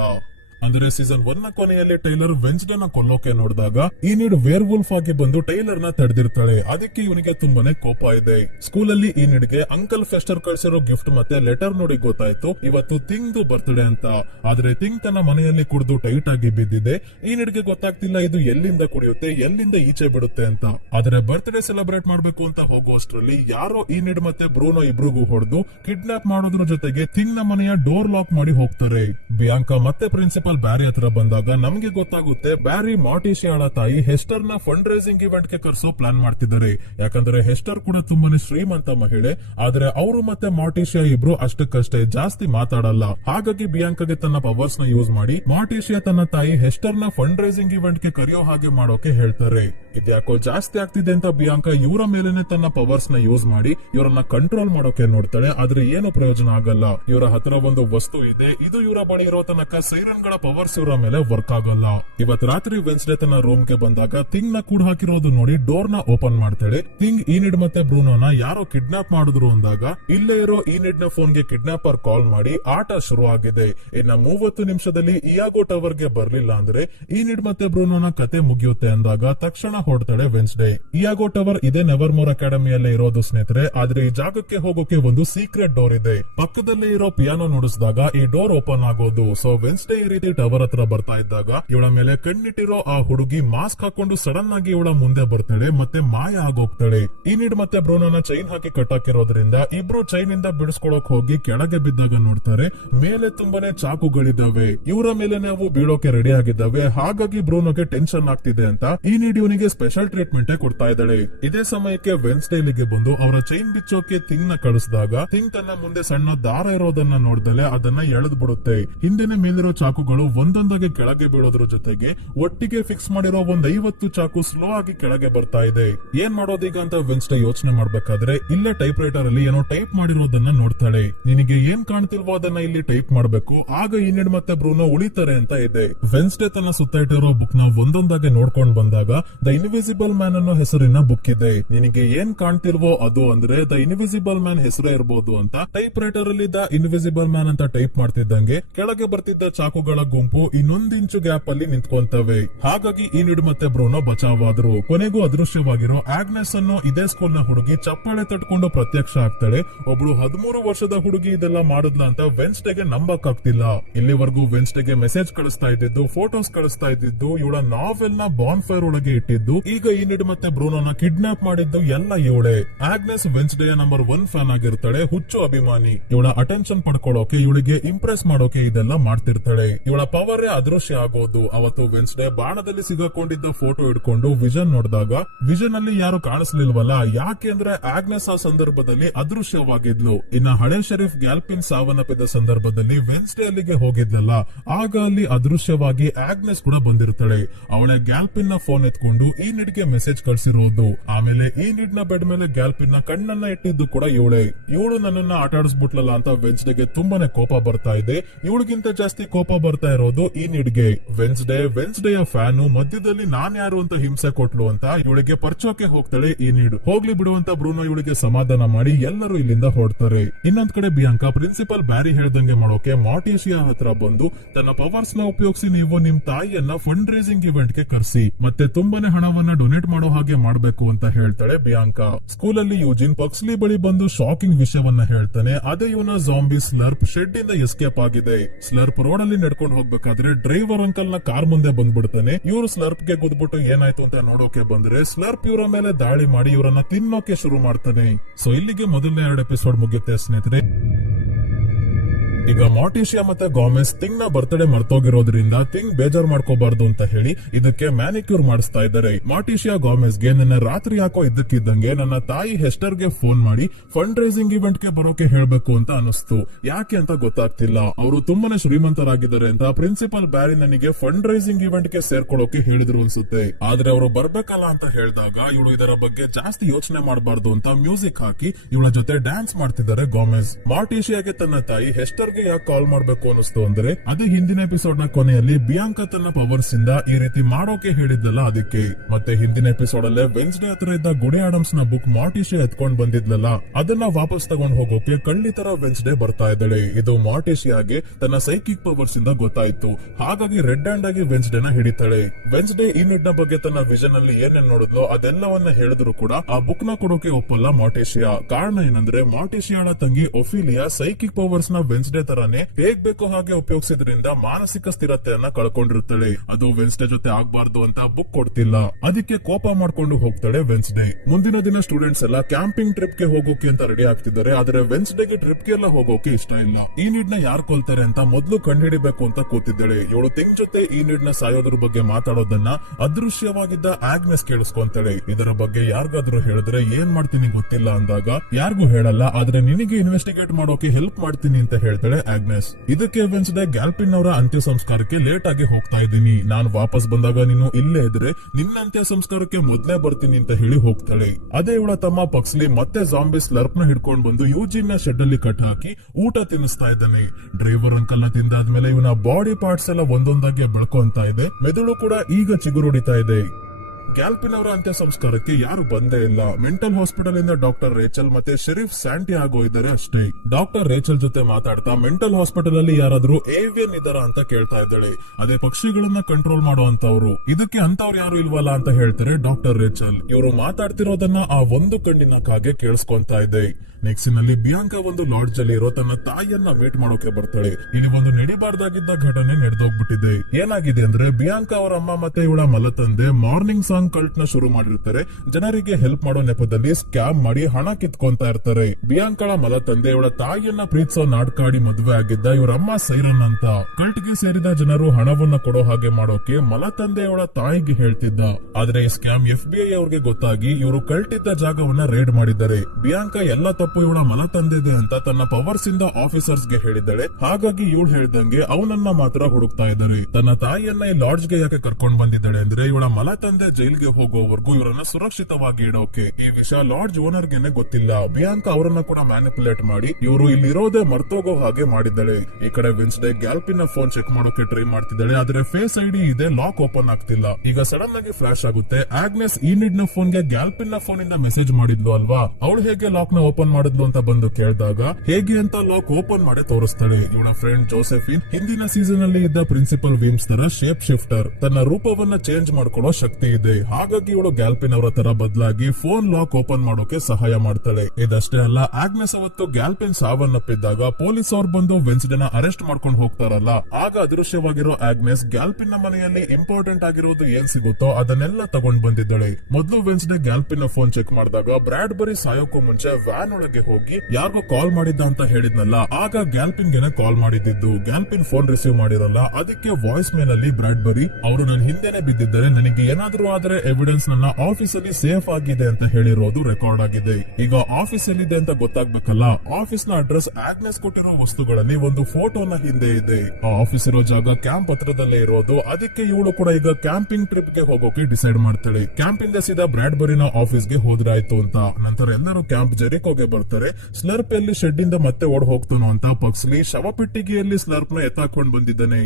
ಅಂದ್ರೆ ಸೀಸನ್ 1 ನ ಕೊನೆಯಲ್ಲಿ ಟೈಲರ್ ವೆನ್ಸ್ಡೇ ನ ಕೊಲ್ಲೋಕೆ ನೋಡಿದಾಗ ಈನಿಡ್ ವೇರ್ ವುಲ್ಫ್ ಆಗಿ ಬಂದು ಟೈಲರ್ ನ ತಡೆದಿರ್ತಾಳೆ. ಅದಕ್ಕೆ ಇವನಿಗೆ ತುಂಬಾನೇ ಕೋಪ ಇದೆ. ಸ್ಕೂಲಲ್ಲಿ ಈನಿಡ್ಗೆ ಅಂಕಲ್ ಫೆಸ್ಟರ್ ಕಳ್ಸಿರೋ ಗಿಫ್ಟ್ ಮತ್ತೆ ಲೆಟರ್ ನೋಡಿ ಗೊತ್ತಾಯ್ತು ಇವತ್ತು ಥಿಂಗ್ ಬರ್ತ್ಡೇ ಅಂತ. ಆದ್ರೆ ಥಿಂಗ್ ತನ್ನ ಮನೆಯಲ್ಲಿ ಕುಡಿದು ಟೈಟ್ ಆಗಿ ಬಿದ್ದಿದೆ. ಈನಿಡ್ಗೆ ಗೊತ್ತಾಗ್ತಿಲ್ಲ ಇದು ಎಲ್ಲಿಂದ ಕುಡಿಯುತ್ತೆ ಎಲ್ಲಿಂದ ಈಚೆ ಬಿಡುತ್ತೆ ಅಂತ. ಆದ್ರೆ ಬರ್ತ್ಡೇ ಸೆಲೆಬ್ರೇಟ್ ಮಾಡ್ಬೇಕು ಅಂತ ಹೋಗುವಷ್ಟರಲ್ಲಿ ಯಾರೋ ಈನಿಡ್ ಮತ್ತೆ ಬ್ರೂನೋ ಇಬ್ರಿಗೂ ಹೊಡೆದು ಕಿಡ್ನಾಪ್ ಮಾಡೋದ್ರ ಜೊತೆಗೆ ಥಿಂಗ್ ನ ಮನೆಯ ಡೋರ್ ಲಾಕ್ ಮಾಡಿ ಹೋಗ್ತಾರೆ. ಬಿಯಾಂಕಾ ಮತ್ತೆ ಪ್ರಿನ್ಸಿಪಲ್ ಬ್ಯಾರಿ ಹತ್ರ ಬಂದಾಗ ನಮ್ಗೆ ಗೊತ್ತಾಗುತ್ತೆ ಬ್ಯಾರಿ ಮಾರ್ಟಿಶಿಯಾಳ ತಾಯಿ ಹೆಸ್ಟರ್ ನ ಫಂಡ್ ರೈಸಿಂಗ್ ಇವೆಂಟ್ ಗೆ ಕರ್ಸೋ ಪ್ಲಾನ್ ಮಾಡ್ತಿದ್ದಾರೆ. ಯಾಕಂದ್ರೆ ಹೆಸ್ಟರ್ ಕೂಡ ತುಂಬಾನೇ ಶ್ರೀಮಂತ ಮಹಿಳೆ. ಆದ್ರೆ ಅವರು ಮತ್ತೆ ಮಾರ್ಟಿಶಿಯಾ ಇಬ್ರು ಅಷ್ಟಕ್ಕಷ್ಟೇ ಜಾಸ್ತಿ ಮಾತಾಡಲ್ಲ. ಹಾಗಾಗಿ ಬಿಯಾಂಕಾಗೆ ತನ್ನ ಪವರ್ಸ್ ನ ಯೂಸ್ ಮಾಡಿ ಮಾರ್ಟಿಶಿಯಾ ತನ್ನ ತಾಯಿ ಹೆಸ್ಟರ್ ನ ಫಂಡ್ ರೈಸಿಂಗ್ ಇವೆಂಟ್ ಗೆ ಕರೆಯೋ ಹಾಗೆ ಮಾಡೋಕೆ ಹೇಳ್ತಾರೆ. ಇದ್ಯಾಕೋ ಜಾಸ್ತಿ ಆಗ್ತಿದೆ ಅಂತ ಬಿಯಾಂಕಾ ಇವರ ಮೇಲೆನೆ ತನ್ನ ಪವರ್ಸ್ ನ ಯೂಸ್ ಮಾಡಿ ಇವರನ್ನ ಕಂಟ್ರೋಲ್ ಮಾಡೋಕೆ ನೋಡ್ತಾಳೆ. ಆದ್ರೆ ಏನು ಪ್ರಯೋಜನ ಆಗಲ್ಲ. ಇವರ ಹತ್ರ ಒಂದು ವಸ್ತು ಇದೆ. ಇದು ಇವರ ಬಳಿ ಇರೋ ತನಕ ಸೈರನ್ ಗಳ ಪವರ್ಸ್ ಇವರ ಮೇಲೆ ವರ್ಕ್ ಆಗಲ್ಲ. ಇವತ್ ರಾತ್ರಿ ವೆನ್ಸ್ಡೇ ತನ್ನ ರೂಮ್ ಗೆ ಬಂದಾಗ ಥಿಂಗ್ ನ ಕೂಡ ಹಾಕಿರೋದು ನೋಡಿ ಡೋರ್ ನ ಓಪನ್ ಮಾಡ್ತಾಳೆ. ಥಿಂಗ್ ಈನಿಡ್ ಮತ್ತೆ ಬ್ರೂನೋನ ಯಾರೋ ಕಿಡ್ನಾಪ್ ಮಾಡಿದ್ರು ಅಂದಾಗ ಇಲ್ಲೇ ಇರೋ ಈನಿಡ್ ನ ಫೋನ್ ಗೆ ಕಿಡ್ನಾಪರ್ ಕಾಲ್ ಮಾಡಿ ಆಟ ಶುರು ಆಗಿದೆ. ಇನ್ನ 30 ನಿಮಿಷದಲ್ಲಿ ಇಯಾಗೋ ಟವರ್ ಗೆ ಬರ್ಲಿಲ್ಲ ಅಂದ್ರೆ ಈನಿಡ್ ಮತ್ತೆ ಬ್ರೂನೋನ ಕತೆ ಮುಗಿಯುತ್ತೆ ಅಂದಾಗ ತಕ್ಷಣ ಹೊರಡ್ತಾಳೆ ವೆನ್ಸ್ಡೇ. ಇಯಾಗೋ ಟವರ್ ಇದೇ ನೆವರ್ಮೋರ್ ಅಕಾಡೆಮಿಯಲ್ಲೇ ಇರೋದು ಸ್ನೇಹಿತರೆ. ಆದ್ರೆ ಈ ಜಾಗಕ್ಕೆ ಹೋಗೋಕೆ ಒಂದು ಸೀಕ್ರೆಟ್ ಡೋರ್ ಇದೆ. ಪಕ್ಕದಲ್ಲಿ ಇರೋ ಪಿಯಾನೋ ನುಡಿಸಿದಾಗ ಈ ಡೋರ್ ಓಪನ್ ಆಗೋದು. ಸೊ ವೆನ್ಸ್ಡೇ ಈ ರೀತಿ ಟವರ್ ಹತ್ರ ಬರ್ತಾ ಇದ್ದಾಗ ಇವಳ ಮೇಲೆ ಕಣ್ಣಿಟ್ಟಿರೋ ಆ ಹುಡುಗಿ ಮಾಸ್ಕ್ ಹಾಕೊಂಡು ಸಡನ್ ಆಗಿ ಇವಳ ಮುಂದೆ ಬರ್ತಾಳೆ ಮತ್ತೆ ಮಾಯ ಆಗೋಗ್ತಾಳೆ. ಈನಿಡ್ ಮತ್ತೆ ಬ್ರೂನೋನ ಚೈನ್ ಹಾಕಿ ಕಟ್ಟಾಕಿರೋದ್ರಿಂದ ಇಬ್ರು ಚೈನ್ ಇಂದ ಬಿಡಿಸ್ಕೊಳಕ್ ಹೋಗಿ ಕೆಳಗೆ ಬಿದ್ದಾಗ ನೋಡ್ತಾರೆ ಮೇಲೆ ತುಂಬಾನೇ ಚಾಕುಗಳಿದ್ದಾವೆ. ಇವರ ಮೇಲೆ ನಾವು ಬೀಳೋಕೆ ರೆಡಿ ಆಗಿದ್ದಾವೆ. ಹಾಗಾಗಿ ಬ್ರೂನೋಗೆ ಟೆನ್ಷನ್ ಆಗ್ತಿದೆ ಅಂತ ಈನಿಡ್ ಇವನಿಗೆ ಸ್ಪೆಷಲ್ ಟ್ರೀಟ್ಮೆಂಟ್ ಕೊಡ್ತಾ ಇದ್ದಾಳೆ. ಇದೇ ಸಮಯಕ್ಕೆ ವೆನ್ಸ್ಡೇ ಇಲ್ಲಿಗೆ ಬಂದು ಅವರ ಚೈನ್ ಬಿಚ್ಚೋಕೆ ಥಿಂಗ್ ನ ಕಳಿಸಿದಾಗ ಥಿಂಗ್ ತನ್ನ ಮುಂದೆ ಸಣ್ಣ ದಾರ ಇರೋದನ್ನ ನೋಡ್ದಲೆ ಅದನ್ನ ಎಳೆದ್ ಬಿಡುತ್ತೆ. ಹಿಂದೆನೆ ಮೇಲಿರೋ ಚಾಕುಗಳು ಒಂದೊಂದಾಗಿ ಕೆಳಗೆ ಬೀಳೋದ್ರ ಜೊತೆಗೆ ಒಟ್ಟಿಗೆ ಫಿಕ್ಸ್ ಮಾಡಿರೋ 50 ಚಾಕು ಸ್ಲೋ ಆಗಿ ಕೆಳಗೆ ಬರ್ತಾ ಇದೆ. ಏನ್ ಮಾಡೋದೀಗ ಅಂತ ವೆನ್ಸ್ಡೇ ಯೋಚನೆ ಮಾಡ್ಬೇಕಾದ್ರೆ ಇಲ್ಲೇ ಟೈಪ್ ರೈಟರ್ ಅಲ್ಲಿ ಏನೋ ಟೈಪ್ ಮಾಡಿರೋದನ್ನ ನೋಡ್ತಾಳೆ. ನಿನಗೆ ಏನ್ ಕಾಣ್ತಿಲ್ವೋ ಅದನ್ನ ಇಲ್ಲಿ ಟೈಪ್ ಮಾಡ್ಬೇಕು, ಆಗ ಈನಿಡ್ ಮತ್ತೆ ಬ್ರೂನೋ ಉಳಿತಾರೆ ಅಂತ ಇದೆ. ವೆನ್ಸ್ಡೇ ತನ್ನ ಸುತ್ತ ಇಟ್ಟಿರೋ ಬುಕ್ ನ ಒಂದೊಂದಾಗಿ ನೋಡ್ಕೊಂಡ್ ಬಂದಾಗ ದ ಇನ್ವಿಸಿಬಲ್ ಮ್ಯಾನ್ ಅನ್ನೋ ಹೆಸರಿನ ಬುಕ್ ಇದೆ. ನಿನಗೆ ಏನ್ ಕಾಣ್ತಿಲ್ವೋ ಅದು ಅಂದ್ರೆ ದ ಇನ್ವಿಸಿಬಲ್ ಮ್ಯಾನ್ ಹೆಸರೇ ಇರಬಹುದು ಅಂತ ಟೈಪ್ ರೈಟರ್ ಅಲ್ಲಿ ದ ಇನ್ವಿಸಿಬಲ್ ಮ್ಯಾನ್ ಅಂತ ಟೈಪ್ ಮಾಡ್ತಿದ್ದಂಗೆ ಕೆಳಗೆ ಬರ್ತಿದ್ದ ಚಾಕುಗಳ ಗುಂಪು ಇನ್ನೊಂದು ಇಂಚು ಗ್ಯಾಪ್ ಅಲ್ಲಿ ನಿಂತ್ಕೊಂತವೆ. ಹಾಗಾಗಿ ಈನಿಡ್ ಮತ್ತೆ ಬ್ರೂನೋ ಬಚಾವಾದ್ರು. ಕೊನೆಗೂ ಅದೃಶ್ಯವಾಗಿರೋ ಆಗ್ನೆಸ್ ಅನ್ನೋ ಇದೇ ಸ್ಕೂಲ್ ನ ಹುಡುಗಿ ಚಪ್ಪಾಳೆ ತಟ್ಕೊಂಡು ಪ್ರತ್ಯಕ್ಷ ಆಗ್ತಾಳೆ. ಒಬ್ಳು 13 ವರ್ಷದ ಹುಡುಗಿ ಇದೆಲ್ಲ ಮಾಡಿದ್ಲ ಅಂತ ವೆನ್ಸ್ಡೇಗೆ ನಂಬಕ್ ಆಗ್ತಿಲ್ಲ. ಇಲ್ಲಿವರೆಗೂ ವೆನ್ಸ್ಡೇಗೆ ಮೆಸೇಜ್ ಕಳಿಸ್ತಾ ಇದ್ದಿದ್ದು, ಫೋಟೋಸ್ ಕಳಿಸ್ತಾ ಇದ್ದಿದ್ದು, ಇವಳ ನಾವೆಲ್ ನ ಬಾನ್ ಫೈರ್ ಒಳಗೆ ಇಟ್ಟಿದ್ದು, ಈಗ ಈನಿಡ್ ಮತ್ತೆ ಬ್ರೂನೋನ ಕಿಡ್ನಾಪ್ ಮಾಡಿದ್ದು ಎಲ್ಲ ಇವಳೆ. ಆಗ್ನೆಸ್ ವೆನ್ಸ್ಡೇಯ ನಂಬರ್ 1 ಫ್ಯಾನ್ ಆಗಿರ್ತಾಳೆ, ಹುಚ್ಚು ಅಭಿಮಾನಿ. ಇವಳ ಅಟೆನ್ಷನ್ ಪಡ್ಕೊಳ್ಳೋಕೆ, ಇವಳಿಗೆ ಇಂಪ್ರೆಸ್ ಮಾಡೋಕೆ ಇದೆಲ್ಲ ಮಾಡ್ತಿರ್ತಾಳೆ. ಇವಳ ಪವರೇ ಅದೃಶ್ಯ ಆಗೋದು. ಅವತ್ತು ವೆನ್ಸ್ಡೇ ಬಾಣದಲ್ಲಿ ಸಿಗಾಕೊಂಡಿದ್ದ ಫೋಟೋ ಇಟ್ಕೊಂಡು ವಿಷನ್ ನೋಡಿದಾಗ ವಿಷನ್ ಅಲ್ಲಿ ಯಾರು ಕಾಣಿಸ್ಲಿಲ್ವಲ್ಲ, ಯಾಕೆಂದ್ರೆ ಆಗ್ನೆಸ್ ಆ ಸಂದರ್ಭದಲ್ಲಿ ಅದೃಶ್ಯವಾಗಿದ್ಲು. ಇನ್ನ ಹಳೆ ಶರೀಫ್ ಗ್ಯಾಲ್ಪಿನ್ ಸಾವನ್ನಪ್ಪಿದ ಸಂದರ್ಭದಲ್ಲಿ ವೆನ್ಸ್ಡೇ ಅಲ್ಲಿಗೆ ಹೋಗಿದ್ಲಲ್ಲ, ಆಗ ಅಲ್ಲಿ ಅದೃಶ್ಯವಾಗಿ ಆಗ್ನೆಸ್ ಕೂಡ ಬಂದಿರ್ತಾಳೆ. ಅವಳೆ ಗ್ಯಾಲ್ಪಿನ್ ನ ಫೋನ್ ಎತ್ಕೊಂಡು ಈ ನಿಡ್ಗೆ ಮೆಸೇಜ್ ಕಳ್ಸಿರೋದು. ಆಮೇಲೆ ಈ ನಿಡ್ ನ ಬೆಡ್ ಮೇಲೆ ಗ್ಯಾಲ್ಪಿನ್ ನ ಕಣ್ಣನ್ನ ಇಟ್ಟಿದ್ದು ಕೂಡ ಇವಳು ನನ್ನನ್ನ ಆಟ ಆಡಿಸ್ಬಿಟ್ಲಲ್ಲ ಅಂತ ವೆನ್ಸ್ಡೇಗೆ ತುಂಬಾನೇ ಕೋಪ ಬರ್ತಾ ಇದೆ. ಇವಳಿಗಿಂತ ಜಾಸ್ತಿ ಕೋಪ ಬರ್ತಾ ಇರೋದು ಈ ನಿಡ್ಗೆ. ವೆನ್ಸ್ಡೇಯ ಫ್ಯಾನು ಮಧ್ಯದಲ್ಲಿ ನಾನ್ ಯಾರು ಅಂತ ಹಿಂಸೆ ಕೊಟ್ಲು ಅಂತ ಇವಳಿಗೆ ಪರ್ಚೋಕೆ ಹೋಗ್ತಾಳೆ ಈ ನೀಡು. ಹೋಗ್ಲಿ ಬಿಡುವಂತ ಬ್ರೂನೋ ಇವಳಿಗೆ ಸಮಾಧಾನ ಮಾಡಿ ಎಲ್ಲರೂ ಇಲ್ಲಿಂದ ಹೊರಡ್ತಾರೆ. ಇನ್ನೊಂದ್ ಕಡೆ ಬಿಯಾಂಕಾ ಪ್ರಿನ್ಸಿಪಲ್ ಬ್ಯಾರಿ ಹೇಳ್ದಂಗೆ ಮಾಡೋಕೆ ಮಾರ್ಟಿಷಿಯಾ ಹತ್ರ ಬಂದು ತನ್ನ ಪವರ್ಸ್ ನ ಉಪಯೋಗಿಸಿ ನೀವು ನಿಮ್ ತಾಯಿಯನ್ನ ಫಂಡ್ ರೇಸಿಂಗ್ ಇವೆಂಟ್ ಗೆ ಕರ್ಸಿ ಮತ್ತೆ ತುಂಬಾನೇ ಹಣವನ್ನ ಡೊನೇಟ್ ಮಾಡೋ ಹಾಗೆ ಮಾಡ್ಬೇಕು ಅಂತ ಹೇಳ್ತಾಳೆ ಬಿಯಾಂಕಾ. ಸ್ಕೂಲಲ್ಲಿ ಯೂಜಿನ್ ಪಕ್ಸ್ಲಿ ಬಳಿ ಬಂದು ಶಾಕಿಂಗ್ ವಿಷಯವನ್ನ ಹೇಳ್ತಾನೆ. ಅದೇ ಇವನ ಜಾಂಬಿ ಸ್ಲರ್ಪ್ ಶೆಡ್ ಇಂದ ಎಸ್ಕೇಪ್ ಆಗಿದೆ. ಸ್ಲರ್ಪ್ ರೋಡ್ ಅಲ್ಲಿ ನಡ್ಕೊಂಡು ಹೋಗ್ಬೇಕಾದ್ರೆ ಡ್ರೈವರ್ ಅಂಕಲ್ ನ ಕಾರ್ ಮುಂದೆ ಬಂದ್ಬಿಡ್ತಾನೆ. ಇವರು ಸ್ಲರ್ಪ್ ಗೆ ಗುದ್ಬಿಟ್ಟು ಏನಾಯ್ತು ಅಂತ ನೋಡೋಕೆ ಬಂದ್ರೆ ಸ್ಲರ್ಪ್ ಇವರ ಮೇಲೆ ದಾಳಿ ಮಾಡಿ ಇವರನ್ನ ತಿನ್ನೋಕೆ ಶುರು ಮಾಡ್ತಾನೆ. ಸೊ ಇಲ್ಲಿಗೆ ಮೊದಲನೇ 2 ಎಪಿಸೋಡ್ ಮುಗಿಯುತ್ತೆ ಸ್ನೇಹಿತರೆ. ಈಗ ಮಾರ್ಟಿಷಿಯಾ ಮತ್ತೆ ಗಾಮೆಸ್ ಥಿಂಗ್ ನ ಬರ್ತ್ಡೇ ಮರ್ತೋಗಿರೋದ್ರಿಂದ ಥಿಂಗ್ ಬೇಜಾರ್ ಮಾಡ್ಕೋಬಾರ್ದು ಅಂತ ಹೇಳಿ ಇದಕ್ಕೆ ಮ್ಯಾನಿಕ್ಯೂರ್ ಮಾಡಿಸ್ತಾ ಇದ್ದಾರೆ. ಮಾರ್ಟಿಷಿಯಾ ಗಾಮೆಸ್ಗೆ ನನ್ನ ರಾತ್ರಿ ಯಾಕೋ ಇದ್ದಕ್ಕಿದ್ದಂಗೆ ನನ್ನ ತಾಯಿ ಹೆಸ್ಟರ್ ಗೆ ಫೋನ್ ಮಾಡಿ ಫಂಡ್ ರೈಸಿಂಗ್ ಇವೆಂಟ್ ಗೆ ಬರೋಕೆ ಹೇಳ್ಬೇಕು ಅಂತ ಅನಿಸ್ತು. ಯಾಕೆ ಅಂತ ಗೊತ್ತಾಗ್ತಿಲ್ಲ. ಅವರು ತುಂಬಾನೇ ಶ್ರೀಮಂತರಾಗಿದ್ದಾರೆ ಅಂತ ಪ್ರಿನ್ಸಿಪಲ್ ಬ್ಯಾರಿ ನನಗೆ ಫಂಡ್ ರೈಸಿಂಗ್ ಇವೆಂಟ್ ಗೆ ಸೇರ್ಕೊಳ್ಳೋಕೆ ಹೇಳಿದ್ರು ಅನ್ಸುತ್ತೆ. ಆದ್ರೆ ಅವರು ಬರ್ಬೇಕಲ್ಲ ಅಂತ ಹೇಳಿದಾಗ ಇವಳು ಇದರ ಬಗ್ಗೆ ಜಾಸ್ತಿ ಯೋಚನೆ ಮಾಡಬಾರ್ದು ಅಂತ ಮ್ಯೂಸಿಕ್ ಹಾಕಿ ಇವಳ ಜೊತೆ ಡ್ಯಾನ್ಸ್ ಮಾಡ್ತಿದ್ದಾರೆ ಗಾಮೆಸ್. ಮಾರ್ಟಿಷಿಯಾಗೆ ತನ್ನ ತಾಯಿ ಹೆಸ್ಟರ್ ಯಾಕೆ ಕಾಲ್ ಮಾಡ್ಬೇಕು ಅನಿಸ್ತು ಅಂದ್ರೆ ಅದೇ ಹಿಂದಿನ ಎಪಿಸೋಡ್ ನ ಕೊನೆಯಲ್ಲಿ ಬಿಯಾಂಕಾ ತನ್ನ ಪವರ್ಸ್ ಇಂದ ಈ ರೀತಿ ಮಾಡೋಕೆ ಹೇಳಿದ್ದಲ್ಲ ಅದಕ್ಕೆ. ಮತ್ತೆ ಹಿಂದಿನ ಎಪಿಸೋಡ್ ಅಲ್ಲೇ ವೆನ್ಸ್ಡೇ ಹತ್ರ ಇದ್ದ ಗುಡೆ ಆಡಮ್ಸ್ ನ ಬುಕ್ ಮಾರ್ಟಿಷಿಯಾ ಎತ್ಕೊಂಡ್ ಬಂದಿದ್ಲಲ್ಲ, ಅದನ್ನ ವಾಪಸ್ ತಗೊಂಡ್ ಹೋಗೋಕೆ ಕಳ್ಳಿ ತರ ವೆನ್ಸ್ಡೇ ಬರ್ತಾ ಇದ್ದಾಳೆ. ಇದು ಮಾರ್ಟಿಷಿಯಾಗೆ ತನ್ನ ಸೈಕಿಕ್ ಪವರ್ಸ್ ಇಂದ ಗೊತ್ತಾಯ್ತು. ಹಾಗಾಗಿ ರೆಡ್ ಹ್ಯಾಂಡ್ ಆಗಿ ವೆನ್ಸ್ಡೇ ನ ಹಿಡಿತಾಳೆ. ವೆನ್ಸ್ಡೇ ಈ ನಿಡ್ ನ ಬಗ್ಗೆ ತನ್ನ ವಿಷನ್ ಅಲ್ಲಿ ಏನೇನ್ ನೋಡಿದ್ಲೋ ಅದೆಲ್ಲವನ್ನ ಹೇಳಿದ್ರು ಕೂಡ ಆ ಬುಕ್ ನ ಕೊಡೋಕೆ ಒಪ್ಪಲ್ಲ ಮಾರ್ಟಿಷಿಯಾ. ಕಾರಣ ಏನಂದ್ರೆ ಮಾರ್ಟಿಷಿಯಾಳ ತಂಗಿ ಒಫಿಲಿಯಾ ಸೈಕಿಕ್ ಪವರ್ಸ್ ನ ವೆನ್ಸ್ಡೇ ತರಾನೇ ಹೇಗ್ ಬೇಕೋ ಹಾಗೆ ಉಪಯೋಗಿಸಿದ್ರಿಂದ ಮಾನಸಿಕ ಸ್ಥಿರತೆಯನ್ನ ಕಳ್ಕೊಂಡಿರ್ತಾಳೆ. ಅದು ವೆನ್ಸ್ಡೇ ಜೊತೆ ಆಗ್ಬಾರ್ದು ಅಂತ ಬುಕ್ ಕೊಡ್ತಿಲ್ಲ. ಅದಕ್ಕೆ ಕೋಪ ಮಾಡ್ಕೊಂಡು ಹೋಗ್ತಾಳೆ ವೆನ್ಸ್ಡೇ. ಮುಂದಿನ ದಿನ ಸ್ಟೂಡೆಂಟ್ಸ್ ಎಲ್ಲ ಕ್ಯಾಂಪಿಂಗ್ ಟ್ರಿಪ್ ಗೆ ಹೋಗೋಕೆ ಅಂತ ರೆಡಿ ಆಗ್ತಿದ್ದಾರೆ. ಆದ್ರೆ ವೆನ್ಸ್ಡೇಗೆ ಟ್ರಿಪ್ ಗೆ ಎಲ್ಲ ಹೋಗೋಕೆ ಇಷ್ಟ ಇಲ್ಲ. ಈ ನೀಡ್ ನ ಯಾರು ಕೊಲ್ತಾರೆ ಅಂತ ಮೊದಲು ಕಂಡುಹಿಡಿಬೇಕು ಅಂತ ಕೂತಿದ್ದಾಳೆ. ಇವಳು ಥಿಂಗ್ ಜೊತೆ ಈ ನೀಡ್ ನ ಸಾಯೋದ್ರ ಬಗ್ಗೆ ಮಾತಾಡೋದನ್ನ ಅದೃಶ್ಯವಾಗಿದ್ದ ಆಗ್ನೆಸ್ ಕೇಳಿಸ್ಕೊಂತಾಳೆ. ಇದರ ಬಗ್ಗೆ ಯಾರಿಗಾದ್ರೂ ಹೇಳಿದ್ರೆ ಏನ್ ಮಾಡ್ತೀನಿ ಗೊತ್ತಿಲ್ಲ ಅಂದಾಗ ಯಾರಿಗೂ ಹೇಳಲ್ಲ, ಆದ್ರೆ ನಿನಗೆ ಇನ್ವೆಸ್ಟಿಗೇಟ್ ಮಾಡೋಕೆ ಹೆಲ್ಪ್ ಮಾಡ್ತೀನಿ ಅಂತ ಹೇಳ್ತಾಳೆ ಆಗ್ನೆಸ್. ಇದಕ್ಕೆ ವೆನ್ಸ್ಡೇ ಗ್ಯಾಲ್ಪಿನ್ ಅವರ ಅಂತ್ಯ ಸಂಸ್ಕಾರಕ್ಕೆ ಲೇಟ್ ಆಗಿ ಹೋಗ್ತಾ ಇದ್ದೀನಿ, ನಾನು ವಾಪಸ್ ಬಂದಾಗ ನೀನು ಇಲ್ಲೇ ಇದ್ರೆ ನಿನ್ನ ಅಂತ್ಯ ಸಂಸ್ಕಾರಕ್ಕೆ ಮೊದ್ಲೇ ಬರ್ತೀನಿ ಅಂತ ಹೇಳಿ ಹೋಗ್ತಾಳೆ. ಅದೇ ಇವಳ ತಮ್ಮ ಪಕ್ಸ್ಲಿ ಮತ್ತೆ ಜಾಂಬಿ ಸ್ಲರ್ಪ್ ನ ಹಿಡ್ಕೊಂಡು ಬಂದು ಯೂಜಿನ್ ನ ಶೆಡ್ ಅಲ್ಲಿ ಕಟ್ ಹಾಕಿ ಊಟ ತಿನ್ನಿಸ್ತಾ ಇದ್ದಾನೆ. ಡ್ರೈವರ್ ಅಂಕಲ್ ನ ತಿಂದಾದ್ಮೇಲೆ ಇವನ ಬಾಡಿ ಪಾರ್ಟ್ಸ್ ಎಲ್ಲ ಒಂದೊಂದಾಗಿ ಬೆಳ್ಕೊಂತ ಇದೆ. ಮೆದುಳು ಕೂಡ ಈಗ ಚಿಗುರುಡಿತಾ ಇದೆ. ಗ್ಯಾಲ್ಪಿನ್ ಅವರ ಅಂತ್ಯ ಸಂಸ್ಕಾರಕ್ಕೆ ಯಾರು ಬಂದೇ ಇಲ್ಲ. ಮೆಂಟಲ್ ಹಾಸ್ಪಿಟಲ್ ಇಂದ ಡಾಕ್ಟರ್ ರೇಚಲ್ ಮತ್ತೆ ಶರೀಫ್ ಸ್ಯಾಂಟಿ ಆಗೋ ಇದ್ದಾರೆ ಅಷ್ಟೇ. ಡಾಕ್ಟರ್ ರೇಚಲ್ ಜೊತೆ ಮಾತಾಡ್ತಾ ಮೆಂಟಲ್ ಹಾಸ್ಪಿಟಲ್ ಅಲ್ಲಿ ಯಾರಾದ್ರೂ ಏವಿಯನ್ ಇದಾರ ಅಂತ ಕೇಳ್ತಾ ಇದ್ದಾಳೆ. ಅದೇ ಪಕ್ಷಿಗಳನ್ನ ಕಂಟ್ರೋಲ್ ಮಾಡುವಂತವ್ರು, ಇದಕ್ಕೆ ಅಂತವ್ರು ಯಾರು ಇಲ್ವಲ್ಲ ಅಂತ ಹೇಳ್ತಾರೆ ಡಾಕ್ಟರ್ ರೇಚಲ್. ಇವರು ಮಾತಾಡ್ತಿರೋದನ್ನ ಆ ಒಂದು ಕಣ್ಣಿನ ಕಾಗೆ ಕೇಳಿಸ್ಕೊಂತಾ ಇದೆ. ನೆಕ್ಸ್ಟ್ ನಲ್ಲಿ ಬಿಯಾಂಕಾ ಒಂದು ಲಾಡ್ಜ್ ಅಲ್ಲಿ ಇರೋ ತನ್ನ ತಾಯಿಯನ್ನ ಮೀಟ್ ಮಾಡೋಕೆ ಬರ್ತಾಳೆ. ಇಲ್ಲಿ ಒಂದು ನಡಿಬಾರ್ದಾಗಿದ್ದ ಘಟನೆ ನಡೆದೋಗ್ಬಿಟ್ಟಿದೆ. ಏನಾಗಿದೆ ಅಂದ್ರೆ ಬಿಯಾಂಕಾ ಅವರ ಅಮ್ಮ ಮತ್ತೆ ಇವಳ ಮಲತಂದೆ ಮಾರ್ನಿಂಗ್ ಸಾಂಗ್ ಕಲ್ಟ್ ನ ಶುರು ಮಾಡಿರ್ತಾರೆ. ಜನರಿಗೆ ಹೆಲ್ಪ್ ಮಾಡೋ ನೆಪದಲ್ಲಿ ಸ್ಕ್ಯಾಮ್ ಮಾಡಿ ಹಣ ಕಿತ್ಕೊಂತಾ ಇರ್ತಾರೆ. ಬಿಯಾಂಕಾಳ ಮಲತಂದೆ ಇವಳ ತಾಯಿಯನ್ನ ಪ್ರೀತಿಸೋ ನಾಟಕಾಡಿ ಮದುವೆ ಆಗಿದ್ದ ಇವರ ಅಮ್ಮ ಸೈರನ್ ಅಂತ. ಕಲ್ಟ್ ಗೆ ಸೇರಿದ ಜನರು ಹಣವನ್ನ ಕೊಡೋ ಹಾಗೆ ಮಾಡೋಕೆ ಮಲತಂದೆ ಇವಳ ತಾಯಿಗೆ ಹೇಳ್ತಿದ್ದ. ಆದ್ರೆ ಈ ಸ್ಕ್ಯಾಮ್ FBI ಅವ್ರಿಗೆ ಗೊತ್ತಾಗಿ ಇವರು ಕಲ್ಟ್ ಇದ್ದ ಜಾಗವನ್ನ ರೇಡ್ ಮಾಡಿದ್ದಾರೆ. ಬಿಯಾಂಕಾ ಎಲ್ಲ ತಪ್ಪು ಇವಳ ಮಲತಂದಿದೆ ಅಂತ ತನ್ನ ಪವರ್ಸ್ ಇಂದ ಆಫೀಸರ್ಸ್ ಗೆ ಹೇಳಿದ್ದಾಳೆ. ಹಾಗಾಗಿ ಇವಳು ಹೇಳ್ದಂಗೆ ಅವನನ್ನ ಮಾತ್ರ ಹುಡುಕ್ತಾ ಇದ್ದಾರೆ. ತನ್ನ ತಾಯಿಯನ್ನ ಈ ಲಾಡ್ಜ್ ಗೆ ಯಾಕೆ ಕರ್ಕೊಂಡ್ ಬಂದಿದ್ದಾಳೆ ಅಂದ್ರೆ ಇವಳ ಮಲತಂದೆ ಜೈಲ್ಗೆ ಹೋಗೋವರೆಗೂ ಇವರನ್ನ ಸುರಕ್ಷಿತವಾಗಿ ಇಡೋಕೆ. ಈ ವಿಷಯ ಲಾಡ್ಜ್ ಓನರ್ ಗೆನೆ ಗೊತ್ತಿಲ್ಲ. ಬಿಯಾಂಕಾ ಅವರನ್ನ ಕೂಡ ಮ್ಯಾನಿಪುಲೇಟ್ ಮಾಡಿ ಇವರು ಇಲ್ಲಿರೋದೇ ಮರ್ತೋಗೋ ಹಾಗೆ ಮಾಡಿದ್ದಾಳೆ. ಈ ಕಡೆ ವೆನ್ಸ್ಡೇ ಗ್ಯಾಲ್ಪಿನ್ ನ ಫೋನ್ ಚೆಕ್ ಮಾಡೋಕೆ ಟ್ರೈ ಮಾಡ್ತಿದ್ದಾಳೆ. ಆದ್ರೆ ಫೇಸ್ ID ಇದೆ, ಲಾಕ್ ಓಪನ್ ಆಗ್ತಿಲ್ಲ. ಈಗ ಸಡನ್ ಆಗಿ ಫ್ಲಾಶ್ ಆಗುತ್ತೆ. ಆಗ್ನೆಸ್ ಈ ನಿಡ್ ನ ಫೋನ್ ಗೆ ಗ್ಯಾಲ್ಪಿನ್ ನ ಫೋನ್ ಇಂದ ಮೆಸೇಜ್ ಮಾಡಿದ್ಲು ಅಲ್ವಾ, ಅವಳು ಹೇಗೆ ಲಾಕ್ ನ ಓಪನ್ ಮಾಡಿದ್ಲು ಅಂತ ಬಂದು ಕೇಳಿದಾಗ ಹೇಗೆ ಅಂತ ಲಾಕ್ ಓಪನ್ ಮಾಡಿ ತೋರಿಸ್ತಾಳೆ. ಇವಳ ಫ್ರೆಂಡ್ ಜೋಸೆಫಿನ್ ಹಿಂದಿನ ಸೀಸನ್ ಅಲ್ಲಿ ಇದ್ದ ಪ್ರಿನ್ಸಿಪಲ್ ವಿಮ್ಸ್ ತರ ಶೇಪ್ ಶಿಫ್ಟರ್, ತನ್ನ ರೂಪವನ್ನ ಚೇಂಜ್ ಮಾಡ್ಕೊಳ್ಳೋ ಶಕ್ತಿ ಇದೆ. ಹಾಗಾಗಿ ಇವಳು ಗ್ಯಾಲ್ಪಿನ್ ಅವರ ತರ ಬದಲಾಗಿ ಫೋನ್ ಲಾಕ್ ಓಪನ್ ಮಾಡೋಕೆ ಸಹಾಯ ಮಾಡ್ತಾಳೆ. ಇದಷ್ಟೇ ಅಲ್ಲ, ಆಗ್ನೆಸ್ ಅವತ್ತು ಗ್ಯಾಲ್ಪಿನ್ ಸಾವನ್ನಪ್ಪಿದ್ದಾಗ ಪೊಲೀಸ್ ಅವ್ರು ಬಂದು ವೆನ್ಸ್ಡೇನ ಅರೆಸ್ಟ್ ಮಾಡ್ಕೊಂಡು ಹೋಗ್ತಾರಲ್ಲ, ಆಗ ಅದೃಶ್ಯವಾಗಿರೋ ಆಗ್ನೆಸ್ ಗ್ಯಾಲ್ಪಿನ್ ನ ಮನೆಯಲ್ಲಿ ಇಂಪಾರ್ಟೆಂಟ್ ಆಗಿರೋದು ಏನ್ ಸಿಗುತ್ತೋ ಅದನ್ನೆಲ್ಲ ತಗೊಂಡ್ ಬಂದಿದ್ದಾಳೆ. ಮೊದಲು ವೆನ್ಸ್ಡೇ ಗ್ಯಾಲ್ಪಿನ್ ನ ಫೋನ್ ಚೆಕ್ ಮಾಡಿದಾಗ ಬ್ರಾಡ್ಬರಿ ಸಾಯೋಕ್ಕೂ ಮುಂಚೆ ವ್ಯಾನ್ ಒಳಗೆ ಹೋಗಿ ಯಾರಿಗೋ ಕಾಲ್ ಮಾಡಿದ್ದ ಅಂತ ಹೇಳಿದ್ನಲ್ಲ, ಆಗ ಗ್ಯಾಲ್ಪಿನ್ ಗೆನೆ ಕಾಲ್ ಮಾಡಿದ್ದು. ಗ್ಯಾಲ್ಪಿನ್ ಫೋನ್ ರಿಸೀವ್ ಮಾಡಿರಲ್ಲ, ಅದಕ್ಕೆ ವಾಯ್ಸ್ ಮೇಲ್ ಅಲ್ಲಿ ಬ್ರಾಡ್ಬರಿ ಅವರು ನನ್ನ ಹಿಂದೆನೆ ಬಿದ್ದಿದ್ದಾರೆ, ನನಗೆ ಏನಾದ್ರೂ ಆದ್ರೆ ಎವಿಡೆನ್ಸ್ ನನ್ನ ಆಫೀಸ್ ಅಲ್ಲಿ ಸೇಫ್ ಆಗಿದೆ ಅಂತ ಹೇಳಿರೋದು ರೆಕಾರ್ಡ್ ಆಗಿದೆ. ಈಗ ಆಫೀಸ್ ಎಲ್ಲಿದೆ ಅಂತ ಗೊತ್ತಾಗ್ಬೇಕಲ್ಲ, ಆಫೀಸ್ ನ ಅಡ್ರೆಸ್ ಆಗ್ನೆಸ್ ಕೊಟ್ಟಿರೋ ವಸ್ತುಗಳಲ್ಲಿ ಒಂದು ಫೋಟೋನ ಹಿಂದೆ ಇದೆ. ಆ ಆಫೀಸ್ ಇರೋ ಜಾಗ ಕ್ಯಾಂಪ್ ಹತ್ರದಲ್ಲೇ ಇರೋದು, ಅದಕ್ಕೆ ಇವಳು ಕೂಡ ಈಗ ಕ್ಯಾಂಪಿಂಗ್ ಟ್ರಿಪ್ ಗೆ ಹೋಗೋಕೆ ಡಿಸೈಡ್ ಮಾಡ್ತಾಳೆ. ಕ್ಯಾಂಪ್ ಇಂದ ಸೀದಾ ಬ್ರಾಡ್ಬರಿನ ಆಫೀಸ್ ಗೆ ಹೋದ್ರಾಯ್ತು ಅಂತ. ನಂತರ ಎಲ್ಲರೂ ಕ್ಯಾಂಪ್ ಜೆರಿಕೋಗೆ ಬರ್ತಾರೆ. ಸ್ಲರ್ಪ್ ಎಲ್ಲಿ ಶೆಡ್ ಇಂದ ಮತ್ತೆ ಓಡ್ ಹೋಗ್ತಾನೋ ಅಂತ ಪಕ್ಸ್ಲಿ ಶವಪೆಟ್ಟಿಗೆಯಲ್ಲಿ ಸ್ಲರ್ಪ್ ನ ಎತ್ತಾಕೊಂಡು ಬಂದಿದ್ದಾನೆ.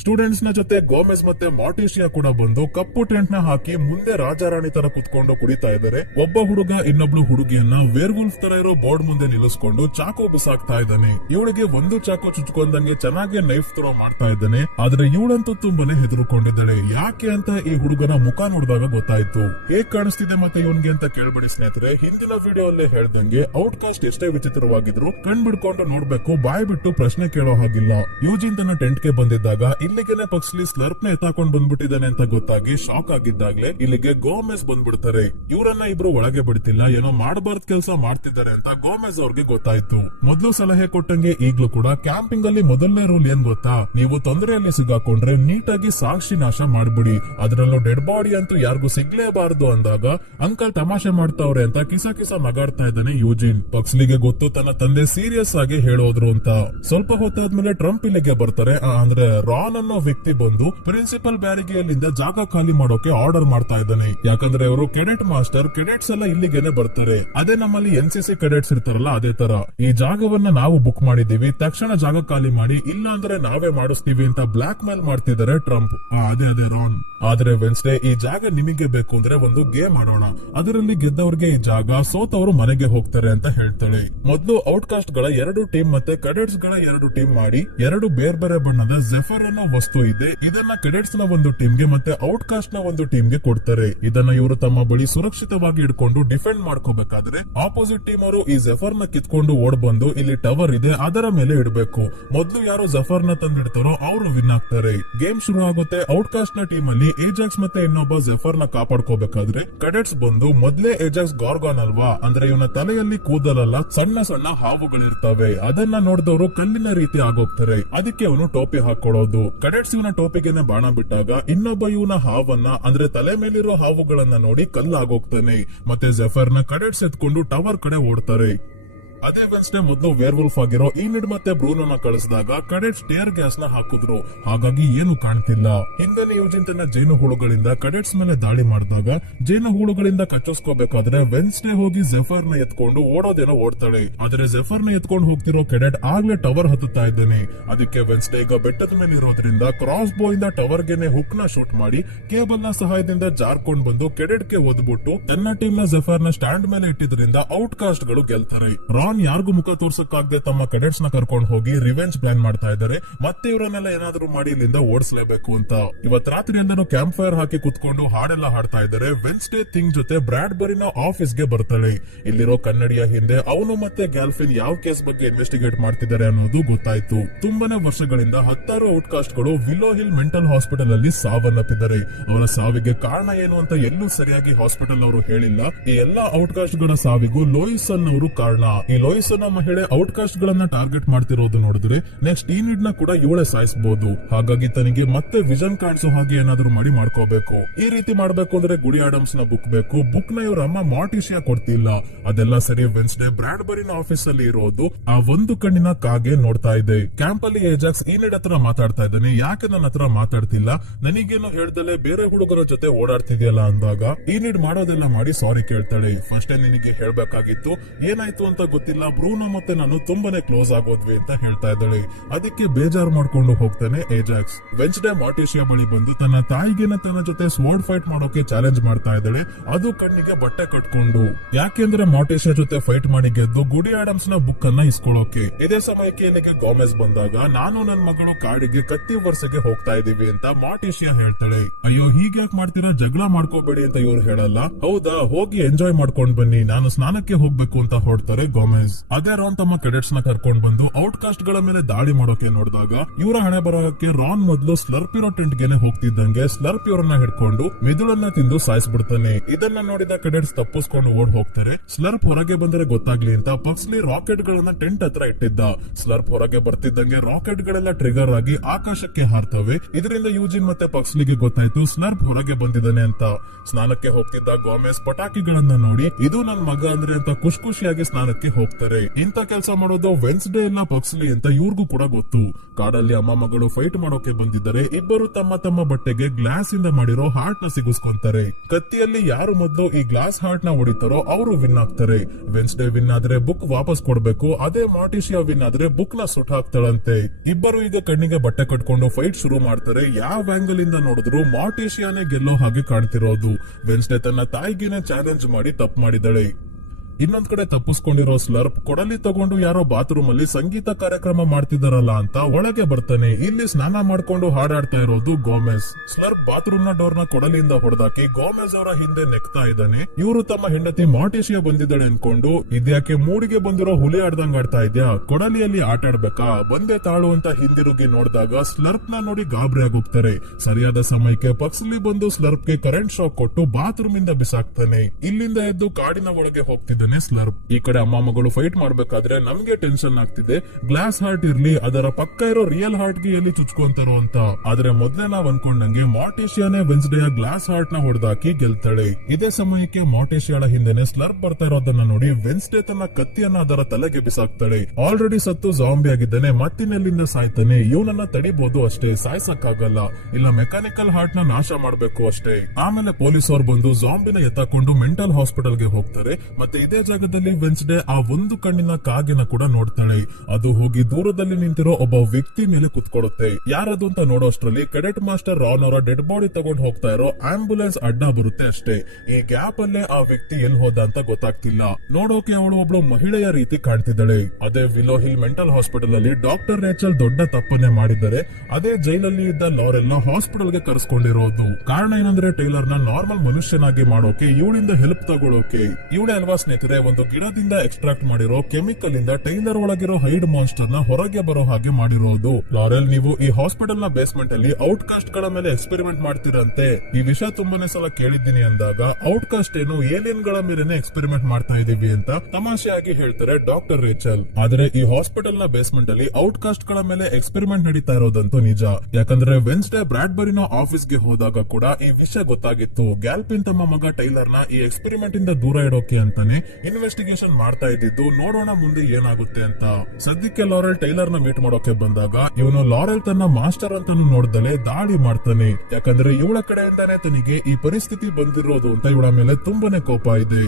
ಸ್ಟೂಡೆಂಟ್ಸ್ ನ ಜೊತೆ ಗೋಮೆಸ್ ಮತ್ತೆ ಮಾರ್ಟಿಶಿಯಾ ಕೂಡ ಬಂದು ಕಪ್ಪು ಟೆಂಟ್ ನ ಹಾಕಿ ಮುಂದೆ ರಾಜಾರಾಣಿ ತರ ಕುತ್ಕೊಂಡು ಕುಡಿತಾ ಇದ್ದಾರೆ. ಒಬ್ಬ ಹುಡುಗ ಇನ್ನೊಬ್ಳು ಹುಡುಗಿಯನ್ನ ವೇರ್ವುಲ್ಫ್ ತರ ಇರೋ ಬೋರ್ಡ್ ಮುಂದೆ ನಿಲ್ಲಿಸ್ಕೊಂಡು ಚಾಕು ಬಿಸಾಕ್ತಾ ಇದ್ದಾನೆ. ಇವಳಿಗೆ ಒಂದು ಚಾಕು ಚುಚ್ಕೊಂಡಂಗೆ ಚೆನ್ನಾಗಿ ನೈಫ್ ಥ್ರೋ ಮಾಡ್ತಾ ಇದ್ದಾನೆ. ಆದ್ರೆ ಇವಳಂತೂ ತುಂಬಾನೇ ಹೆದರ್ಕೊಂಡಿದ್ದಾಳೆ. ಯಾಕೆ ಅಂತ ಈ ಹುಡುಗನ ಮುಖ ನೋಡಿದಾಗ ಗೊತ್ತಾಯ್ತು. ಹೇಗ್ ಕಾಣಿಸ್ತಿದೆ ಮತ್ತೆ ಇವನ್ಗೆ ಅಂತ ಕೇಳ್ಬಿಡಿ ಸ್ನೇಹಿತರೆ. ಹಿಂದಿನ ವಿಡಿಯೋ ಅಲ್ಲೇ ಹೇಳ್ದಂಗೆ ಔಟ್ಕಾಸ್ಟ್ ಎಷ್ಟೇ ವಿಚಿತ್ರವಾಗಿದ್ರು ಕಣ್ ಬಿಡ್ಕೊಂಡು ನೋಡ್ಬೇಕು, ಬಾಯ್ ಬಿಟ್ಟು ಪ್ರಶ್ನೆ ಕೇಳೋ ಹಾಗಿಲ್ಲ. ಯೂಜಿನ್ ತನ್ನ ಟೆಂಟ್ ಗೆ ಬಂದಿದ್ದಾಗ ಇಲ್ಲಿಗೆನೆ ಪಕ್ಸ್ಲಿ ಸ್ಲರ್ಪ್ ನ ಎತ್ತಾಕೊಂಡು ಬಂದ್ಬಿಟ್ಟಿದ್ದಾನೆ ಅಂತ ಗೊತ್ತಾಗಿ ಶಾಕ್ ಆಗಿದ್ದಾಗ್ಲೇ ಇಲ್ಲಿಗೆ ಗೋಮೆಸ್ ಬಂದ್ಬಿಡ್ತಾರೆ. ಇವರನ್ನ ಇಬ್ರು ಒಳಗೆ ಬಿಡ್ತಿಲ್ಲ, ಏನೋ ಮಾಡಬಾರ್ದು ಕೆಲಸ ಮಾಡ್ತಿದ್ದಾರೆ ಅಂತ ಗೋಮೆಸ್ ಅವ್ರಿಗೆ ಗೊತ್ತಾಯ್ತು. ಮೊದಲು ಸಲಹೆ ಕೊಟ್ಟಂಗೆ ಈಗ್ಲೂ ಕೂಡ ಕ್ಯಾಂಪಿಂಗ್ ಅಲ್ಲಿ ಮೊದಲನೇ ರೂಲ್ ಏನ್ ಗೊತ್ತಾ, ನೀವು ತೊಂದರೆಯಲ್ಲಿ ಸಿಗಾಕೊಂಡ್ರೆ ನೀಟಾಗಿ ಸಾಕ್ಷಿ ನಾಶ ಮಾಡ್ಬಿಡಿ, ಅದರಲ್ಲೂ ಡೆಡ್ ಬಾಡಿ ಅಂತೂ ಯಾರಿಗೂ ಸಿಗ್ಲೇಬಾರ್ದು ಅಂದಾಗ ಅಂಕಲ್ ತಮಾಷೆ ಮಾಡ್ತಾವ್ರೆ ಅಂತ ಕಿಸ ನಗಾಡ್ತಾ ಇದ್ದಾನೆ ಯೂಜಿನ್. ಪಕ್ಸ್ಲಿಗೆ ಗೊತ್ತು ತನ್ನ ತಂದೆ ಸೀರಿಯಸ್ ಆಗಿ ಹೇಳೋದ್ರು ಅಂತ. ಸ್ವಲ್ಪ ಹೊತ್ತಾದ್ಮೇಲೆ ಟ್ರಂಪ್ ಇಲ್ಲಿಗೆ ಬರ್ತಾರೆ. ಅಂದ್ರೆ ರಾನ್ ಅನ್ನೋ ವ್ಯಕ್ತಿ ಬಂದು ಪ್ರಿನ್ಸಿಪಲ್ ಬ್ಯಾರಿಗೆಯಲ್ಲಿಂದ ಜಾಗ ಖಾಲಿ ಮಾಡೋಕೆ ಆರ್ಡರ್ ಮಾಡ್ತಾ ಇದ್ದಾನೆ. ಯಾಕಂದ್ರೆ ಅವರು ಕೆಡೆಟ್ ಮಾಸ್ಟರ್, ಕೆಡೆಟ್ಸ್ ಎಲ್ಲ ಇಲ್ಲಿಗೆನೆ ಬರ್ತಾರೆ. ಅದೇ ನಮ್ಮಲ್ಲಿ ಎನ್ಸಿಸಿ ಕೆಡೆಟ್ಸ್ ಇರ್ತಾರಲ್ಲ ಅದೇ ತರ. ಈ ಜಾಗವನ್ನ ನಾವು ಬುಕ್ ಮಾಡಿದೀವಿ, ತಕ್ಷಣ ಜಾಗ ಖಾಲಿ ಮಾಡಿ, ಇಲ್ಲ ಅಂದ್ರೆ ನಾವೇ ಮಾಡಿಸ್ತೀವಿ ಅಂತ ಬ್ಲಾಕ್ ಮೇಲ್ ಮಾಡ್ತಿದ್ದಾರೆ ಟ್ರಂಪ್. ಅದೇ ರಾನ್. ಆದ್ರೆ ವೆನ್ಸ್ಡೇ ಈ ಜಾಗ ನಿಮಗೆ ಬೇಕು ಅಂದ್ರೆ ಒಂದು ಗೇಮ್ ಆಡೋಣ, ಅದರಲ್ಲಿ ಗೆದ್ದವ್ರಿಗೆ ಈ ಜಾಗ, ಸೋತವರು ಮನೆಗೆ ಹೋಗ್ತಾರೆ ಅಂತ ಹೇಳ್ತಾಳೆ. ಮೊದಲು ಔಟ್ಕಾಸ್ಟ್ ಗಳ 2 ಟೀಮ್ ಮತ್ತೆ ಕೆಡೆಟ್ಸ್ ಗಳ 2 ಟೀಮ್ ಮಾಡಿ 2 ಬೇರೆ ಬಣ್ಣದ ಜೆಫರ್ ಅನ್ನೋ ವಸ್ತು ಇದೆ, ಇದನ್ನ ಕೆಡೆಟ್ಸ್ ನ ಒಂದು ಟೀಮ್ಗೆ ಮತ್ತೆ ಔಟ್ಕಾಸ್ಟ್ ನ ಒಂದು ಟೀಮ್ಗೆ ಕೊಡ್ತಾರೆ. ಇದನ್ನ ಇವರು ತಮ್ಮ ಬಳಿ ಸುರಕ್ಷಿತವಾಗಿ ಇಟ್ಕೊಂಡು ಡಿಫೆಂಡ್ ಮಾಡ್ಕೋಬೇಕಾದ್ರೆ ಆಪೋಸಿಟ್ ಟೀಮ್ ಅವರು ಈ ಜೆಫರ್ ನ ಕಿತ್ಕೊಂಡು ಓಡ್ ಬಂದು ಇಲ್ಲಿ ಟವರ್ ಇದೆ ಅದರ ಮೇಲೆ ಇಡಬೇಕು. ಮೊದಲು ಯಾರು ಜೆಫರ್ ನ ತಂದಿಡ್ತಾರೋ ಅವರು ವಿನ್ ಆಗ್ತಾರೆ. ಗೇಮ್ ಶುರು ಆಗುತ್ತೆ. ಔಟ್ಕಾಸ್ಟ್ ನ ಟೀಮ್ ಅಲ್ಲಿ ಏಜಾಕ್ಸ್ ಮತ್ತೆ ಇನ್ನೊಬ್ಬ ಜೆಫರ್ ನ ಕಾಪಾಡ್ಕೋಬೇಕಾದ್ರೆ ಕೆಡೆಟ್ಸ್ ಬಂದು ಮೊದ್ಲೇ ಏಜಾಕ್ಸ್ ಗಾರ್ಗಾನ್ ಅಲ್ವಾ, ಅಂದ್ರೆ ಇವನ ತಲೆಯಲ್ಲಿ ಕೂದಲಲ್ಲ ಸಣ್ಣ ಸಣ್ಣ ಹಾವುಗಳಿರ್ತವೆ, ಅದನ್ನ ನೋಡಿದವರು ಕಲ್ಲಿನ ರೀತಿ ಆಗೋಗ್ತಾರೆ. ಅದಕ್ಕೆ ಅವನು ಟೋಪಿ ಹಾಕೊಳ್ಳೋದು. ಕೆಡೆಟ್ಸ್ ಇವನ ಟೋಪಿಗೆನೆ ಬಾಣ ಬಿಟ್ಟಾಗ ಇನ್ನೊಬ್ಬ ಇವನ ಹಾವನ್ನ ಅಂದ್ರೆ ತಲೆ ಮೇಲಿರೋ ಹಾವುಗಳನ್ನ ನೋಡಿ ಕಲ್ಲಾಗೋಗ್ತಾನೆ. ಮತ್ತೆ ಜೆಫರ್ ನ ಕೆಡೆಟ್ಸ್ ಎತ್ಕೊಂಡು ಟವರ್ ಕಡೆ ಓಡ್ತಾರೆ. ಅದೇ ವೆನ್ಸ್ಡೇ ಮೊದಲು ವೇರ್ವುಲ್ಫ್ ಆಗಿರೋ ಈನಿಡ್ ಮತ್ತೆ ಬ್ರೂನೋನ ಕಳಿಸಿದಾಗ ಕೆಡೆಟ್ಸ್ ಟೇರ್ ಗ್ಯಾಸ್ ನ ಹಾಕಿದ್ರು, ಹಾಗಾಗಿ ಏನು ಕಾಣ್ತಿಲ್ಲ. ಹಿಂದೆನೆ ಯೂಜಿನ್ ತನ್ನ ಜೇನು ಹುಳುಗಳಿಂದ ಕೆಡೆಟ್ಸ್ ಮೇಲೆ ದಾಳಿ ಮಾಡಿದಾಗ ಜೇನು ಹುಳುಗಳಿಂದ ಕಚ್ಚಿಸ್ಕೋಬೇಕಾದ್ರೆ ವೆನ್ಸ್ಡೇ ಹೋಗಿ ಜೆಫರ್ ನ ಎತ್ಕೊಂಡು ಓಡೋದೇನೋ ಓಡ್ತಾಳೆ. ಆದ್ರೆ ಜೆಫರ್ ನ ಎತ್ಕೊಂಡು ಹೋಗ್ತಿರೋ ಕೆಡೆಟ್ ಆಗ್ಲೇ ಟವರ್ ಹತ್ತುತ್ತಾ ಇದ್ದಾನೆ. ಅದಕ್ಕೆ ವೆನ್ಸ್ಡೇ ಈಗ ಬೆಟ್ಟದ ಮೇಲೆ ಇರೋದ್ರಿಂದ ಕ್ರಾಸ್ ಬೋ ಇಂದ ಟವರ್ ಗೆನೆ ಹುಕ್ ನ ಶೂಟ್ ಮಾಡಿ ಕೇಬಲ್ ನ ಸಹಾಯದಿಂದ ಜಾರ್ಕೊಂಡ್ ಬಂದು ಕೆಡೆಟ್ ಗೆ ಓದ್ಬಿಟ್ಟು ತನ್ನ ಟೀಮ್ ನ ಜೆಫರ್ ನ ಸ್ಟ್ಯಾಂಡ್ ಮೇಲೆ ಇಟ್ಟಿದ್ರಿಂದ ಔಟ್ ಕಾಸ್ಟ್ ಗಳು ಗೆಲ್ತಾರೆ. ರಾನ್ ಯಾರಿಗೂ ಮುಖ ತೋರ್ಸಕ್ಕಾಗದೆ ತಮ್ಮ ಕೆಡೆಟ್ಸ್ ನ ಕರ್ಕೊಂಡು ಹೋಗಿ ರಿವೆಂಜ್ ಪ್ಲಾನ್ ಮಾಡ್ತಾ ಇದ್ದಾರೆ. ಮತ್ತೆ ಇವರನ್ನೆಲ್ಲ ಏನಾದ್ರೂ ಮಾಡಿ ಇಲ್ಲಿಂದ ಓಡಿಸಲೇಬೇಕು ಅಂತ. ಇವತ್ ರಾತ್ರಿ ಎಲ್ಲರೂ ಕ್ಯಾಂಪ್ ಫೈರ್ ಹಾಕಿ ಕುತ್ಕೊಂಡು ಹಾಡೆಲ್ಲ ಹಾಡ್ತಾ ಇದ್ದಾರೆ. ವೆನ್ಸ್ಡೇ ಥಿಂಗ್ ಜೊತೆ ಬ್ರಾಡ್ಬರಿನ ಆಫೀಸ್ ಗೆ ಬರ್ತಾಳೆ. ಇಲ್ಲಿರೋ ಕನ್ನಡಿಯ ಹಿಂದೆ ಅವನು ಮತ್ತೆ ಗ್ಯಾಲ್ಫಿನ್ ಯಾವ ಕೇಸ್ ಬಗ್ಗೆ ಇನ್ವೆಸ್ಟಿಗೇಟ್ ಮಾಡ್ತಿದ್ದಾರೆ ಅನ್ನೋದು ಗೊತ್ತಾಯ್ತು. ತುಂಬಾನೇ ವರ್ಷಗಳಿಂದ 10 ಔಟ್ಕಾಸ್ಟ್ ಗಳು ವಿಲ್ಲೋ ಹಿಲ್ ಮೆಂಟಲ್ ಹಾಸ್ಪಿಟಲ್ ಅಲ್ಲಿ ಸಾವನ್ನಪ್ಪಿದ್ದಾರೆ. ಅವರ ಸಾವಿಗೆ ಕಾರಣ ಏನು ಅಂತ ಎಲ್ಲೂ ಸರಿಯಾಗಿ ಹಾಸ್ಪಿಟಲ್ ಅವರು ಹೇಳಿಲ್ಲ. ಈ ಎಲ್ಲಾ ಔಟ್ಕಾಸ್ಟ್ ಗಳ ಸಾವಿಗೂ ಲೋಯಿಸನ್ ಅವರು ಕಾರಣ. ಈ ಲೋಯಿಸನ್ ಮಹಿಳೆ ಔಟ್ಕಾಸ್ಟ್ ಗಳನ್ನ ಟಾರ್ಗೆಟ್ ಮಾಡ್ತಿರೋದು ನೋಡಿದ್ರೆ ನೆಕ್ಸ್ಟ್ ಈ ನಿಡ್ನ ಕೂಡ ಇವಳೆ ಸಾಯಿಸಬಹುದು. ಹಾಗಾಗಿ ತನಗೆ ಮತ್ತೆ ವಿಷನ್ ಕಾಣಿಸೋ ಹಾಗೆ ಏನಾದ್ರೂ ಮಾಡ್ಕೋಬೇಕು. ಈ ರೀತಿ ಮಾಡ್ಬೇಕು ಅಂದ್ರೆ ಗುಡಿ ಆಡಮ್ಸ್ ನ ಬುಕ್ ಬೇಕು. ಬುಕ್ ನ ಇವ್ರ ಅಮ್ಮ ಮಾರ್ಟಿಶಿಯಾ ಕೊಡ್ತಿಲ್ಲ. ಅದೆಲ್ಲ ಸರಿ. ವೆನ್ಸ್ಡೇ ಬ್ರಾಡ್ಬರಿನ ಆಫೀಸ್ ಅಲ್ಲಿ ಇರೋದು ಆ ಒಂದು ಕಣ್ಣಿನ ಕಾಗೆ ನೋಡ್ತಾ ಇದೆ. ಕ್ಯಾಂಪ್ ಅಲ್ಲಿ ಏಜಾಕ್ಸ್ ಈ ನಿಡ್ ಹತ್ರ ಮಾತಾಡ್ತಾ ಇದ್ದಾನೆ. ಯಾಕೆ ನನ್ನ ಹತ್ರ ಮಾತಾಡ್ತಿಲ್ಲ, ನನಗೇನು ಹೇಳ್ದಲೆ ಬೇರೆ ಹುಡುಗರ ಜೊತೆ ಓಡಾಡ್ತಿದ್ಯಲ್ಲ ಅಂದಾಗ ಈ ನಿಡ್ ಮಾಡೋದೆಲ್ಲ ಮಾಡಿ ಸಾರಿ ಕೇಳ್ತಾಳೆ. ಫಸ್ಟ್ ನಿನಗೆ ಹೇಳ್ಬೇಕಾಗಿತ್ತು, ಏನಾಯ್ತು ಅಂತ ಗೊತ್ತಿಲ್ಲ, ಗೊತ್ತಾಯ್ತಿಲ್ಲ, ಬ್ರೂನೋ ಮತ್ತೆ ನಾನು ತುಂಬಾನೇ ಕ್ಲೋಸ್ ಆಗೋದ್ವಿ ಅಂತ ಹೇಳ್ತಾ ಇದ್ದಾಳೆ. ಅದಕ್ಕೆ ಬೇಜಾರು ಮಾಡ್ಕೊಂಡು ಹೋಗ್ತಾನೆ ಏಜಾಕ್ಸ್. ವೆನ್ಸ್ಡೇ ಮಾರ್ಟಿಷಿಯಾ ಬಳಿ ಬಂದು ತನ್ನ ತಾಯಿಗೆನ ತನ್ನ ಜೊತೆ ಸ್ವೋರ್ಡ್ ಫೈಟ್ ಮಾಡೋಕೆ ಚಾಲೆಂಜ್ ಮಾಡ್ತಾ ಇದ್ದಾಳೆ, ಅದು ಕಣ್ಣಿಗೆ ಬಟ್ಟೆ ಕಟ್ಕೊಂಡು. ಯಾಕೆಂದ್ರೆ ಮಾರ್ಟಿಷಿಯಾ ಜೊತೆ ಫೈಟ್ ಮಾಡಿ ಗೆದ್ದು ಗುಡಿ ಆಡಮ್ಸ್ ನ ಬುಕ್ ಅನ್ನ ಇಸ್ಕೊಳ್ಳೋಕೆ. ಇದೇ ಸಮಯಕ್ಕೆ ಇಲ್ಲಿಗೆ ಗೋಮೆಸ್ ಬಂದಾಗ ನಾನು ನನ್ನ ಮಗಳು ಕಾಡಿಗೆ ಕತ್ತಿ ವರ್ಷಗೆ ಹೋಗ್ತಾ ಇದೀವಿ ಅಂತ ಮಾರ್ಟಿಷಿಯಾ ಹೇಳ್ತಾಳೆ. ಅಯ್ಯೋ ಹೀಗ್ಯಾಕ್ ಮಾಡ್ತೀರಾ, ಜಗಳ ಮಾಡ್ಕೋಬೇಡಿ ಅಂತ ಇವ್ರು ಹೇಳಲ್ಲ. ಹೌದಾ, ಹೋಗಿ ಎಂಜಾಯ್ ಮಾಡ್ಕೊಂಡ್ ಬನ್ನಿ, ನಾನು ಸ್ನಾನಕ್ಕೆ ಹೋಗ್ಬೇಕು ಅಂತ ಹೊರಡ್ತಾರೆ ಗೋಮೆಸ್. ಅದೇ ರಾನ್ ತಮ್ಮ ಕೆಡೆಟ್ಸ್ ನ ಕರ್ಕೊಂಡ್ ಬಂದು ಔಟ್ ಕಾಸ್ಟ್ ಗಳ ಮೇಲೆ ದಾಳಿ ಮಾಡೋಕೆ ನೋಡಿದಾಗ ಇವರ ಹಣೆ ಬರೋಕೆ ರಾನ್ ಮೊದಲು ಸ್ಲರ್ಪ್ ಇರೋ ಟೆಂಟ್ ಗೆನೆ ಹೋಗ್ತಿದ್ದಂಗೆ ಸ್ಲರ್ಪ್ ಇವರನ್ನ ಹಿಡ್ಕೊಂಡು ಮಿದುಳನ್ನ ತಿಂದು ಸಾಯಿಸ್ಬಿಡ್ತಾನೆ. ಇದನ್ನ ನೋಡಿದ ಕೆಡೆಟ್ಸ್ ತಪ್ಪಿಸ್ಕೊಂಡು ಓಡ್ ಹೋಗ್ತಾರೆ. ಸ್ಲರ್ಪ್ ಹೊರಗೆ ಬಂದರೆ ಗೊತ್ತಾಗ್ಲಿ ಅಂತ ಪಕ್ಸ್ಲಿ ರಾಕೆಟ್ ಗಳನ್ನ ಟೆಂಟ್ ಹತ್ರ ಇಟ್ಟಿದ್ದ. ಸ್ಲರ್ಪ್ ಹೊರಗೆ ಬರ್ತಿದ್ದಂಗೆ ರಾಕೆಟ್ ಗಳೆಲ್ಲ ಟ್ರಿಗರ್ ಆಗಿ ಆಕಾಶಕ್ಕೆ ಹಾರ್ತವೆ. ಇದರಿಂದ ಯೂಜಿನ್ ಮತ್ತೆ ಪಕ್ಸ್ಲಿಗೆ ಗೊತ್ತಾಯ್ತು ಸ್ಲರ್ಪ್ ಹೊರಗೆ ಬಂದಿದ್ದಾನೆ ಅಂತ. ಸ್ನಾನಕ್ಕೆ ಹೋಗ್ತಿದ್ದ ಗೋಮೆಸ್ ಪಟಾಕಿಗಳನ್ನ ನೋಡಿ ಇದು ನನ್ ಮಗ ಅಂದ್ರೆ ಅಂತ ಖುಷಿಯಾಗಿ ಸ್ನಾನಕ್ಕೆ ಹೋಗ್ತಾರೆ. ಇಂತ ಕೆಲಸ ಮಾಡೋದು ವೆನ್ಸ್ಡೇ ಇಲ್ಲ ಪಕ್ಸ್ಲಿ ಅಂತ ಇವ್ರಿಗೂ ಕೂಡ ಗೊತ್ತು. ಕಾಡಲ್ಲಿ ಅಮ್ಮ ಮಗಳು ಫೈಟ್ ಮಾಡೋಕೆ ಬಂದಿದ್ದಾರೆ. ಇಬ್ಬರು ತಮ್ಮ ತಮ್ಮ ಬಟ್ಟೆಗೆ ಗ್ಲಾಸ್ ಇಂದ ಮಾಡಿರೋ ಹಾರ್ಟ್ ನ ಸಿಗಿಸ್ಕೊಂತಾರೆ. ಕತ್ತಿಯಲ್ಲಿ ಯಾರು ಮೊದಲು ಈ ಗ್ಲಾಸ್ ಹಾರ್ಟ್ ನ ಹೊಡಿತಾರೋ ಅವರು ವಿನ್ ಆಗ್ತಾರೆ. ವೆನ್ಸ್ಡೇ ವಿನ್ ಆದ್ರೆ ಬುಕ್ ವಾಪಸ್ ಕೊಡ್ಬೇಕು, ಅದೇ ಮಾರ್ಟಿಷಿಯಾ ವಿನ್ ಆದ್ರೆ ಬುಕ್ ನ ಸುಟ್ಟು ಹಾಕ್ತಾಳಂತೆ. ಇಬ್ಬರು ಈಗ ಕಣ್ಣಿಗೆ ಬಟ್ಟೆ ಕಟ್ಕೊಂಡು ಫೈಟ್ ಶುರು ಮಾಡ್ತಾರೆ. ಯಾವ ಆಂಗಲ್ ಇಂದ ನೋಡಿದ್ರು ಮಾರ್ಟಿಷಿಯಾನೇ ಗೆಲ್ಲೋ ಹಾಗೆ ಕಾಣ್ತಿರೋದು. ವೆನ್ಸ್ಡೇ ತನ್ನ ತಾಯಿಗೆನೆ ಚಾಲೆಂಜ್ ಮಾಡಿ ತಪ್ಪು ಮಾಡಿದಳೆ. ಇನ್ನೊಂದ್ ಕಡೆ ತಪ್ಪಿಸ್ಕೊಂಡಿರೋ ಸ್ಲರ್ಪ್ ಕೊಡಲಿ ತಗೊಂಡು ಯಾರೋ ಬಾತ್ರೂಮ್ ಅಲ್ಲಿ ಸಂಗೀತ ಕಾರ್ಯಕ್ರಮ ಮಾಡ್ತಿದಾರಲ್ಲ ಅಂತ ಒಳಗೆ ಬರ್ತಾನೆ. ಇಲ್ಲಿ ಸ್ನಾನ ಮಾಡ್ಕೊಂಡು ಹಾಡಾಡ್ತಾ ಇರೋದು ಗೋಮೆಸ್. ಸ್ಲರ್ಪ್ ಬಾತ್ರೂಮ್ ನ ಡೋರ್ ನ ಕೊಡಲಿಯಿಂದ ಹೊಡೆದಾಕಿ ಗೋಮೆಸ್ ಅವರ ಹಿಂದೆ ನೆಕ್ತಾ ಇದ್ದಾನೆ. ಇವರು ತಮ್ಮ ಹೆಂಡತಿ ಮಾರ್ಟಿಷಿಯಾ ಬಂದಿದ್ದಾಳೆ ಅನ್ಕೊಂಡು ಇದ್ಯಾಕೆ ಮೂಡಿಗೆ ಬಂದಿರೋ ಹುಲಿ ಆಡ್ದಂಗ್ ಆಡ್ತಾ ಇದ್ಯಾ, ಕೊಡಲಿಯಲ್ಲಿ ಆಟ ಆಡ್ಬೇಕಾ, ಬಂದೆ ತಾಳು ಅಂತ ಹಿಂದಿರುಗಿ ನೋಡಿದಾಗ ಸ್ಲರ್ಪ್ ನ ನೋಡಿ ಗಾಬರಿ ಆಗೋಗ್ತಾರೆ. ಸರಿಯಾದ ಸಮಯಕ್ಕೆ ಪಕ್ಸ್ಲಿ ಬಂದು ಸ್ಲರ್ಪ್ ಗೆ ಕರೆಂಟ್ ಶಾಕ್ ಕೊಟ್ಟು ಬಾತ್ರೂಮ್ ಇಂದ ಬಿಸಾಕ್ತಾನೆ. ಇಲ್ಲಿಂದ ಎದ್ದು ಕಾಡಿನ ಒಳಗೆ ಹೋಗ್ತಿದ್ದಾನೆ ಸ್ಲರ್ಪ್. ಈ ಕಡೆ ಅಮ್ಮ ಮಗಳು ಫೈಟ್ ಮಾಡ್ಬೇಕಾದ್ರೆ ನಮ್ಗೆ ಟೆನ್ಷನ್ ಆಗ್ತಿದೆ, ಗ್ಲಾಸ್ ಹಾರ್ಟ್ ಇರ್ಲಿ ಅದರ ಪಕ್ಕ ಇರೋ ರಿಯಲ್ ಹಾರ್ಟ್ ಗೆ ಎಲ್ಲಿ ಚುಚ್ಕೊಂತಾರೋ ಅಂತ. ಆದ್ರೆ ಮೊದ್ಲೇ ನಾವ್ ಅನ್ಕೊಂಡಂಗೆ ಮಾರ್ಟಿಷಿಯಾನೇ ವೆನ್ಸ್ಡೇ ಗ್ಲಾಸ್ ಹಾರ್ಟ್ ನ ಹೊಡೆದಾಕಿ ಗೆಲ್ತಾಳೆ. ಇದೇ ಸಮಯಕ್ಕೆ ಮಾರ್ಟಿಷಿಯಾಳ ಹಿಂದೆನೆ ಸ್ಲರ್ಪ್ ಬರ್ತಾ ಇರೋದನ್ನ ನೋಡಿ ವೆನ್ಸ್ಡೇ ತನ್ನ ಕತ್ತಿಯನ್ನ ಅದರ ತಲೆಗೆ ಬಿಸಾಕ್ತಾಳೆ. ಆಲ್ರೆಡಿ ಸತ್ತು ಜಾಂಬಿ ಆಗಿದ್ದಾನೆ, ಮತ್ತಿನೆಲ್ಲಿಂದ ಸಾಯ್ತಾನೆ, ಇವನನ್ನ ತಡಿಬಹುದು ಅಷ್ಟೇ, ಸಾಯ್ಸಕ್ಕಾಗಲ್ಲ. ಇಲ್ಲ ಮೆಕ್ಯಾನಿಕಲ್ ಹಾರ್ಟ್ ನ ನಾಶ ಮಾಡ್ಬೇಕು ಅಷ್ಟೇ. ಆಮೇಲೆ ಪೊಲೀಸ್ ಅವ್ರು ಬಂದು ಜಾಂಬಿನ ಎತ್ತಾಕೊಂಡು ಮೆಂಟಲ್ ಹಾಸ್ಪಿಟಲ್ ಗೆ ಹೋಗ್ತಾರೆ. ಮತ್ತೆ ಇದೇ ಜಾಗದಲ್ಲಿ ವೆನ್ಸ್ಡೇ ಆ ಒಂದು ಕಣ್ಣಿನ ಕಾಗಿನ ಕೂಡ ನೋಡ್ತಾಳೆ. ಅದು ಹೋಗಿ ದೂರದಲ್ಲಿ ನಿಂತಿರೋ ಒಬ್ಬ ವ್ಯಕ್ತಿ ಮೇಲೆ ಕುತ್ಕೊಳ್ಳುತ್ತೆ. ಯಾರದು ಅಂತ ನೋಡೋಷ್ಟ್ರಲ್ಲಿ ಕೆಡೆಟ್ ಮಾಸ್ಟರ್ ರಾನ್ ಅವರ ಡೆಡ್ ಬಾಡಿ ತಗೊಂಡು ಹೋಗ್ತಾ ಇರೋ ಆಂಬುಲೆನ್ಸ್ ಅಡ್ಡ ಬರುತ್ತೆ ಅಷ್ಟೇ. ಈ ಗ್ಯಾಪ್ ಅಲ್ಲೇ ಆ ವ್ಯಕ್ತಿ ಎಲ್ಲಿ ಹೋದ ಅಂತ ಗೊತ್ತಾಗ್ತಿಲ್ಲ. ನೋಡೋಕೆ ಅವಳು ಒಬ್ಳು ಮಹಿಳೆಯ ರೀತಿ ಕಾಣ್ತಿದ್ದಾಳೆ. ಅದೇ ವಿಲೋ ಹಿಲ್ ಮೆಂಟಲ್ ಹಾಸ್ಪಿಟಲ್ ಅಲ್ಲಿ ಡಾಕ್ಟರ್ ರೇಚಲ್ ದೊಡ್ಡ ತಪ್ಪನ್ನೇ ಮಾಡಿದ್ದಾರೆ. ಅದೇ ಜೈಲಲ್ಲಿ ಇದ್ದ ಲಾರೆಲ್ ನ ಹಾಸ್ಪಿಟಲ್ ಗೆ ಕರೆಸ್ಕೊಂಡಿರೋದು. ಕಾರಣ ಏನಂದ್ರೆ ಟೈಲರ್ ನ ನಾರ್ಮಲ್ ಮನುಷ್ಯನಾಗಿ ಮಾಡೋಕೆ ಇವಳಿಂದ ಹೆಲ್ಪ್ ತಗೊಳ್ಳೋಕೆ. ಇವಳೇ ಅಲ್ವಾ ಸ್ನೇಹಿತರೆ ಒಂದು ಗಿಡದಿಂದ ಎಕ್ಸ್ಟ್ರಾಕ್ಟ್ ಮಾಡಿರೋ ಕೆಮಿಕಲ್ ಇಂದ ಟೈಲರ್ ಒಳಗಿರೋ ಹೈಡ್ ಮಾನ್ಸ್ಟರ್ ನ ಹೊರಗೆ ಬರೋ ಹಾಗೆ ಮಾಡಿರೋದು. ಲಾರೆಲ್, ನೀವು ಈ ಹಾಸ್ಪಿಟಲ್ ನ ಬೇಸ್ಮೆಂಟ್ ಅಲ್ಲಿ ಔಟ್ ಕಾಸ್ಟ್ ಗಳ ಮೇಲೆ ಎಕ್ಸ್ಪೆರಿಮೆಂಟ್ ಮಾಡ್ತೀರಂತೆ. ಈ ವಿಷಯ ತುಂಬಾನೇ ಸಲ ಕೇಳಿದ್ದೀನಿ ಅಂದಾಗ ಔಟ್ ಕಾಸ್ಟ್ ಏನು ಏಲಿಯನ್ ಗಳ ಮೇಲೆನೆ ಎಕ್ಸ್ಪೆರಿಮೆಂಟ್ ಮಾಡ್ತಾ ಇದೀವಿ ಅಂತ ತಮಾಷೆಯಾಗಿ ಹೇಳ್ತಾರೆ ಡಾಕ್ಟರ್ ರೇಚಲ್. ಆದ್ರೆ ಈ ಹಾಸ್ಪಿಟಲ್ ನ ಬೇಸ್ಮೆಂಟ್ ಅಲ್ಲಿ ಔಟ್ ಕಾಸ್ಟ್ ಗಳ ಮೇಲೆ ಎಕ್ಸ್ಪೆರಿಮೆಂಟ್ ನಡೀತಾ ಇರೋದಂತೂ ನಿಜ. ಯಾಕಂದ್ರೆ ವೆನ್ಸ್ಡೇ ಬ್ರಾಡ್ಬರಿನ ಆಫೀಸ್ ಗೆ ಹೋದಾಗ ಕೂಡ ಈ ವಿಷಯ ಗೊತ್ತಾಗಿತ್ತು. ಗ್ಯಾಲ್ಪಿನ್ ತಮ್ಮ ಮಗ ಟೈಲರ್ ನ ಈ ಎಕ್ಸ್ಪೆರಿಮೆಂಟ್ ಇಂದ ದೂರ ಇಡೋಕೆ ಅಂತಾನೆ ಇನ್ವೆಸ್ಟಿಗೇಷನ್ ಮಾಡ್ತಾ ಇದ್ದಿದ್ದು. ನೋಡೋಣ ಮುಂದೆ ಏನಾಗುತ್ತೆ ಅಂತ. ಸದ್ಯಕ್ಕೆ ಲಾರೆಲ್ ಟೈಲರ್ ನ ಮೀಟ್ ಮಾಡೋಕೆ ಬಂದಾಗ ಇವನು ಲಾರೆಲ್ ತನ್ನ ಮಾಸ್ಟರ್ ಅಂತಾನು ನೋಡ್ದಲೆ ದಾಳಿ ಮಾಡ್ತಾನೆ. ಯಾಕಂದ್ರೆ ಇವಳ ಕಡೆಯಿಂದಾನೇ ತನಿಗೆ ಈ ಪರಿಸ್ಥಿತಿ ಬಂದಿರೋದು ಅಂತ ಇವಳ ಮೇಲೆ ತುಂಬಾನೇ ಕೋಪ ಇದೆ.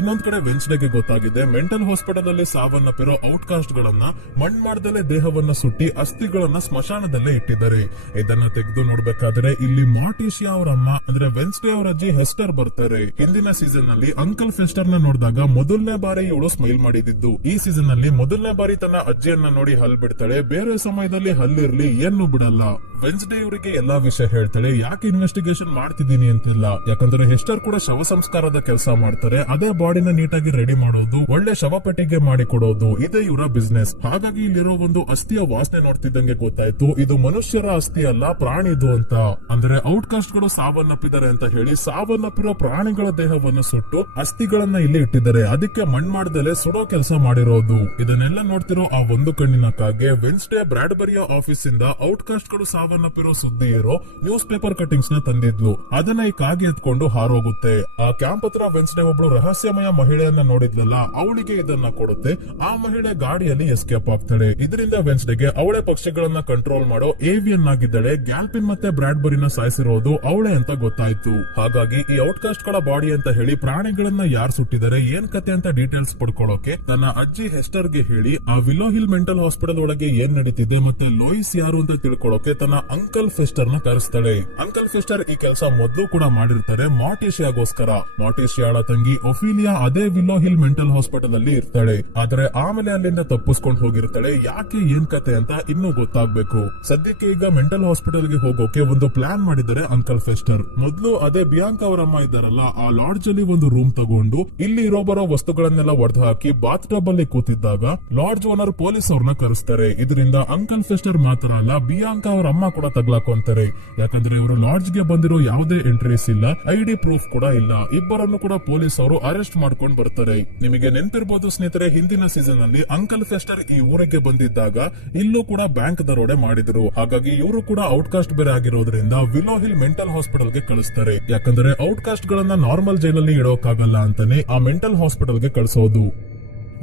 ಇನ್ನೊಂದ್ ಕಡೆ ವೆನ್ಸ್ಡೇಗೆ ಗೊತ್ತಾಗಿದೆ ಮೆಂಟಲ್ ಹಾಸ್ಪಿಟಲ್ ಅಲ್ಲಿ ಸಾವನ್ನಪ್ಪಿರೋ ಔಟ್ ಕಾಸ್ಟ್ ಗಳನ್ನ ಮಣ್ಮಾಡದಲ್ಲೇ ದೇಹವನ್ನ ಸುಟ್ಟಿ ಅಸ್ಥಿಗಳನ್ನ ಸ್ಮಶಾನದಲ್ಲೇ ಇಟ್ಟಿದ್ದಾರೆ. ಇದನ್ನ ತೆಗೆದು ನೋಡ್ಬೇಕಾದ್ರೆ ಇಲ್ಲಿ ಮಾರ್ಟಿಷಿಯಾ ಅವರ ಅಮ್ಮ ಅಂದ್ರೆ ವೆನ್ಸ್ಡೇ ಅವರ ಅಜ್ಜಿ ಹೆಸ್ಟರ್ ಬರ್ತಾರೆ. ಹಿಂದಿನ ಸೀಸನ್ ನಲ್ಲಿ ಅಂಕಲ್ ಫೆಸ್ಟರ್ ನ ನೋಡಿದಾಗ ಮೊದಲನೇ ಬಾರಿ ಇವಳು ಸ್ಮೈಲ್ ಮಾಡಿದ್ದು. ಈ ಸೀಸನ್ ನಲ್ಲಿ ಮೊದಲನೇ ಬಾರಿ ತನ್ನ ಅಜ್ಜಿಯನ್ನ ನೋಡಿ ಹಲ್ ಬಿಡ್ತಾಳೆ. ಬೇರೆ ಸಮಯದಲ್ಲಿ ಹಲ್ಲಿರ್ಲಿ ಏನು ಬಿಡಲ್ಲ. ವೆನ್ಸ್ಡೇ ಇವರಿಗೆ ಎಲ್ಲಾ ವಿಷಯ ಹೇಳ್ತಾಳೆ. ಯಾಕೆ ಇನ್ವೆಸ್ಟಿಗೇಷನ್ ಮಾಡ್ತಿದ್ದೀನಿ ಅಂತಿಲ್ಲ, ಯಾಕಂದ್ರೆ ಹೆಸ್ಟರ್ ಕೂಡ ಶವ ಸಂಸ್ಕಾರದ ಕೆಲಸ ಮಾಡ್ತಾರೆ. ಅದೇ ಬಾಡಿನ ನೀಟಾಗಿ ರೆಡಿ ಮಾಡೋದು, ಒಳ್ಳೆ ಶವಪೆಟ್ಟಿಗೆ ಮಾಡಿ ಕೊಡೋದು, ಇದೇ ಇವರ ಬಿಸ್ನೆಸ್. ಹಾಗಾಗಿ ಇಲ್ಲಿರೋ ಒಂದು ಅಸ್ಥಿಯ ವಾಸನೆ ನೋಡ್ತಿದ್ದಂಗೆ ಗೊತ್ತಾಯ್ತು ಇದು ಮನುಷ್ಯರ ಅಸ್ಥಿ ಅಲ್ಲ ಪ್ರಾಣಿದು ಅಂತ. ಅಂದ್ರೆ ಔಟ್ ಕಾಸ್ಟ್ ಗಳು ಸಾವನ್ನಪ್ಪಿದ್ದಾರೆ ಅಂತ ಹೇಳಿ ಸಾವನ್ನಪ್ಪಿರೋ ಪ್ರಾಣಿಗಳ ದೇಹವನ್ನು ಸುಟ್ಟು ಅಸ್ಥಿಗಳನ್ನ ಇಲ್ಲಿ ಇಟ್ಟಿದ್ದಾರೆ. ಅದಕ್ಕೆ ಮಣ್ಮಾಡದಲ್ಲೇ ಸುಡೋ ಕೆಲಸ ಮಾಡಿರೋದು. ಇದನ್ನೆಲ್ಲ ನೋಡ್ತಿರೋ ಆ ಒಂದು ಕಣ್ಣಿನ ಕಾಗೆ ವೆನ್ಸ್ಡೇ ಬ್ರಾಡ್ಬರಿಯ ಆಫೀಸ್ ಇಂದ ಔಟ್ ಕಾಸ್ಟ್ ಗಳು ಸಾವನ್ನಪ್ಪಿರೋ ಸುದ್ದಿ ಇರೋ ನ್ಯೂಸ್ ಪೇಪರ್ ಕಟಿಂಗ್ಸ್ ನ ತಂದಿದ್ಲು. ಅದನ್ನ ಈ ಕಾಗೆ ಎತ್ಕೊಂಡು ಹಾರೋಗುತ್ತೆ. ಆ ಕ್ಯಾಂಪ್ ಹತ್ರ ವೆನ್ಸ್ಡೇ ಒಬ್ಳು ರಹಸ್ಯ ರಹಸ್ಯಮಯ ಮಹಿಳೆಯನ್ನ ನೋಡಿದ್ಲಲ್ಲ ಅವಳಿಗೆ ಇದನ್ನ ಕೊಡುತ್ತೆ. ಆ ಮಹಿಳೆ ಗಾಡಿಯಲ್ಲಿ ಎಸ್ಕೇಪ್ ಆಗ್ತಾಳೆ. ಇದರಿಂದ ವೆನ್ಸ್ಡೇಗೆ ಅವಳೆ ಪಕ್ಷಿಗಳನ್ನ ಕಂಟ್ರೋಲ್ ಮಾಡೋ ಏವಿಯನ್ ಆಗಿದ್ದಾಳೆ. ಗ್ಯಾಲ್ಪಿನ್ ಮತ್ತೆ ಬ್ರಾಡ್ಬರಿನ ಸಾಯಿಸಿರೋದು ಅವಳೆ ಅಂತ ಗೊತ್ತಾಯ್ತು. ಹಾಗಾಗಿ ಈ ಔಟ್ಕಾಸ್ಟ್ ಗಳ ಬಾಡಿ ಅಂತ ಹೇಳಿ ಪ್ರಾಣಿಗಳನ್ನ ಯಾರು ಸುಟ್ಟಿದ್ದಾರೆ ಏನ್ ಕತೆ ಅಂತ ಡೀಟೇಲ್ಸ್ ಪಡ್ಕೊಳ್ಳೋಕೆ ತನ್ನ ಅಜ್ಜಿ ಹೆಸ್ಟರ್ ಗೆ ಹೇಳಿ ಆ ವಿಲ್ಲೋ ಹಿಲ್ ಮೆಂಟಲ್ ಹಾಸ್ಪಿಟಲ್ ಒಳಗೆ ಏನ್ ನಡೀತಿದೆ ಮತ್ತೆ ಲೋಯಿಸ್ ಯಾರು ಅಂತ ತಿಳ್ಕೊಳ್ಳೋಕೆ ತನ್ನ ಅಂಕಲ್ ಫೆಸ್ಟರ್ ನ ಕರೆಸ್ತಾಳೆ. ಅಂಕಲ್ ಫೆಸ್ಟರ್ ಈ ಕೆಲಸ ಮೊದಲು ಕೂಡ ಮಾಡಿರ್ತಾರೆ ಮಾರ್ಟಿಶಿಯಾಗೋಸ್ಕರ. ಮಾರ್ಟಿಶಿಯಾಳ ತಂಗಿ ಒಫಿಲಿಯಾ ಅದೇ ವಿಲ್ಲೋ ಹಿಲ್ ಮೆಂಟಲ್ ಹಾಸ್ಪಿಟಲ್ ಅಲ್ಲಿ ಇರ್ತಾಳೆ. ಆದ್ರೆ ಆಮೇಲೆ ಅಲ್ಲಿಂದ ತಪ್ಪಿಸ್ಕೊಂಡು ಹೋಗಿರ್ತಾಳೆ. ಯಾಕೆ ಏನ್ ಕತೆ ಅಂತ ಇನ್ನೂ ಗೊತ್ತಾಗ್ಬೇಕು. ಸದ್ಯಕ್ಕೆ ಈಗ ಮೆಂಟಲ್ ಹಾಸ್ಪಿಟಲ್ ಗೆ ಹೋಗೋಕೆ ಒಂದು ಪ್ಲಾನ್ ಮಾಡಿದ್ದಾರೆ ಅಂಕಲ್ ಫೆಸ್ಟರ್. ಮೊದಲು ಅದೇ ಬಿಯಾಂಕಾ ಅವರಮ್ಮ ಇದ್ದಾರಲ್ಲ ಆ ಲಾಡ್ಜ್ ಅಲ್ಲಿ ಒಂದು ರೂಮ್ ತಗೊಂಡು ಇಲ್ಲಿ ಇರೋ ಬರೋ ವಸ್ತುಗಳನ್ನೆಲ್ಲ ಒಡೆದು ಹಾಕಿ ಬಾತ್ ಟಬ್ ಅಲ್ಲಿ ಕೂತಿದ್ದಾಗ ಲಾಡ್ಜ್ ಓನರ್ ಪೊಲೀಸ್ ಅವ್ರನ್ನ ಕರೆಸ್ತಾರೆ. ಇದರಿಂದ ಅಂಕಲ್ ಫೆಸ್ಟರ್ ಮಾತ್ರ ಅಲ್ಲ ಬಿಯಾಂಕಾ ಅವ್ರ ಅಮ್ಮ ಕೂಡ ತಗ್ಲಾಕೊಂತಾರೆ. ಯಾಕಂದ್ರೆ ಇವರು ಲಾಡ್ಜ್ ಗೆ ಬಂದಿರೋ ಯಾವುದೇ ಎಂಟ್ರೀಸ್ ಇಲ್ಲ, ಐಡಿ ಪ್ರೂಫ್ ಕೂಡ ಇಲ್ಲ. ಇಬ್ಬರನ್ನು ಕೂಡ ಪೊಲೀಸ್ ಅವರು ಅರೆಸ್ಟ್ ಮಾಡ್ಕೊಂಡು ಬರ್ತಾರೆ. ನಿಮಗೆ ನೆನಪಿರ್ಬೋದು ಸ್ನೇಹಿತರೆ, ಹಿಂದಿನ ಸೀಸನ್ ಅಲ್ಲಿ ಅಂಕಲ್ ಫೆಸ್ಟರ್ ಈ ಊರಿಗೆ ಬಂದಿದ್ದಾಗ ಇಲ್ಲೂ ಕೂಡ ಬ್ಯಾಂಕ್ ದರೋಡೆ ಮಾಡಿದ್ರು. ಹಾಗಾಗಿ ಇವರು ಕೂಡ ಔಟ್ಕಾಸ್ಟ್ ಬೇರೆ ಆಗಿರೋದ್ರಿಂದ ವಿಲ್ಲೋ ಹಿಲ್ ಮೆಂಟಲ್ ಹಾಸ್ಪಿಟಲ್ ಗೆ ಕಳಿಸ್ತಾರೆ. ಯಾಕಂದ್ರೆ ಔಟ್ಕಾಸ್ಟ್ ಗಳನ್ನ ನಾರ್ಮಲ್ ಜೈಲಲ್ಲಿ ಇಡೋಕ್ಕಾಗಲ್ಲ ಅಂತಾನೆ ಆ ಮೆಂಟಲ್ ಹಾಸ್ಪಿಟಲ್ ಗೆ ಕಳಿಸೋದು.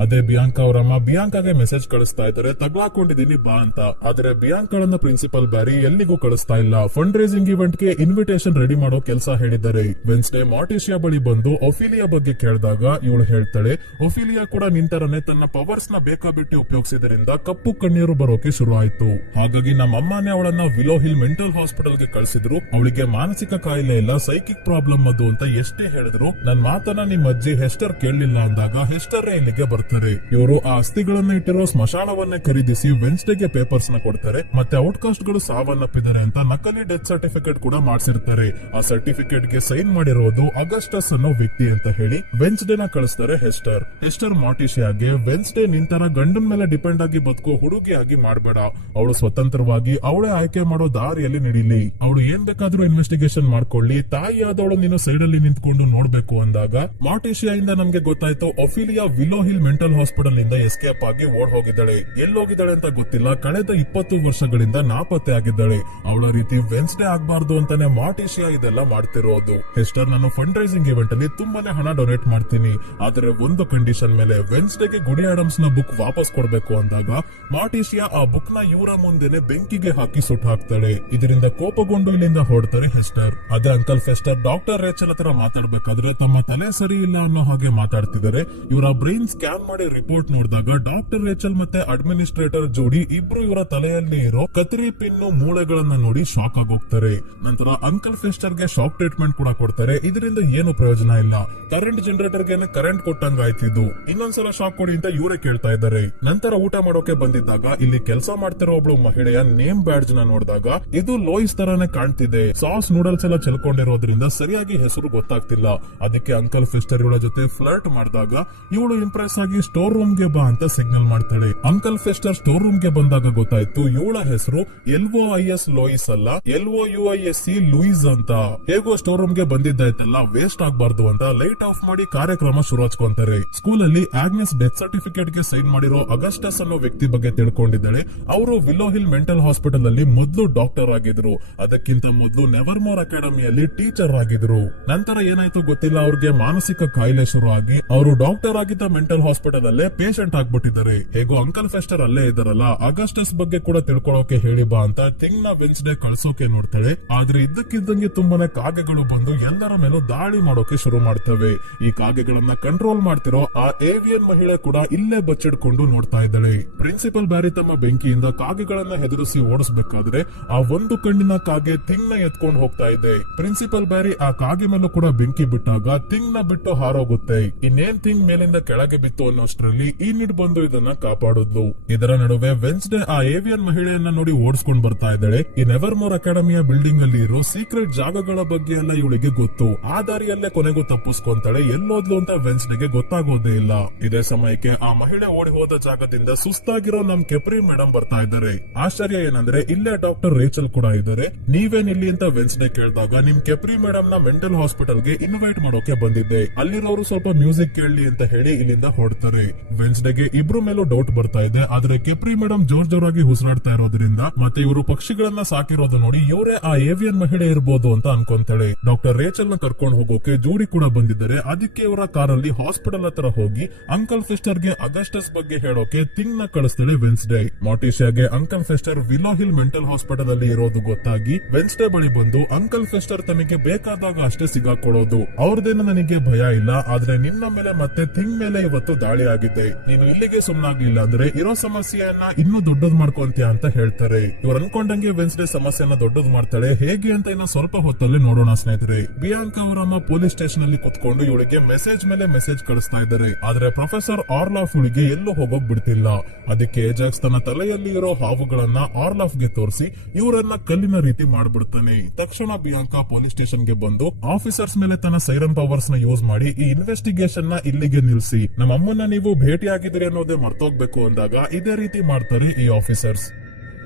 ಅದೇ ಬಿಯಾಂಕಾ ಅವರಮ್ಮ ಬಿಯಾಂಕಾಗೆ ಮೆಸೇಜ್ ಕಳಿಸ್ತಾ ಇದ್ದಾರೆ ತಗ್ಲಾಕೊಂಡಿದೀನಿ ಬಾ ಅಂತ. ಆದ್ರೆ ಬಿಯಾಂಕಾಳನ್ನ ಪ್ರಿನ್ಸಿಪಲ್ ಬ್ಯಾರಿ ಎಲ್ಲಿಗೂ ಕಳಿಸ್ತಾ ಇಲ್ಲ. ಫಂಡ್ ರೈಸಿಂಗ್ ಇವೆಂಟ್ ಗೆ ಇನ್ವಿಟೇಷನ್ ರೆಡಿ ಮಾಡೋ ಕೆಲಸ ಹೇಳಿದ್ದಾರೆ. ವೆನ್ಸ್ಡೇ ಮಾರ್ಟಿಶಿಯಾ ಬಳಿ ಬಂದು ಒಫಿಲಿಯಾ ಬಗ್ಗೆ ಕೇಳಿದಾಗ ಇವಳು ಹೇಳ್ತಾಳೆ ಒಫಿಲಿಯಾ ಕೂಡ ನಿಂತರನೆ ತನ್ನ ಪವರ್ಸ್ ನ ಬೇಕಾಬಿಟ್ಟಿ ಉಪಯೋಗಿಸಿದ್ರಿಂದ ಕಪ್ಪು ಕಣ್ಣೀರು ಬರೋಕೆ ಶುರು ಆಯ್ತು. ಹಾಗಾಗಿ ನಮ್ಮ ಅಮ್ಮನೇ ಅವಳನ್ನ ವಿಲ್ಲೋ ಹಿಲ್ ಮೆಂಟಲ್ ಹಾಸ್ಪಿಟಲ್ ಗೆ ಕಳಿಸಿದ್ರು. ಅವಳಿಗೆ ಮಾನಸಿಕ ಕಾಯಿಲೆ ಇಲ್ಲ, ಸೈಕಿಕ್ ಪ್ರಾಬ್ಲಮ್ ಅದು ಅಂತ ಎಷ್ಟೇ ಹೇಳಿದ್ರು ನನ್ ಮಾತನ್ನ ನಿಮ್ ಅಜ್ಜಿ ಹೆಸ್ಟರ್ ಕೇಳಲಿಲ್ಲ ಅಂದಾಗ ಹೆಸ್ಟರ್ ಇಲ್ಲಿಗೆ ಬರ್ತಾರೆ. ಇವರು ಆ ಅಸ್ಥಿಗಳನ್ನ ಇಟ್ಟಿರೋ ಸ್ಮಶಾನವನ್ನೇ ಖರೀದಿಸಿ ವೆನ್ಸ್ಡೇಗೆ ಪೇಪರ್ಸ್ ನ ಕೊಡ್ತಾರೆ. ಮತ್ತೆ ಔಟ್ಕಾಸ್ಟ್ ಗಳು ಸಾವನ್ನಪ್ಪಿದ್ದಾರೆ ಅಂತ ನಕಲಿ ಡೆತ್ ಸರ್ಟಿಫಿಕೇಟ್ ಕೂಡ ಮಾಡಿಸಿರ್ತಾರೆ. ಆ ಸರ್ಟಿಫಿಕೇಟ್ ಗೆ ಸೈನ್ ಮಾಡಿರೋದು ಅಗಸ್ಟಸ್ ಅನ್ನೋ ವ್ಯಕ್ತಿ ಅಂತ ಹೇಳಿ ವೆನ್ಸ್ಡೇ ನ ಕಳಿಸ್ತಾರೆ ಹೆಸ್ಟರ್. ಹೆಸ್ಟರ್ ಮಾರ್ಟಿಶಿಯಾಗೆ ವೆನ್ಸ್ಡೇ ನಿಂತರ ಗಂಡನ ಮೇಲೆ ಡಿಪೆಂಡ್ ಆಗಿ ಬದುಕೋ ಹುಡುಗಿಯಾಗಿ ಮಾಡಬೇಡ, ಅವಳು ಸ್ವತಂತ್ರವಾಗಿ ಅವಳೇ ಆಯ್ಕೆ ಮಾಡೋ ದಾರಿಯಲ್ಲಿ ನಡೀಲಿ, ಅವಳು ಏನ್ ಬೇಕಾದ್ರೂ ಇನ್ವೆಸ್ಟಿಗೇಷನ್ ಮಾಡ್ಕೊಳ್ಳಿ, ತಾಯಿಯಾದವಳು ನೀನು ಸೈಡ್ ಅಲ್ಲಿ ನಿಂತ್ಕೊಂಡು ನೋಡ್ಬೇಕು ಅಂದಾಗ ಮಾರ್ಟಿಶಿಯಾ ಇಂದ ನಮ್ಗೆ ಗೊತ್ತಾಯ್ತು ಒಫಿಲಿಯಾ ವಿಲ್ಲೋ ಹಿಲ್ ಮೆಂಟಲ್ ಹಾಸ್ಪಿಟಲ್ ನಿಂದ ಎಸ್ಕೇಪ್ ಆಗಿ ಓಡ್ ಹೋಗಿದ್ದಾಳೆ. ಎಲ್ಲೋಗಿದ್ದಾಳೆ ಅಂತ ಗೊತ್ತಿಲ್ಲ. ಕಳೆದ 20 ವರ್ಷಗಳಿಂದ ನಾಪತ್ತೆ ಆಗಿದ್ದಾಳೆ. ಅವಳ ರೀತಿ ವೆನ್ಸ್ಡೇ ಆಗ್ಬಾರ್ದು ಅಂತಾನೆ ಮಾರ್ಟಿಶಿಯಾ ಇದೆಲ್ಲ ಮಾಡ್ತಿರೋದು. ಹೆಸ್ಟರ್ ನಾನು ಫಂಡ್ ರೈಸಿಂಗ್ ಇವೆಂಟ್ ಅಲ್ಲಿ ತುಂಬಾನೇ ಹಣ ಡೊನೇಟ್ ಮಾಡ್ತೀನಿ, ಆದ್ರೆ ಒಂದು ಕಂಡೀಷನ್ ಮೇಲೆ ವೆನ್ಸ್ಡೇಗೆ ಗುಡಿ ಆಡಮ್ಸ್ ನ ಬುಕ್ ವಾಪಸ್ ಕೊಡ್ಬೇಕು ಅಂದಾಗ ಮಾರ್ಟಿಶಿಯಾ ಆ ಬುಕ್ ನ ಇವರ ಮುಂದೆನೆ ಬೆಂಕಿಗೆ ಹಾಕಿ ಸುಟ್ಟು ಹಾಕ್ತಾಳೆ. ಇದರಿಂದ ಕೋಪಗೊಂಡು ಇಲ್ಲಿಂದ ಹೊರಡ್ತಾರೆ ಹೆಸ್ಟರ್. ಅದೇ ಅಂಕಲ್ ಫೆಸ್ಟರ್ ಡಾಕ್ಟರ್ ರೇಚಲ್ ಹತ್ರ ಮಾತಾಡ್ಬೇಕಾದ್ರೆ ತಮ್ಮ ತಲೆ ಸರಿ ಇಲ್ಲ ಅನ್ನೋ ಹಾಗೆ ಮಾತಾಡ್ತಿದ್ದಾರೆ. ಇವರ ಬ್ರೈನ್ ಸ್ಕ್ಯಾನ್ ಮಾಡಿ ರಿಪೋರ್ಟ್ ನೋಡಿದಾಗ ಡಾಕ್ಟರ್ ರೇಚಲ್ ಮತ್ತೆ ಅಡ್ಮಿನಿಸ್ಟ್ರೇಟರ್ ಜೋಡಿ ಇಬ್ರು ಇವರ ತಲೆಯಲ್ಲಿ ಇರೋ ಕತ್ರಿ ಪಿನ್ನು ಮೂಳೆಗಳನ್ನ ನೋಡಿ ಶಾಕ್ ಆಗೋಗ್ತಾರೆ. ನಂತರ ಅಂಕಲ್ ಫೆಸ್ಟರ್ ಗೆ ಶಾಕ್ ಟ್ರೀಟ್ಮೆಂಟ್ ಕೂಡ ಕೊಡ್ತಾರೆ. ಇದರಿಂದ ಏನು ಪ್ರಯೋಜನ ಇಲ್ಲ, ಕರೆಂಟ್ ಜನರೇಟರ್ ಗೆ ಕರೆಂಟ್ ಕೊಟ್ಟಂಗ ಆಯ್ತಿದ್ದು. ಇನ್ನೊಂದ್ಸಲ ಶಾಕ್ ಕೊಡಿ ಅಂತ ಇವರೇ ಕೇಳ್ತಾ ಇದ್ದಾರೆ. ನಂತರ ಊಟ ಮಾಡೋಕೆ ಬಂದಿದ್ದಾಗ ಇಲ್ಲಿ ಕೆಲಸ ಮಾಡ್ತಿರೋ ಒಬ್ಳು ಮಹಿಳೆಯ ನೇಮ್ ಬ್ಯಾಡ್ಜ್ ನ ನೋಡಿದಾಗ ಇದು ಲೋಯಿಸ್ ತರಾನೇ ಕಾಣ್ತಿದೆ. ಸಾಸ್ ನೂಡಲ್ಸ್ ಎಲ್ಲ ಚೆಲ್ಕೊಂಡಿರೋದ್ರಿಂದ ಸರಿಯಾಗಿ ಹೆಸರು ಗೊತ್ತಾಗ್ತಿಲ್ಲ. ಅದಕ್ಕೆ ಅಂಕಲ್ ಫೆಸ್ಟರ್ ಇವಳ ಜೊತೆ ಫ್ಲರ್ಟ್ ಮಾಡಿದಾಗ ಇವಳು ಇಂಪ್ರೆಸ್ ಆಗಿ ಸ್ಟೋರ್ ರೂಮ್ ಗೆ ಬಾ ಅಂತ ಸಿಗ್ನಲ್ ಮಾಡ್ತಾಳೆ. ಅಂಕಲ್ ಫೆಸ್ಟರ್ ಸ್ಟೋರ್ ರೂಮ್ ಗೆ ಬಂದಾಗ ಗೊತ್ತಾಯ್ತು ಇವಳ ಹೆಸರು LOIS ಲೋಯಿಸ್ ಅಲ್ಲ LOUISE ಲೂಯಿಸ್ ಅಂತ. ಹೇಗೋ ಸ್ಟೋರ್ ರೂಮ್ ಗೆ ಬಂದಿದ್ದಾಯ್ತಲ್ಲ ವೇಸ್ಟ್ ಆಗ್ಬಾರ್ದು ಅಂತ ಲೈಟ್ ಆಫ್ ಮಾಡಿ ಕಾರ್ಯಕ್ರಮ ಶುರು ಹಚ್ಕೊಂತಾರೆ. ಸ್ಕೂಲ್ ಅಲ್ಲಿ ಆಗ್ನೆಸ್ ಡೆತ್ ಸರ್ಟಿಫಿಕೇಟ್ ಗೆ ಸೈನ್ ಮಾಡಿರೋ ಅಗಸ್ಟಸ್ ಅನ್ನೋ ವ್ಯಕ್ತಿ ಬಗ್ಗೆ ತಿಳ್ಕೊಂಡಿದ್ದಾಳೆ. ಅವರು ವಿಲ್ಲೋ ಹಿಲ್ ಮೆಂಟಲ್ ಹಾಸ್ಪಿಟಲ್ ಅಲ್ಲಿ ಮೊದಲು ಡಾಕ್ಟರ್ ಆಗಿದ್ರು. ಅದಕ್ಕಿಂತ ಮೊದಲು ನೆವರ್ಮೋರ್ ಅಕಾಡೆಮಿಯಲ್ಲಿ ಟೀಚರ್ ಆಗಿದ್ರು. ನಂತರ ಏನಾಯ್ತು ಗೊತ್ತಿಲ್ಲ, ಅವ್ರಿಗೆ ಮಾನಸಿಕ ಕಾಯಿಲೆ ಶುರು ಆಗಿ ಅವರು ಡಾಕ್ಟರ್ ಆಗಿದ್ದ ಮೆಂಟಲ್ ಹಾಸ್ಪಿಟಲ್ ಅಲ್ಲೇ ಪೇಷಂಟ್ ಆಗ್ಬಿಟ್ಟಿದ್ದಾರೆ. ಹೇಗೋ ಅಂಕಲ್ ಫೆಸ್ಟರ್ ಅಲ್ಲೇ ಇದಾರಲ್ಲ ಅಗಸ್ಟಸ್ ಬಗ್ಗೆ ಕೂಡ ತಿಳ್ಕೊಳ್ಳೋಕೆ ಹೇಳಿ ಬಾ ಅಂತ ಥಿಂಗ್ ನ ವೆನ್ಸ್ಡೇ ಕಳ್ಸೋಕೆ ನೋಡ್ತಾಳೆ. ಆದ್ರೆ ಇದ್ದಕ್ಕಿದ್ದಂಗೆ ತುಂಬಾನೇ ಕಾಗೆಗಳು ಬಂದು ಎಲ್ಲರ ಮೇಲೂ ದಾಳಿ ಮಾಡೋಕೆ ಶುರು ಮಾಡ್ತವೆ. ಈ ಕಾಗೆಗಳನ್ನ ಕಂಟ್ರೋಲ್ ಮಾಡ್ತಿರೋ ಆ ಏವಿಯನ್ ಮಹಿಳೆ ಕೂಡ ಇಲ್ಲೇ ಬಚ್ಚಿಡ್ಕೊಂಡು ನೋಡ್ತಾ ಇದ್ದಾಳೆ. ಪ್ರಿನ್ಸಿಪಲ್ ಬ್ಯಾರಿ ತಮ್ಮ ಬೆಂಕಿಯಿಂದ ಕಾಗೆಗಳನ್ನ ಹೆದರಿಸಿ ಓಡಿಸಬೇಕಾದ್ರೆ ಆ ಒಂದು ಕಣ್ಣಿನ ಕಾಗೆ ಥಿಂಗ್ ನ ಎತ್ಕೊಂಡು ಹೋಗ್ತಾ ಇದೆ. ಪ್ರಿನ್ಸಿಪಲ್ ಬ್ಯಾರಿ ಆ ಕಾಗೆ ಮೇಲೂ ಕೂಡ ಬೆಂಕಿ ಬಿಟ್ಟಾಗ ಥಿಂಗ್ ನ ಬಿಟ್ಟು ಹಾರೋಗುತ್ತೆ. ಇನ್ನೇನ್ ಥಿಂಗ್ ಮೇಲಿಂದ ಕೆಳಗೆ ಬಿತ್ತು ಅನ್ನೋಷ್ಟರಲ್ಲಿ ಈ ನಿಡ್ ಬಂದು ಇದನ್ನ ಕಾಪಾಡಿದ್ಲು. ಇದರ ನಡುವೆ ವೆನ್ಸ್ಡೇ ಆ ಏವಿಯನ್ ಮಹಿಳೆಯನ್ನ ನೋಡಿ ಓಡಿಸ್ಕೊಂಡು ಬರ್ತಾ ಇದ್ದಾಳೆ. ಈ ನೆವರ್ಮೋರ್ ಅಕಾಡೆಮಿಯ ಬಿಲ್ಡಿಂಗ್ ಅಲ್ಲಿ ಇರೋ ಸೀಕ್ರೆಟ್ ಜಾಗಗಳ ಬಗ್ಗೆ ಎಲ್ಲ ಇವಳಿಗೆ ಗೊತ್ತು. ಆ ದಾರಿಯಲ್ಲೇ ಕೊನೆಗೂ ತಪ್ಪಿಸ್ಕೊಂತಾಳೆ. ಎಲ್ಲೋದ್ಲು ಅಂತ ವೆನ್ಸ್ಡೇಗೆ ಗೊತ್ತಾಗೋದೇ ಇಲ್ಲ. ಇದೇ ಸಮಯಕ್ಕೆ ಆ ಮಹಿಳೆ ಓಡಿ ಹೋದ ಜಾಗದಿಂದ ಸುಸ್ತಾಗಿರೋ ನಮ್ ಕೆಪ್ರಿ ಮೇಡಮ್ ಬರ್ತಾ ಇದ್ದಾರೆ. ಆಶ್ಚರ್ಯ ಏನಂದ್ರೆ ಇಲ್ಲೇ ಡಾಕ್ಟರ್ ರೇಚಲ್ ಕೂಡ ಇದ್ದಾರೆ. ನೀವೇನ್ ಇಲ್ಲಿ ಅಂತ ವೆನ್ಸ್ಡೇ ಕೇಳಿದಾಗ ನಿಮ್ ಕೆಪ್ರಿ ಮೇಡಮ್ ನ ಮೆಂಟಲ್ ಹಾಸ್ಪಿಟಲ್ ಗೆ ಇನ್ವೈಟ್ ಮಾಡೋಕೆ ಬಂದಿದ್ದೆ, ಅಲ್ಲಿರೋರು ಸ್ವಲ್ಪ ಮ್ಯೂಸಿಕ್ ಕೇಳಲಿ ಅಂತ ಹೇಳಿ ಇಲ್ಲಿಂದ ಹೊರಡ್ತಾರೆ. ಮಾಡ್ತಾರೆ. ವೆನ್ಸ್ಡೇಗೆ ಇಬ್ರು ಮೇಲೂ ಡೌಟ್ ಬರ್ತಾ ಇದೆ. ಆದ್ರೆ ಕೆಪ್ರಿ ಮೇಡಮ್ ಜೋರಾಗಿ ಉಸಿರಾಡ್ತಾ ಇರೋದ್ರಿಂದ ಮತ್ತೆ ಇವರು ಪಕ್ಷಿಗಳನ್ನ ಸಾಕಿರೋದು ನೋಡಿ ಇವರೇ ಆ ಏವಿಯನ್ ಮಹಿಳೆ ಇರಬಹುದು ಅಂತ ಅನ್ಕೊಂತಾಳೆ. ಡಾಕ್ಟರ್ ರೇಚಲ್ ನ ಕರ್ಕೊಂಡು ಹೋಗೋಕೆ ಜೂಡಿ ಕೂಡ ಬಂದಿದ್ದಾರೆ. ಅದಕ್ಕೆ ಇವರ ಕಾರಲ್ಲಿ ಹಾಸ್ಪಿಟಲ್ ಹತ್ರ ಹೋಗಿ ಅಂಕಲ್ ಫೆಸ್ಟರ್ ಗೆ ಅಗಸ್ಟಸ್ ಬಗ್ಗೆ ಹೇಳೋಕೆ ಥಿಂಗ್ ನ ಕಳಿಸ್ತಾಳೆ ವೆನ್ಸ್ಡೇ. ಮಾರ್ಟಿಶಾಗೆ uncle Fester Willow Hill mental hospital ಅಲ್ಲಿ ಇರೋದು ಗೊತ್ತಾಗಿ ವೆನ್ಸ್ಡೇ ಬಳಿ ಬಂದು ಅಂಕಲ್ ಫೆಸ್ಟರ್ ತನಗೆ ಬೇಕಾದಾಗ ಅಷ್ಟೇ ಸಿಗಾಕೊಳ್ಳೋದು. ಅವ್ರದೇನು ನನಗೆ ಭಯ ಇಲ್ಲ, ಆದ್ರೆ ನಿನ್ನ ಮೇಲೆ ಮತ್ತೆ ಥಿಂಗ್ ಮೇಲೆ ಇವತ್ತು ದಾಳಿ ಆಗಿದೆ. ನೀನು ಇಲ್ಲಿಗೆ ಸುಮ್ನಾಗ್ಲಿಲ್ಲ ಅಂದ್ರೆ ಇರೋ ಸಮಸ್ಯೆಯನ್ನ ಇನ್ನೂ ದೊಡ್ಡದ್ ಮಾಡ್ಕೊಂತೀಯ ಅಂತ ಹೇಳ್ತಾರೆ. ಇವ್ರು ಅನ್ಕೊಂಡಂಗೆ ವೆನ್ಸ್ಡೇ ಸಮಸ್ಯೆನ ದೊಡ್ಡದ್ ಮಾಡ್ತಾಳೆ. ಹೇಗೆ ಅಂತ ಇನ್ನು ಸ್ವಲ್ಪ ಹೊತ್ತಲ್ಲಿ ನೋಡೋಣ ಸ್ನೇಹಿತರೆ. ಬಿಯಾಂಕಾ ಅವರಮ್ಮ ಪೊಲೀಸ್ ಸ್ಟೇಷನ್ ಅಲ್ಲಿ ಕುತ್ಕೊಂಡು ಇವಳಿಗೆ ಮೆಸೇಜ್ ಮೇಲೆ ಮೆಸೇಜ್ ಕಳಿಸ್ತಾ ಇದ್ದಾರೆ. ಆದ್ರೆ ಪ್ರೊಫೆಸರ್ ಆರ್ಲಾಫ್ ಇವಳಿಗೆ ಎಲ್ಲೂ ಹೋಗೋಕ್ ಬಿಡ್ತಿಲ್ಲ. ಅದಕ್ಕೆ ಏಜಾಕ್ಸ್ ತನ್ನ ತಲೆಯಲ್ಲಿ ಇರೋ ಹಾವುಗಳನ್ನ ಆರ್ಲಾಫ್ ಗೆ ತೋರಿಸಿ ಇವರನ್ನ ಕಲ್ಲಿನ ರೀತಿ ಮಾಡ್ಬಿಡ್ತಾನೆ. ತಕ್ಷಣ ಬಿಯಾಂಕಾ ಪೊಲೀಸ್ ಸ್ಟೇಷನ್ ಗೆ ಬಂದು ಆಫೀಸರ್ಸ್ ಮೇಲೆ ತನ್ನ ಸೈರನ್ ಪವರ್ಸ್ ನ ಯೂಸ್ ಮಾಡಿ ಈ ಇನ್ವೆಸ್ಟಿಗೇಷನ್ ನ ಇಲ್ಲಿಗೆ ನಿಲ್ಸಿ, ನಮ್ಮ ಅಮ್ಮನ್ನ ನೀವು ಭೇಟಿ ಆಗಿದ್ರಿ ಅನ್ನೋದೇ ಮರ್ತೋಗ್ಬೇಕು ಅಂದಾಗ ಇದೇ ರೀತಿ ಮಾಡ್ತಾರೆ ಈ ಆಫೀಸರ್ಸ್.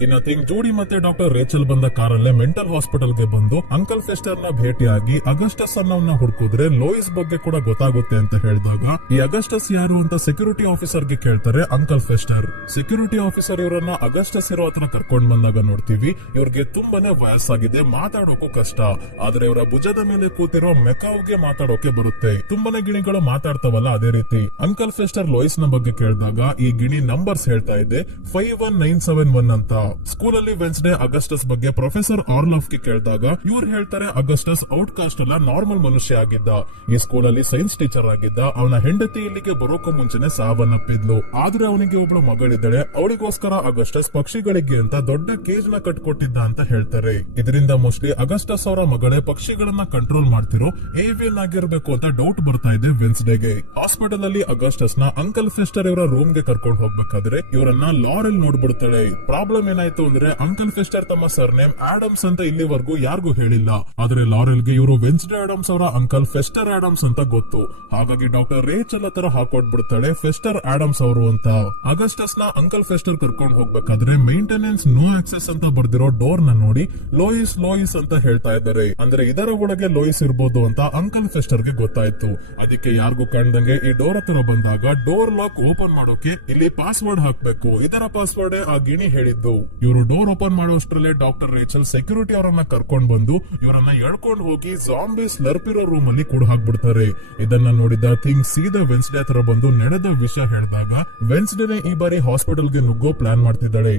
ಇನ್ನ ಥಿಂಗ್ ಜೂಡಿ ಮತ್ತೆ ಡಾಕ್ಟರ್ ರೇಚಲ್ ಬಂದ ಕಾರಲ್ಲೇ ಮೆಂಟಲ್ ಹಾಸ್ಪಿಟಲ್ ಗೆ ಬಂದು ಅಂಕಲ್ ಫೆಸ್ಟರ್ ನ ಭೇಟಿಯಾಗಿ ಅಗಸ್ಟಸ್ ಅನ್ನೋನ್ನ ಹುಡುಕಿದ್ರೆ ಲೋಯಿಸ್ ಬಗ್ಗೆ ಕೂಡ ಗೊತ್ತಾಗುತ್ತೆ ಅಂತ ಹೇಳಿದಾಗ ಈ ಅಗಸ್ಟಸ್ ಯಾರು ಅಂತ ಸೆಕ್ಯೂರಿಟಿ ಆಫೀಸರ್ ಗೆ ಕೇಳ್ತಾರೆ ಅಂಕಲ್ ಫೆಸ್ಟರ್. ಸೆಕ್ಯೂರಿಟಿ ಆಫೀಸರ್ ಇವರನ್ನ ಅಗಸ್ಟಸ್ ಇರೋ ಹತ್ರ ಕರ್ಕೊಂಡ್ ಬಂದಾಗ ನೋಡ್ತೀವಿ ಇವ್ರಿಗೆ ತುಂಬಾನೇ ವಯಸ್ಸಾಗಿದೆ, ಮಾತಾಡೋಕು ಕಷ್ಟ. ಆದ್ರೆ ಇವರ ಭುಜದ ಮೇಲೆ ಕೂತಿರೋ ಮೆಕಾವ್ಗೆ ಮಾತಾಡೋಕೆ ಬರುತ್ತೆ. ತುಂಬಾನೇ ಗಿಣಿಗಳು ಮಾತಾಡ್ತಾವಲ್ಲ ಅದೇ ರೀತಿ. ಅಂಕಲ್ ಫೆಸ್ಟರ್ ಲೋಯಿಸ್ ನ ಬಗ್ಗೆ ಕೇಳಿದಾಗ ಈ ಗಿಣಿ ನಂಬರ್ಸ್ ಹೇಳ್ತಾ ಇದೆ 51971 ಅಂತ. ಸ್ಕೂಲ್ ಅಲ್ಲಿ ವೆನ್ಸ್ಡೇ ಅಗಸ್ಟಸ್ ಬಗ್ಗೆ ಪ್ರೊಫೆಸರ್ ಆರ್ಲಾಫ್ ಗೆ ಕೇಳಿದಾಗ ಇವ್ರು ಹೇಳ್ತಾರೆ ಅಗಸ್ಟಸ್ ಔಟ್ ಕಾಸ್ಟ್ ಅಲ್ಲ, ನಾರ್ಮಲ್ ಮನುಷ್ಯ ಆಗಿದ್ದ. ಈ ಸ್ಕೂಲ್ ಅಲ್ಲಿ ಸೈನ್ಸ್ ಟೀಚರ್ ಆಗಿದ್ದ. ಅವನ ಹೆಂಡತಿ ಇಲ್ಲಿಗೆ ಬರೋಕು ಮುಂಚೆನೆ ಸಾವನ್ನಪ್ಪಿದ್ಲು. ಆದ್ರೆ ಅವನಿಗೆ ಒಬ್ಳು ಮಗಳಿದ್ದಾಳೆ. ಅವಳಿಗೋಸ್ಕರ ಅಗಸ್ಟಸ್ ಪಕ್ಷಿಗಳಿಗೆ ಅಂತ ದೊಡ್ಡ ಕೇಜ್ ನ ಕಟ್ಕೊಟ್ಟಿದ್ದ ಅಂತ ಹೇಳ್ತಾರೆ. ಇದರಿಂದ ಮೋಸ್ಟ್ಲಿ ಅಗಸ್ಟಸ್ ಅವರ ಮಗಳೇ ಪಕ್ಷಿಗಳನ್ನ ಕಂಟ್ರೋಲ್ ಮಾಡ್ತಿರೋ ಏವಿಯನ್ ಆಗಿರ್ಬೇಕು ಅಂತ ಡೌಟ್ ಬರ್ತಾ ಇದೆ ವೆನ್ಸ್ಡೇಗೆ. ಹಾಸ್ಪಿಟಲ್ ಅಲ್ಲಿ ಅಗಸ್ಟಸ್ ನ ಅಂಕಲ್ ಫೆಸ್ಟರ್ ಇವರ ರೂಮ್ ಗೆ ಕರ್ಕೊಂಡು ಹೋಗ್ಬೇಕಾದ್ರೆ ಇವರನ್ನ ಲಾರೆಲ್ ನೋಡ್ಬಿಡ್ತಾಳೆ. ಪ್ರಾಬ್ಲಮ್ ಏನಾಯ್ತು ಅಂದ್ರೆ ಅಂಕಲ್ ಫೆಸ್ಟರ್ ತಮ್ಮ ಸರ್ನೇಮ್ ಆಡಮ್ಸ್ ಅಂತ ಇಲ್ಲಿವರೆಗೂ ಯಾರಿಗೂ ಹೇಳಿಲ್ಲ. ಆದ್ರೆ ಲಾರೆಲ್ ಗೆ ಇವರು ವೆನ್ಸ್ಡೇ ಆಡಮ್ಸ್ ಅವರ ಅಂಕಲ್ ಫೆಸ್ಟರ್ ಆಡಮ್ಸ್ ಅಂತ ಗೊತ್ತು. ಹಾಗಾಗಿ ಡಾಕ್ಟರ್ ರೇಚಲ್ ಹತ್ರ ಹಾಕೊಟ್ಬಿಡ್ತಾಳೆ ಫೆಸ್ಟರ್ ಆಡಮ್ಸ್ ಅವರು ಅಂತ. ಅಗಸ್ಟಸ್ ನ ಅಂಕಲ್ ಫೆಸ್ಟರ್ ಕರ್ಕೊಂಡು ಹೋಗ್ಬೇಕಾದ್ರೆ ಮೇಂಟೆನೆನ್ಸ್ ನೋ ಆಕ್ಸೆಸ್ ಅಂತ ಬರ್ದಿರೋ ಡೋರ್ ನ ನೋಡಿ ಲೋಯಿಸ್ ಲೋಯಿಸ್ ಅಂತ ಹೇಳ್ತಾ ಇದ್ದಾರೆ. ಅಂದ್ರೆ ಇದರ ಒಳಗೆ ಲೋಯಿಸ್ ಇರ್ಬೋದು ಅಂತ ಅಂಕಲ್ ಫೆಸ್ಟರ್ ಗೆ ಗೊತ್ತಾಯ್ತು. ಅದಕ್ಕೆ ಯಾರಿಗೂ ಕಾಣ್ದಂಗೆ ಈ ಡೋರ್ ಹತ್ರ ಬಂದಾಗ ಡೋರ್ ಲಾಕ್ ಓಪನ್ ಮಾಡೋಕೆ ಇಲ್ಲಿ ಪಾಸ್ವರ್ಡ್ ಹಾಕ್ಬೇಕು. ಇದರ ಪಾಸ್ವರ್ಡ್ ಆ ಗಿಣಿ ಹೇಳಿದ್ದು. ಇವರು ಡೋರ್ ಓಪನ್ ಮಾಡೋಷ್ಟ್ರಲ್ಲೇ ಡಾಕ್ಟರ್ ರೇಚಲ್ ಸೆಕ್ಯೂರಿಟಿ ಅವರನ್ನ ಕರ್ಕೊಂಡು ಬಂದು ಇವರನ್ನ ಎಳ್ಕೊಂಡು ಹೋಗಿ ಜಾಂಬಿ ಸ್ಲರ್ಪ್ ಇರೋ ರೂಮ್ ಅಲ್ಲಿ ಕೂಡ ಹಾಕ್ಬಿಡ್ತಾರೆ. ಇದನ್ನ ನೋಡಿದ ಥಿಂಗ್ ಸೀದಾ ವೆನ್ಸ್ಡೇ ಹತ್ರ ಬಂದು ನಡೆದ ವಿಷಯ ಹೇಳಿದಾಗ ವೆನ್ಸ್ಡೇನೆ ಈ ಬಾರಿ ಹಾಸ್ಪಿಟಲ್ ಗೆ ನುಗ್ಗೋ ಪ್ಲಾನ್ ಮಾಡ್ತಿದ್ದಾಳೆ.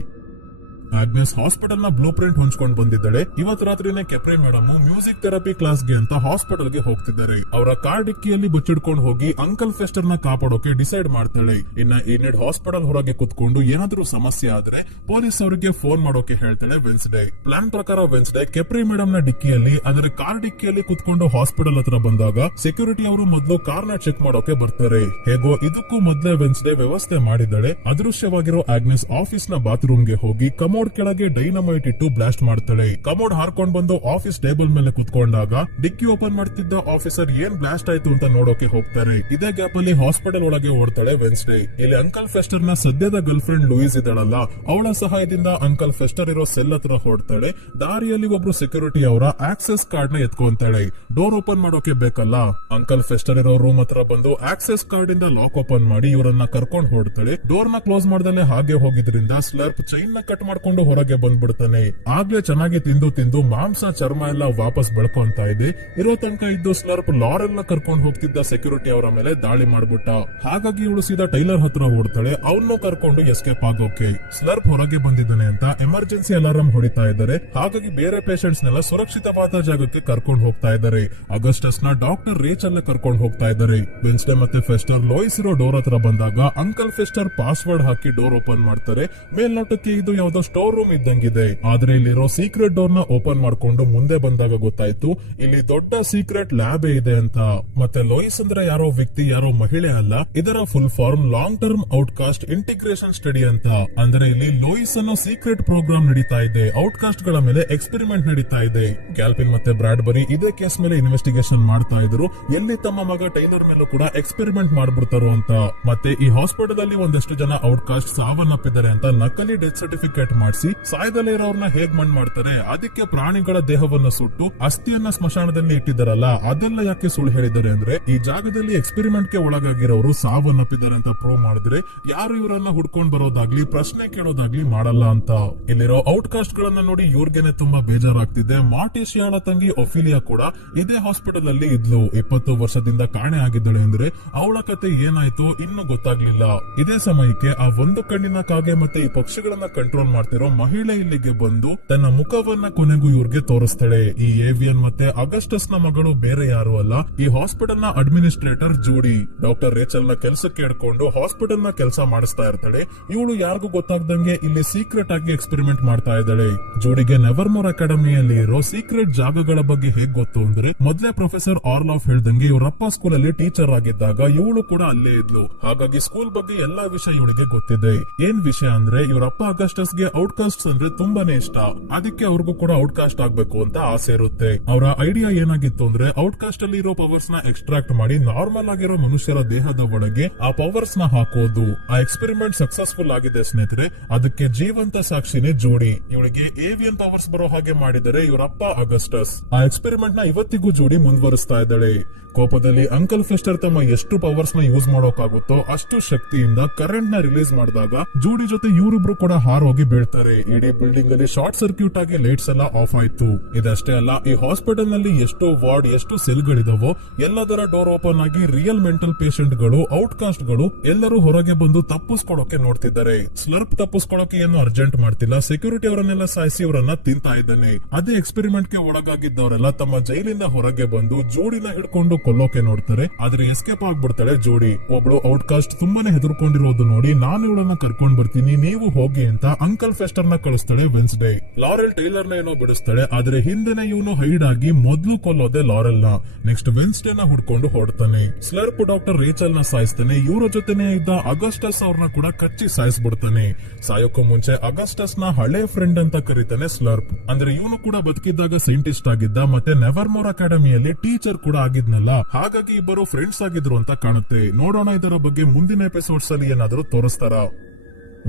ಆಗ್ನೆಸ್ ಹಾಸ್ಪಿಟಲ್ ನ ಬ್ಲೂ ಪ್ರಿಂಟ್ ಹೊಂಚ್ಕೊಂಡು ಬಂದಿದ್ದಾಳೆ. ಇವತ್ ರಾತ್ರಿನೇ ಕೆಪ್ರಿ ಮೇಡಮ್ ಮ್ಯೂಸಿಕ್ ಥೆರಪಿ ಕ್ಲಾಸ್ ಗೆ ಅಂತ ಹಾಸ್ಪಿಟಲ್ ಗೆ ಹೋಗ್ತಿದ್ದಾರೆ. ಅವರ ಕಾರ್ ಡಿಕ್ಕಿಯಲ್ಲಿ ಬಚ್ಚಿಡ್ಕೊಂಡು ಹೋಗಿ ಅಂಕಲ್ ಫೆಸ್ಟರ್ ನ ಕಾಪಾಡೋಕೆ ಡಿಸೈಡ್ ಮಾಡ್ತಾಳೆ. ಇನ್ನ ಈನೆಡ್ ಹಾಸ್ಪಿಟಲ್ ಹೊರಗೆ ಕುತ್ಕೊಂಡು ಏನಾದ್ರೂ ಸಮಸ್ಯೆ ಆದ್ರೆ ಪೊಲೀಸ್ ಅವರಿಗೆ ಫೋನ್ ಮಾಡೋಕೆ ಹೇಳ್ತಾಳೆ ವೆನ್ಸ್ಡೇ. ಪ್ಲಾನ್ ಪ್ರಕಾರ ವೆನ್ಸ್ಡೇ ಕೆಪ್ರಿ ಮೇಡಮ್ ನ ಡಿಕ್ಕಿಯಲ್ಲಿ ಅದರ ಕಾರ್ ಡಿಕ್ಕಿಯಲ್ಲಿ ಕುತ್ಕೊಂಡು ಹಾಸ್ಪಿಟಲ್ ಹತ್ರ ಬಂದಾಗ ಸೆಕ್ಯೂರಿಟಿ ಅವರು ಮೊದಲು ಕಾರ್ ನ ಚೆಕ್ ಮಾಡೋಕೆ ಬರ್ತಾರೆ. ಹೇಗೋ ಇದಕ್ಕೂ ಮೊದಲೇ ವೆನ್ಸ್ಡೇ ವ್ಯವಸ್ಥೆ ಮಾಡಿದ್ದಾಳೆ. ಅದೃಶ್ಯವಾಗಿರೋ ಆಗ್ನೆಸ್ ಆಫೀಸ್ ನ ಬಾತ್ರೂಮ್ ಗೆ ಹೋಗಿ ಕಮೋಡ್ ಕೆಳಗೆ ಡೈನಮೈಟ್ ಇಟ್ಟು ಬ್ಲಾಸ್ಟ್ ಮಾಡ್ತಾಳೆ. ಕಮೋಡ್ ಹಾರ್ಕೊಂಡ್ ಬಂದು ಆಫೀಸ್ ಟೇಬಲ್ ಮೇಲೆ ಕುತ್ಕೊಂಡಾಗ ಡಿಕ್ಕಿ ಓಪನ್ ಮಾಡ್ತಿದ್ದ ಆಫೀಸರ್ ಏನ್ ಬ್ಲಾಸ್ಟ್ ಆಯ್ತು ಅಂತ ನೋಡೋಕೆ ಹೋಗ್ತಾರೆ. ಇದೇ ಗ್ಯಾಪ್ ಅಲ್ಲಿ ಹಾಸ್ಪಿಟಲ್ ಒಳಗೆ ಓಡ್ತಾಳೆ ವೆನ್ಸ್ಡೇ. ಇಲ್ಲಿ ಅಂಕಲ್ ಫೆಸ್ಟರ್ ನ ಸದ್ಯದ ಗರ್ಲ್ ಫ್ರೆಂಡ್ ಲೂಯಿಸ್ ಇದ್ದಾಳಲ್ಲ, ಅವಳ ಸಹಾಯದಿಂದ ಅಂಕಲ್ ಫೆಸ್ಟರ್ ಇರೋ ಸೆಲ್ ಹತ್ರ ಹೊಡ್ತಾಳೆ. ದಾರಿಯಲ್ಲಿ ಒಬ್ರು ಸೆಕ್ಯೂರಿಟಿ ಅವರ ಆಕ್ಸೆಸ್ ಕಾರ್ಡ್ ನ ಎತ್ಕೊಂತಾಳೆ. ಡೋರ್ ಓಪನ್ ಮಾಡೋಕೆ ಬೇಕಲ್ಲ, ಅಂಕಲ್ ಫೆಸ್ಟರ್ ಇರೋ ರೂಮ್ ಹತ್ರ ಬಂದು ಆಕ್ಸೆಸ್ ಕಾರ್ಡ್ ಇಂದ ಲಾಕ್ ಓಪನ್ ಮಾಡಿ ಇವರನ್ನ ಕರ್ಕೊಂಡು ಹೊಡ್ತಾಳೆ. ಡೋರ್ ನ ಕ್ಲೋಸ್ ಮಾಡ್ದಲೆ ಹಾಗೆ ಹೋಗಿದ್ರಿಂದ ಸ್ಲರ್ಪ್ ಚೈನ್ ನ ಕಟ್ ಮಾಡ್ಕೊಂಡು ಹೊರಗೆ ಬಂದ್ಬಿಡ್ತಾನೆ. ಆಗ್ಲೇ ಚೆನ್ನಾಗಿ ತಿಂದು ಮಾಂಸ ಚರ್ಮ ಎಲ್ಲ ವಾಪಸ್ ಬೆಳ್ಕೊಂತ ಇದೆ. ಇರೋ ತನಕ ಇದ್ದು ಸ್ಲರ್ಪ್ ಲಾರೆಲ್ ನ ಕರ್ಕೊಂಡು ಹೋಗ್ತಿದ್ದ ಸೆಕ್ಯೂರಿಟಿ ಅವರ ಮೇಲೆ ದಾಳಿ ಮಾಡ್ಬಿಟ್ಟ. ಹಾಗಾಗಿ ಇವಳು ಸೀದಾ ಟೈಲರ್ ಹತ್ರ ಓಡ್ತಾಳೆ ಅವನ್ನ ಕರ್ಕೊಂಡು ಎಸ್ಕೇಪ್ ಆಗೋಕೆ. ಸ್ಲರ್ಪ್ ಹೊರಗೆ ಬಂದಿದ್ದಾನೆ ಅಂತ ಎಮರ್ಜೆನ್ಸಿ ಅಲಾರಂ ಹೊಡಿತಾ ಇದ್ದಾರೆ. ಹಾಗಾಗಿ ಬೇರೆ ಪೇಷಂಟ್ಸ್ ನೆಲ್ಲ ಸುರಕ್ಷಿತವಾದ ಜಾಗಕ್ಕೆ ಕರ್ಕೊಂಡು ಹೋಗ್ತಾ ಇದ್ದಾರೆ. ಅಗಸ್ಟಸ್ ನ ಡಾಕ್ಟರ್ ರೇಚಲ್ ಕರ್ಕೊಂಡು ಹೋಗ್ತಾ ಇದ್ದಾರೆ. ವೆನ್ಸ್ಡೇ ಮತ್ತೆ ಫೆಸ್ಟರ್ ಲೋಯಿಸ್ ಇರೋ ಡೋರ್ ಹತ್ರ ಬಂದಾಗ ಅಂಕಲ್ ಫೆಸ್ಟರ್ ಪಾಸ್ವರ್ಡ್ ಹಾಕಿ ಡೋರ್ ಓಪನ್ ಮಾಡ್ತಾರೆ. ಮೇಲ್ನೋಟಕ್ಕೆ ಇದು ಯಾವ್ದೋ ಸ್ಟೋರ್ ರೂಮ್ ಇದ್ದಂಗಿದೆ. ಆದ್ರೆ ಇಲ್ಲಿರೋ ಸೀಕ್ರೆಟ್ ಡೋರ್ ನ ಓಪನ್ ಮಾಡ್ಕೊಂಡು ಮುಂದೆ ಬಂದಾಗ ಗೊತ್ತಾಯ್ತು ಇಲ್ಲಿ ದೊಡ್ಡ ಸೀಕ್ರೆಟ್ ಲ್ಯಾಬ್ ಇದೆ ಅಂತ. ಮತ್ತೆ ಲೋಯಿಸ್ ಅಂದ್ರೆ ಯಾರೋ ವ್ಯಕ್ತಿ, ಯಾರೋ ಮಹಿಳೆ ಅಲ್ಲ. ಇದರ full form long term outcast integration study ಅಂತ. ಅಂದ್ರೆ ಇಲ್ಲಿ ಲೋಯಿಸ್ ಅನ್ನೋ ಸೀಕ್ರೆಟ್ ಪ್ರೋಗ್ರಾಮ್ ನಡೀತಾ ಇದೆ. ಔಟ್ಕಾಸ್ಟ್ ಗಳ ಮೇಲೆ ಎಕ್ಸ್ಪೆರಿಮೆಂಟ್ ನಡೀತಾ ಇದೆ. ಗ್ಯಾಲ್ಪಿನ್ ಮತ್ತೆ ಬ್ರಾಡ್ಬರಿ ಇದೇ ಕೇಸ್ ಮೇಲೆ ಇನ್ವೆಸ್ಟಿಗೇಷನ್ ಮಾಡ್ತಾ ಇದ್ರು. ಎಲ್ಲಿ ತಮ್ಮ ಮಗ ಟೈಲರ್ ಮೇಲೂ ಕೂಡ ಎಕ್ಸ್ಪೆರಿಮೆಂಟ್ ಮಾಡ್ಬಿಡ್ತಾರೋ ಅಂತ. ಮತ್ತೆ ಈ ಹಾಸ್ಪಿಟಲ್ ಅಲ್ಲಿ ಒಂದಷ್ಟು ಜನ ಔಟ್ಕಾಸ್ಟ್ ಸಾವನ್ನಪ್ಪಿದ್ದಾರೆ ಅಂತ ನಕಲಿ ಡೆತ್ ಸರ್ಟಿಫಿಕೇಟ್ ಮಾಡಿಸಿ ಸಾಯದಲ್ಲೇ ಇರೋರ್ನ ಹೇಗ್ ಮಣ್ಣು ಮಾಡ್ತಾರೆ, ಅದಕ್ಕೆ ಪ್ರಾಣಿಗಳ ದೇಹವನ್ನ ಸುಟ್ಟು ಅಸ್ಥಿಯನ್ನ ಸ್ಮಶಾನದಲ್ಲಿ ಇಟ್ಟಿದ್ದಾರಲ್ಲ, ಅದೆಲ್ಲ ಯಾಕೆ ಸುಳ್ಳು ಹೇಳಿದ್ದಾರೆ ಅಂದ್ರೆ ಈ ಜಾಗದಲ್ಲಿ ಎಕ್ಸ್ಪೆರಿಮೆಂಟ್ ಗೆ ಒಳಗಾಗಿರೋರು ಸಾವನ್ನಪ್ಪಿದ್ದಾರೆ ಅಂತ ಪ್ರೂವ್ ಮಾಡಿದ್ರೆ ಯಾರು ಇವರನ್ನ ಹುಡ್ಕೊಂಡ್ ಬರೋದಾಗ್ಲಿ ಪ್ರಶ್ನೆ ಕೇಳೋದಾಗ್ಲಿ ಮಾಡಲ್ಲ ಅಂತ. ಇಲ್ಲಿರೋ ಔಟ್ಕಾಸ್ಟ್ ಗಳನ್ನ ನೋಡಿ ಇವ್ರಿಗೆನೆ ತುಂಬಾ ಬೇಜಾರಾಗ್ತಿದೆ. ಮಾರ್ಟಿಶಿಯಾಳ ತಂಗಿ ಒಫಿಲಿಯಾ ಕೂಡ ಇದೇ ಹಾಸ್ಪಿಟಲ್ ಅಲ್ಲಿ ಇದ್ಲು. 20 ವರ್ಷದಿಂದ ಕಾಣೆ ಆಗಿದ್ದಳು ಅಂದ್ರೆ ಅವಳ ಕತೆ ಏನಾಯ್ತು ಇನ್ನು ಗೊತ್ತಾಗ್ಲಿಲ್ಲ. ಇದೇ ಸಮಯಕ್ಕೆ ಆ ಒಂದು ಕಣ್ಣಿನ ಕಾಗೆ ಮತ್ತೆ ಈ ಪಕ್ಷಿಗಳನ್ನ ಕಂಟ್ರೋಲ್ ಮಾಡ್ತಿರೋ ಮಹಿಳೆ ಇಲ್ಲಿಗೆ ಬಂದು ತನ್ನ ಮುಖವನ್ನ ಕೊನೆಗೂ ಇವ್ರಿಗೆ ತೋರಿಸ್ತಾಳೆ. ಈ ಏವಿಯನ್ ಮತ್ತೆ ಅಗಸ್ಟಸ್ ನ ಮಗಳು ಬೇರೆ ಯಾರು ಅಲ್ಲ, ಈ ಹಾಸ್ಪಿಟಲ್ ನ ಅಡ್ಮಿನಿಸ್ಟ್ರೇಟರ್ ಜೂಡಿ. ಡಾಕ್ಟರ್ ರೇಚಲ್ ನ ಕೆಲಸಕ್ಕೆ ಹಿಡ್ಕೊಂಡು ಹಾಸ್ಪಿಟಲ್ ನ ಕೆಲಸ ಮಾಡಿಸ್ತಾ ಇರ್ತಾಳೆ. ಇವಳು ಯಾರಿಗೂ ಗೊತ್ತಾಗ್ದಂಗೆ ಇಲ್ಲಿ ಸೀಕ್ರೆಟ್ ಆಗಿ ಎಕ್ಸ್ಪೆರಿಮೆಂಟ್ ಮಾಡ್ತಾ ಇದ್ದಾಳೆ. ಜೂಡಿಗೆ ನೆವರ್ಮೋರ್ ಅಕಾಡೆಮಿಯಲ್ಲಿ ಇರೋ ಸೀಕ್ರೆಟ್ ಜಾಗಗಳ ಬಗ್ಗೆ ಹೇಗ್ ಗೊತ್ತು ಅಂದ್ರೆ ಮೊದಲೇ ಪ್ರೊಫೆಸರ್ ಆರ್ಲಾಫ್ ಹೇಳ್ದಂಗೆ ಇವರಪ್ಪ ಸ್ಕೂಲ್ ಅಲ್ಲಿ ಟೀಚರ್ ಆಗಿದ್ದಾಗ ಇವಳು ಕೂಡ ಅಲ್ಲೇ ಇದ್ಲು. ಹಾಗಾಗಿ ಸ್ಕೂಲ್ ಬಗ್ಗೆ ಎಲ್ಲಾ ವಿಷಯ ಇವಳಿಗೆ ಗೊತ್ತಿದೆ. ಏನ್ ವಿಷಯ ಅಂದ್ರೆ ಇವರಪ್ಪ ಅಗಸ್ಟಸ್ ಗೆ ಔಟ್ಕಾಸ್ಟ್ ಅಂದ್ರೆ ತುಂಬಾನೇ ಇಷ್ಟ. ಅದಕ್ಕೆ ಅವ್ರಿಗೂ ಕೂಡ ಔಟ್ಕಾಸ್ಟ್ ಆಗ್ಬೇಕು ಅಂತ ಆಸೆ ಇರುತ್ತೆ. ಅವರ ಐಡಿಯಾ ಏನಾಗಿತ್ತು ಅಂದ್ರೆ ಔಟ್ಕಾಸ್ಟ್ ಅಲ್ಲಿ ಇರೋ ಪವರ್ಸ್ ನ ಎಕ್ಸ್ಟ್ರಾಕ್ಟ್ ಮಾಡಿ ನಾರ್ಮಲ್ ಆಗಿರೋ ಮನುಷ್ಯರ ದೇಹದ ಒಳಗೆ ಆ ಪವರ್ಸ್ ನ ಹಾಕೋದು. ಆ ಎಕ್ಸ್ಪೆರಿಮೆಂಟ್ ಸಕ್ಸಸ್ಫುಲ್ ಆಗಿದೆ ಸ್ನೇಹಿತರೆ. ಅದಕ್ಕೆ ಜೀವಂತ ಸಾಕ್ಷಿನೇ ಜೋಡಿ. ಇವಳಿಗೆ ಏವಿಯನ್ ಪವರ್ಸ್ ಬರೋ ಹಾಗೆ ಮಾಡಿದರೆ ಇವರಪ್ಪ ಅಗಸ್ಟಸ್. ಆ ಎಕ್ಸ್ಪೆರಿಮೆಂಟ್ ನ ಇವತ್ತಿಗೂ ಜೋಡಿ ಮುಂದುವರಿಸ್ತಾ ಇದ್ದಾಳೆ. ಕೋಪದಲ್ಲಿ ಅಂಕಲ್ ಫೆಸ್ಟರ್ ತಮ್ಮ ಎಷ್ಟು ಪವರ್ಸ್ ನ ಯೂಸ್ ಮಾಡೋಕಾಗುತ್ತೋ ಅಷ್ಟು ಶಕ್ತಿಯಿಂದ ಕರೆಂಟ್ ನ ರಿಲೀಸ್ ಮಾಡಿದಾಗ ಜೂಡಿ ಜೊತೆ ಇವರಿಬ್ರು ಕೂಡ ಹಾರೋಗಿ ಬೀಳ್ತಾರೆ. ಇಡೀ ಬಿಲ್ಡಿಂಗ್ ಅಲ್ಲಿ ಶಾರ್ಟ್ ಸರ್ಕ್ಯೂಟ್ ಆಗಿ ಲೈಟ್ಸ್ ಎಲ್ಲ ಆಫ್ ಆಯ್ತು. ಇದಷ್ಟೇ ಅಲ್ಲ, ಈ ಹಾಸ್ಪಿಟಲ್ ನಲ್ಲಿ ಎಷ್ಟು ವಾರ್ಡ್ ಎಷ್ಟು ಸೆಲ್ ಗಳಿದಾವೋ ಎಲ್ಲದರ ಡೋರ್ ಓಪನ್ ಆಗಿ ರಿಯಲ್ ಮೆಂಟಲ್ ಪೇಷಂಟ್ ಗಳು ಔಟ್ಕಾಸ್ಟ್ ಗಳು ಎಲ್ಲರೂ ಹೊರಗೆ ಬಂದು ತಪ್ಪಿಸ್ಕೊಳಕ್ಕೆ ನೋಡ್ತಿದ್ದಾರೆ. ಸ್ಲರ್ಪ್ ತಪ್ಪಿಸ್ಕೊಳಕ್ಕೆ ಏನು ಅರ್ಜೆಂಟ್ ಮಾಡ್ತಿಲ್ಲ. ಸೆಕ್ಯೂರಿಟಿ ಅವರನ್ನೆಲ್ಲ ಸಾಯಿಸಿ ಇವರನ್ನ ತಿಂತಾ ಇದ್ದಾನೆ. ಅದೇ ಎಕ್ಸ್ಪೆರಿಮೆಂಟ್ ಗೆ ಒಳಗಾಗಿದ್ದವರೆಲ್ಲ ತಮ್ಮ ಜೈಲಿಂದ ಹೊರಗೆ ಬಂದು ಜೋಡಿನ ಹಿಡ್ಕೊಂಡು ಕೊಲ್ಲೋಕೆ ನೋಡ್ತಾರೆ. ಆದ್ರೆ ಎಸ್ಕೇಪ್ ಆಗ್ಬಿಡ್ತಾಳೆ ಜೋಡಿ. ಒಬ್ಳು ಔಟ್ಕಾಸ್ಟ್ ತುಂಬಾನೇ ಹೆದರ್ಕೊಂಡಿರೋದು ನೋಡಿ ನಾನು ಇವಳನ್ನ ಕರ್ಕೊಂಡ್ ಬರ್ತೀನಿ ನೀವು ಹೋಗಿ ಅಂತ ಅಂಕಲ್ ಫೆಸ್ಟರ್ ನ ಕಳಿಸ್ತಾಳೆ ವೆನ್ಸ್ಡೇ. ಲಾರೆಲ್ ಟೈಲರ್ ನ ಏನೋ ಬಿಡಿಸ್ತಾಳೆ. ಆದ್ರೆ ಹಿಂದೆನೆ ಇವನು ಹೈಡ್ ಆಗಿ ಮೊದ್ಲು ಕೊಲ್ಲೋದೆ ಲಾರೆಲ್ ನ. ನೆಕ್ಸ್ಟ್ ವೆನ್ಸ್ಡೇ ನ ಹುಡ್ಕೊಂಡು ಹೊಡ್ತಾನೆ. ಸ್ಲರ್ಪ್ ಡಾಕ್ಟರ್ ರೇಚಲ್ ನ ಸಾಯಿಸ್ತಾನೆ. ಇವರ ಜೊತೆನೆ ಇದ್ದ ಅಗಸ್ಟಸ್ ಅವ್ರನ್ನ ಕೂಡ ಕಚ್ಚಿ ಸಾಯಿಸ್ಬಿಡ್ತಾನೆ. ಸಾಯೋಕ್ಕೂ ಮುಂಚೆ ಅಗಸ್ಟಸ್ ನ ಹಳೆ ಫ್ರೆಂಡ್ ಅಂತ ಕರೀತಾನೆ ಸ್ಲರ್ಪ್. ಅಂದ್ರೆ ಇವನು ಕೂಡ ಬದುಕಿದ್ದಾಗ ಸೈಂಟಿಸ್ಟ್ ಆಗಿದ್ದ ಮತ್ತೆ ನೆವರ್ಮೋರ್ ಅಕಾಡೆಮಿಯಲ್ಲಿ ಟೀಚರ್ ಕೂಡ ಆಗಿದ್ನಲ್ಲ. ಹಾಗಾಗಿ ಇಬ್ಬರು ಫ್ರೆಂಡ್ಸ್ ಆಗಿದ್ರು ಅಂತ ಕಾಣುತ್ತೆ. ನೋಡೋಣ ಇದರ ಬಗ್ಗೆ ಮುಂದಿನ ಎಪಿಸೋಡ್ಸ್ ಅಲ್ಲಿ ಏನಾದರೂ ತೋರಿಸ್ತಾರ.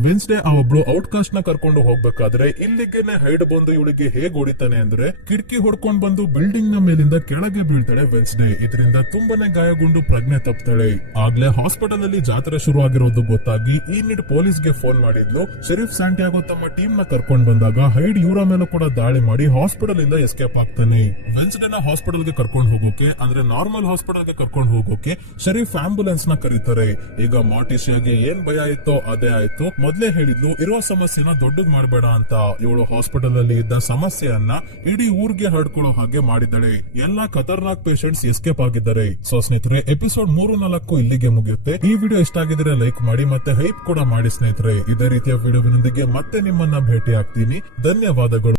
ವೆನ್ಸ್ಡೇ ಆ ಒಬ್ಳು ಔಟ್ಕಾಸ್ಟ್ ನ ಕರ್ಕೊಂಡು ಹೋಗ್ಬೇಕಾದ್ರೆ ಇಲ್ಲಿಗೆನೆ ಹೈಡ್ ಬಂದು ಇವಳಿಗೆ ಹೇಗ್ ಹೊಡಿತಾನೆ ಅಂದ್ರೆ ಕಿಟಕಿ ಹೊಡ್ಕೊಂಡ್ ಬಂದು ಬಿಲ್ಡಿಂಗ್ ನ ಮೇಲಿಂದ ಕೆಳಗೆ ಬೀಳ್ತಾಳೆ ವೆನ್ಸ್ಡೇ. ಇದರಿಂದ ತುಂಬಾನೇ ಗಾಯಗೊಂಡು ಪ್ರಜ್ಞೆ ತಪ್ತಾಳೆ. ಆಗ್ಲೇ ಹಾಸ್ಪಿಟಲ್ ಅಲ್ಲಿ ಜಾತ್ರೆ ಶುರು ಆಗಿರೋದು ಗೊತ್ತಾಗಿ ಈ ನಿಡ್ ಪೊಲೀಸ್ ಗೆ ಫೋನ್ ಮಾಡಿದ್ಲು. ಶೆರೀಫ್ ಸ್ಯಾಂಟಿಯಾಗೋ ತಮ್ಮ ಟೀಮ್ ನ ಕರ್ಕೊಂಡ್ ಬಂದಾಗ ಹೈಡ್ ಇವರ ಮೇಲೂ ಕೂಡ ದಾಳಿ ಮಾಡಿ ಹಾಸ್ಪಿಟಲ್ ಇಂದ ಎಸ್ಕೇಪ್ ಆಗ್ತಾನೆ. ವೆನ್ಸ್ಡೇ ನ ಹಾಸ್ಪಿಟಲ್ ಗೆ ಕರ್ಕೊಂಡು ಹೋಗೋಕೆ ಅಂದ್ರೆ ನಾರ್ಮಲ್ ಹಾಸ್ಪಿಟಲ್ ಗೆ ಕರ್ಕೊಂಡು ಹೋಗೋಕೆ ಶೆರೀಫ್ ಆಂಬುಲೆನ್ಸ್ ನ ಕರೀತಾರೆ. ಈಗ ಮಾರ್ಟಿಶಿಯಾಗೆ ಏನ್ ಭಯ ಇತ್ತೋ ಅದೇ ಆಯ್ತು. ಮೊದ್ಲೇ ಹೇಳಿದ್ಲು ಇರೋ ಸಮಸ್ಯೆನ ದೊಡ್ಡದ್ ಮಾಡಬೇಡ ಅಂತ. ಇವಳು ಹಾಸ್ಪಿಟಲ್ ಅಲ್ಲಿ ಇದ್ದ ಸಮಸ್ಯೆಯನ್ನ ಇಡೀ ಊರ್ಗೆ ಹರಡ್ಕೊಳ್ಳೋ ಹಾಗೆ ಮಾಡಿದ್ದಾಳೆ. ಎಲ್ಲಾ ಖತರ್ನಾಕ್ ಪೇಷಂಟ್ಸ್ ಎಸ್ಕೇಪ್ ಆಗಿದ್ದಾರೆ. ಸೊ ಸ್ನೇಹಿತರೆ, ಎಪಿಸೋಡ್ 3-4 ಇಲ್ಲಿಗೆ ಮುಗಿಯುತ್ತೆ. ಈ ವಿಡಿಯೋ ಇಷ್ಟ ಆಗಿದ್ರೆ ಲೈಕ್ ಮಾಡಿ ಮತ್ತೆ ಹೈಪ್ ಕೂಡ ಮಾಡಿ ಸ್ನೇಹಿತರೆ. ಇದೇ ರೀತಿಯ ವಿಡಿಯೋವಿನೊಂದಿಗೆ ಮತ್ತೆ ನಿಮ್ಮನ್ನ ಭೇಟಿ ಆಗ್ತೀನಿ. ಧನ್ಯವಾದಗಳು.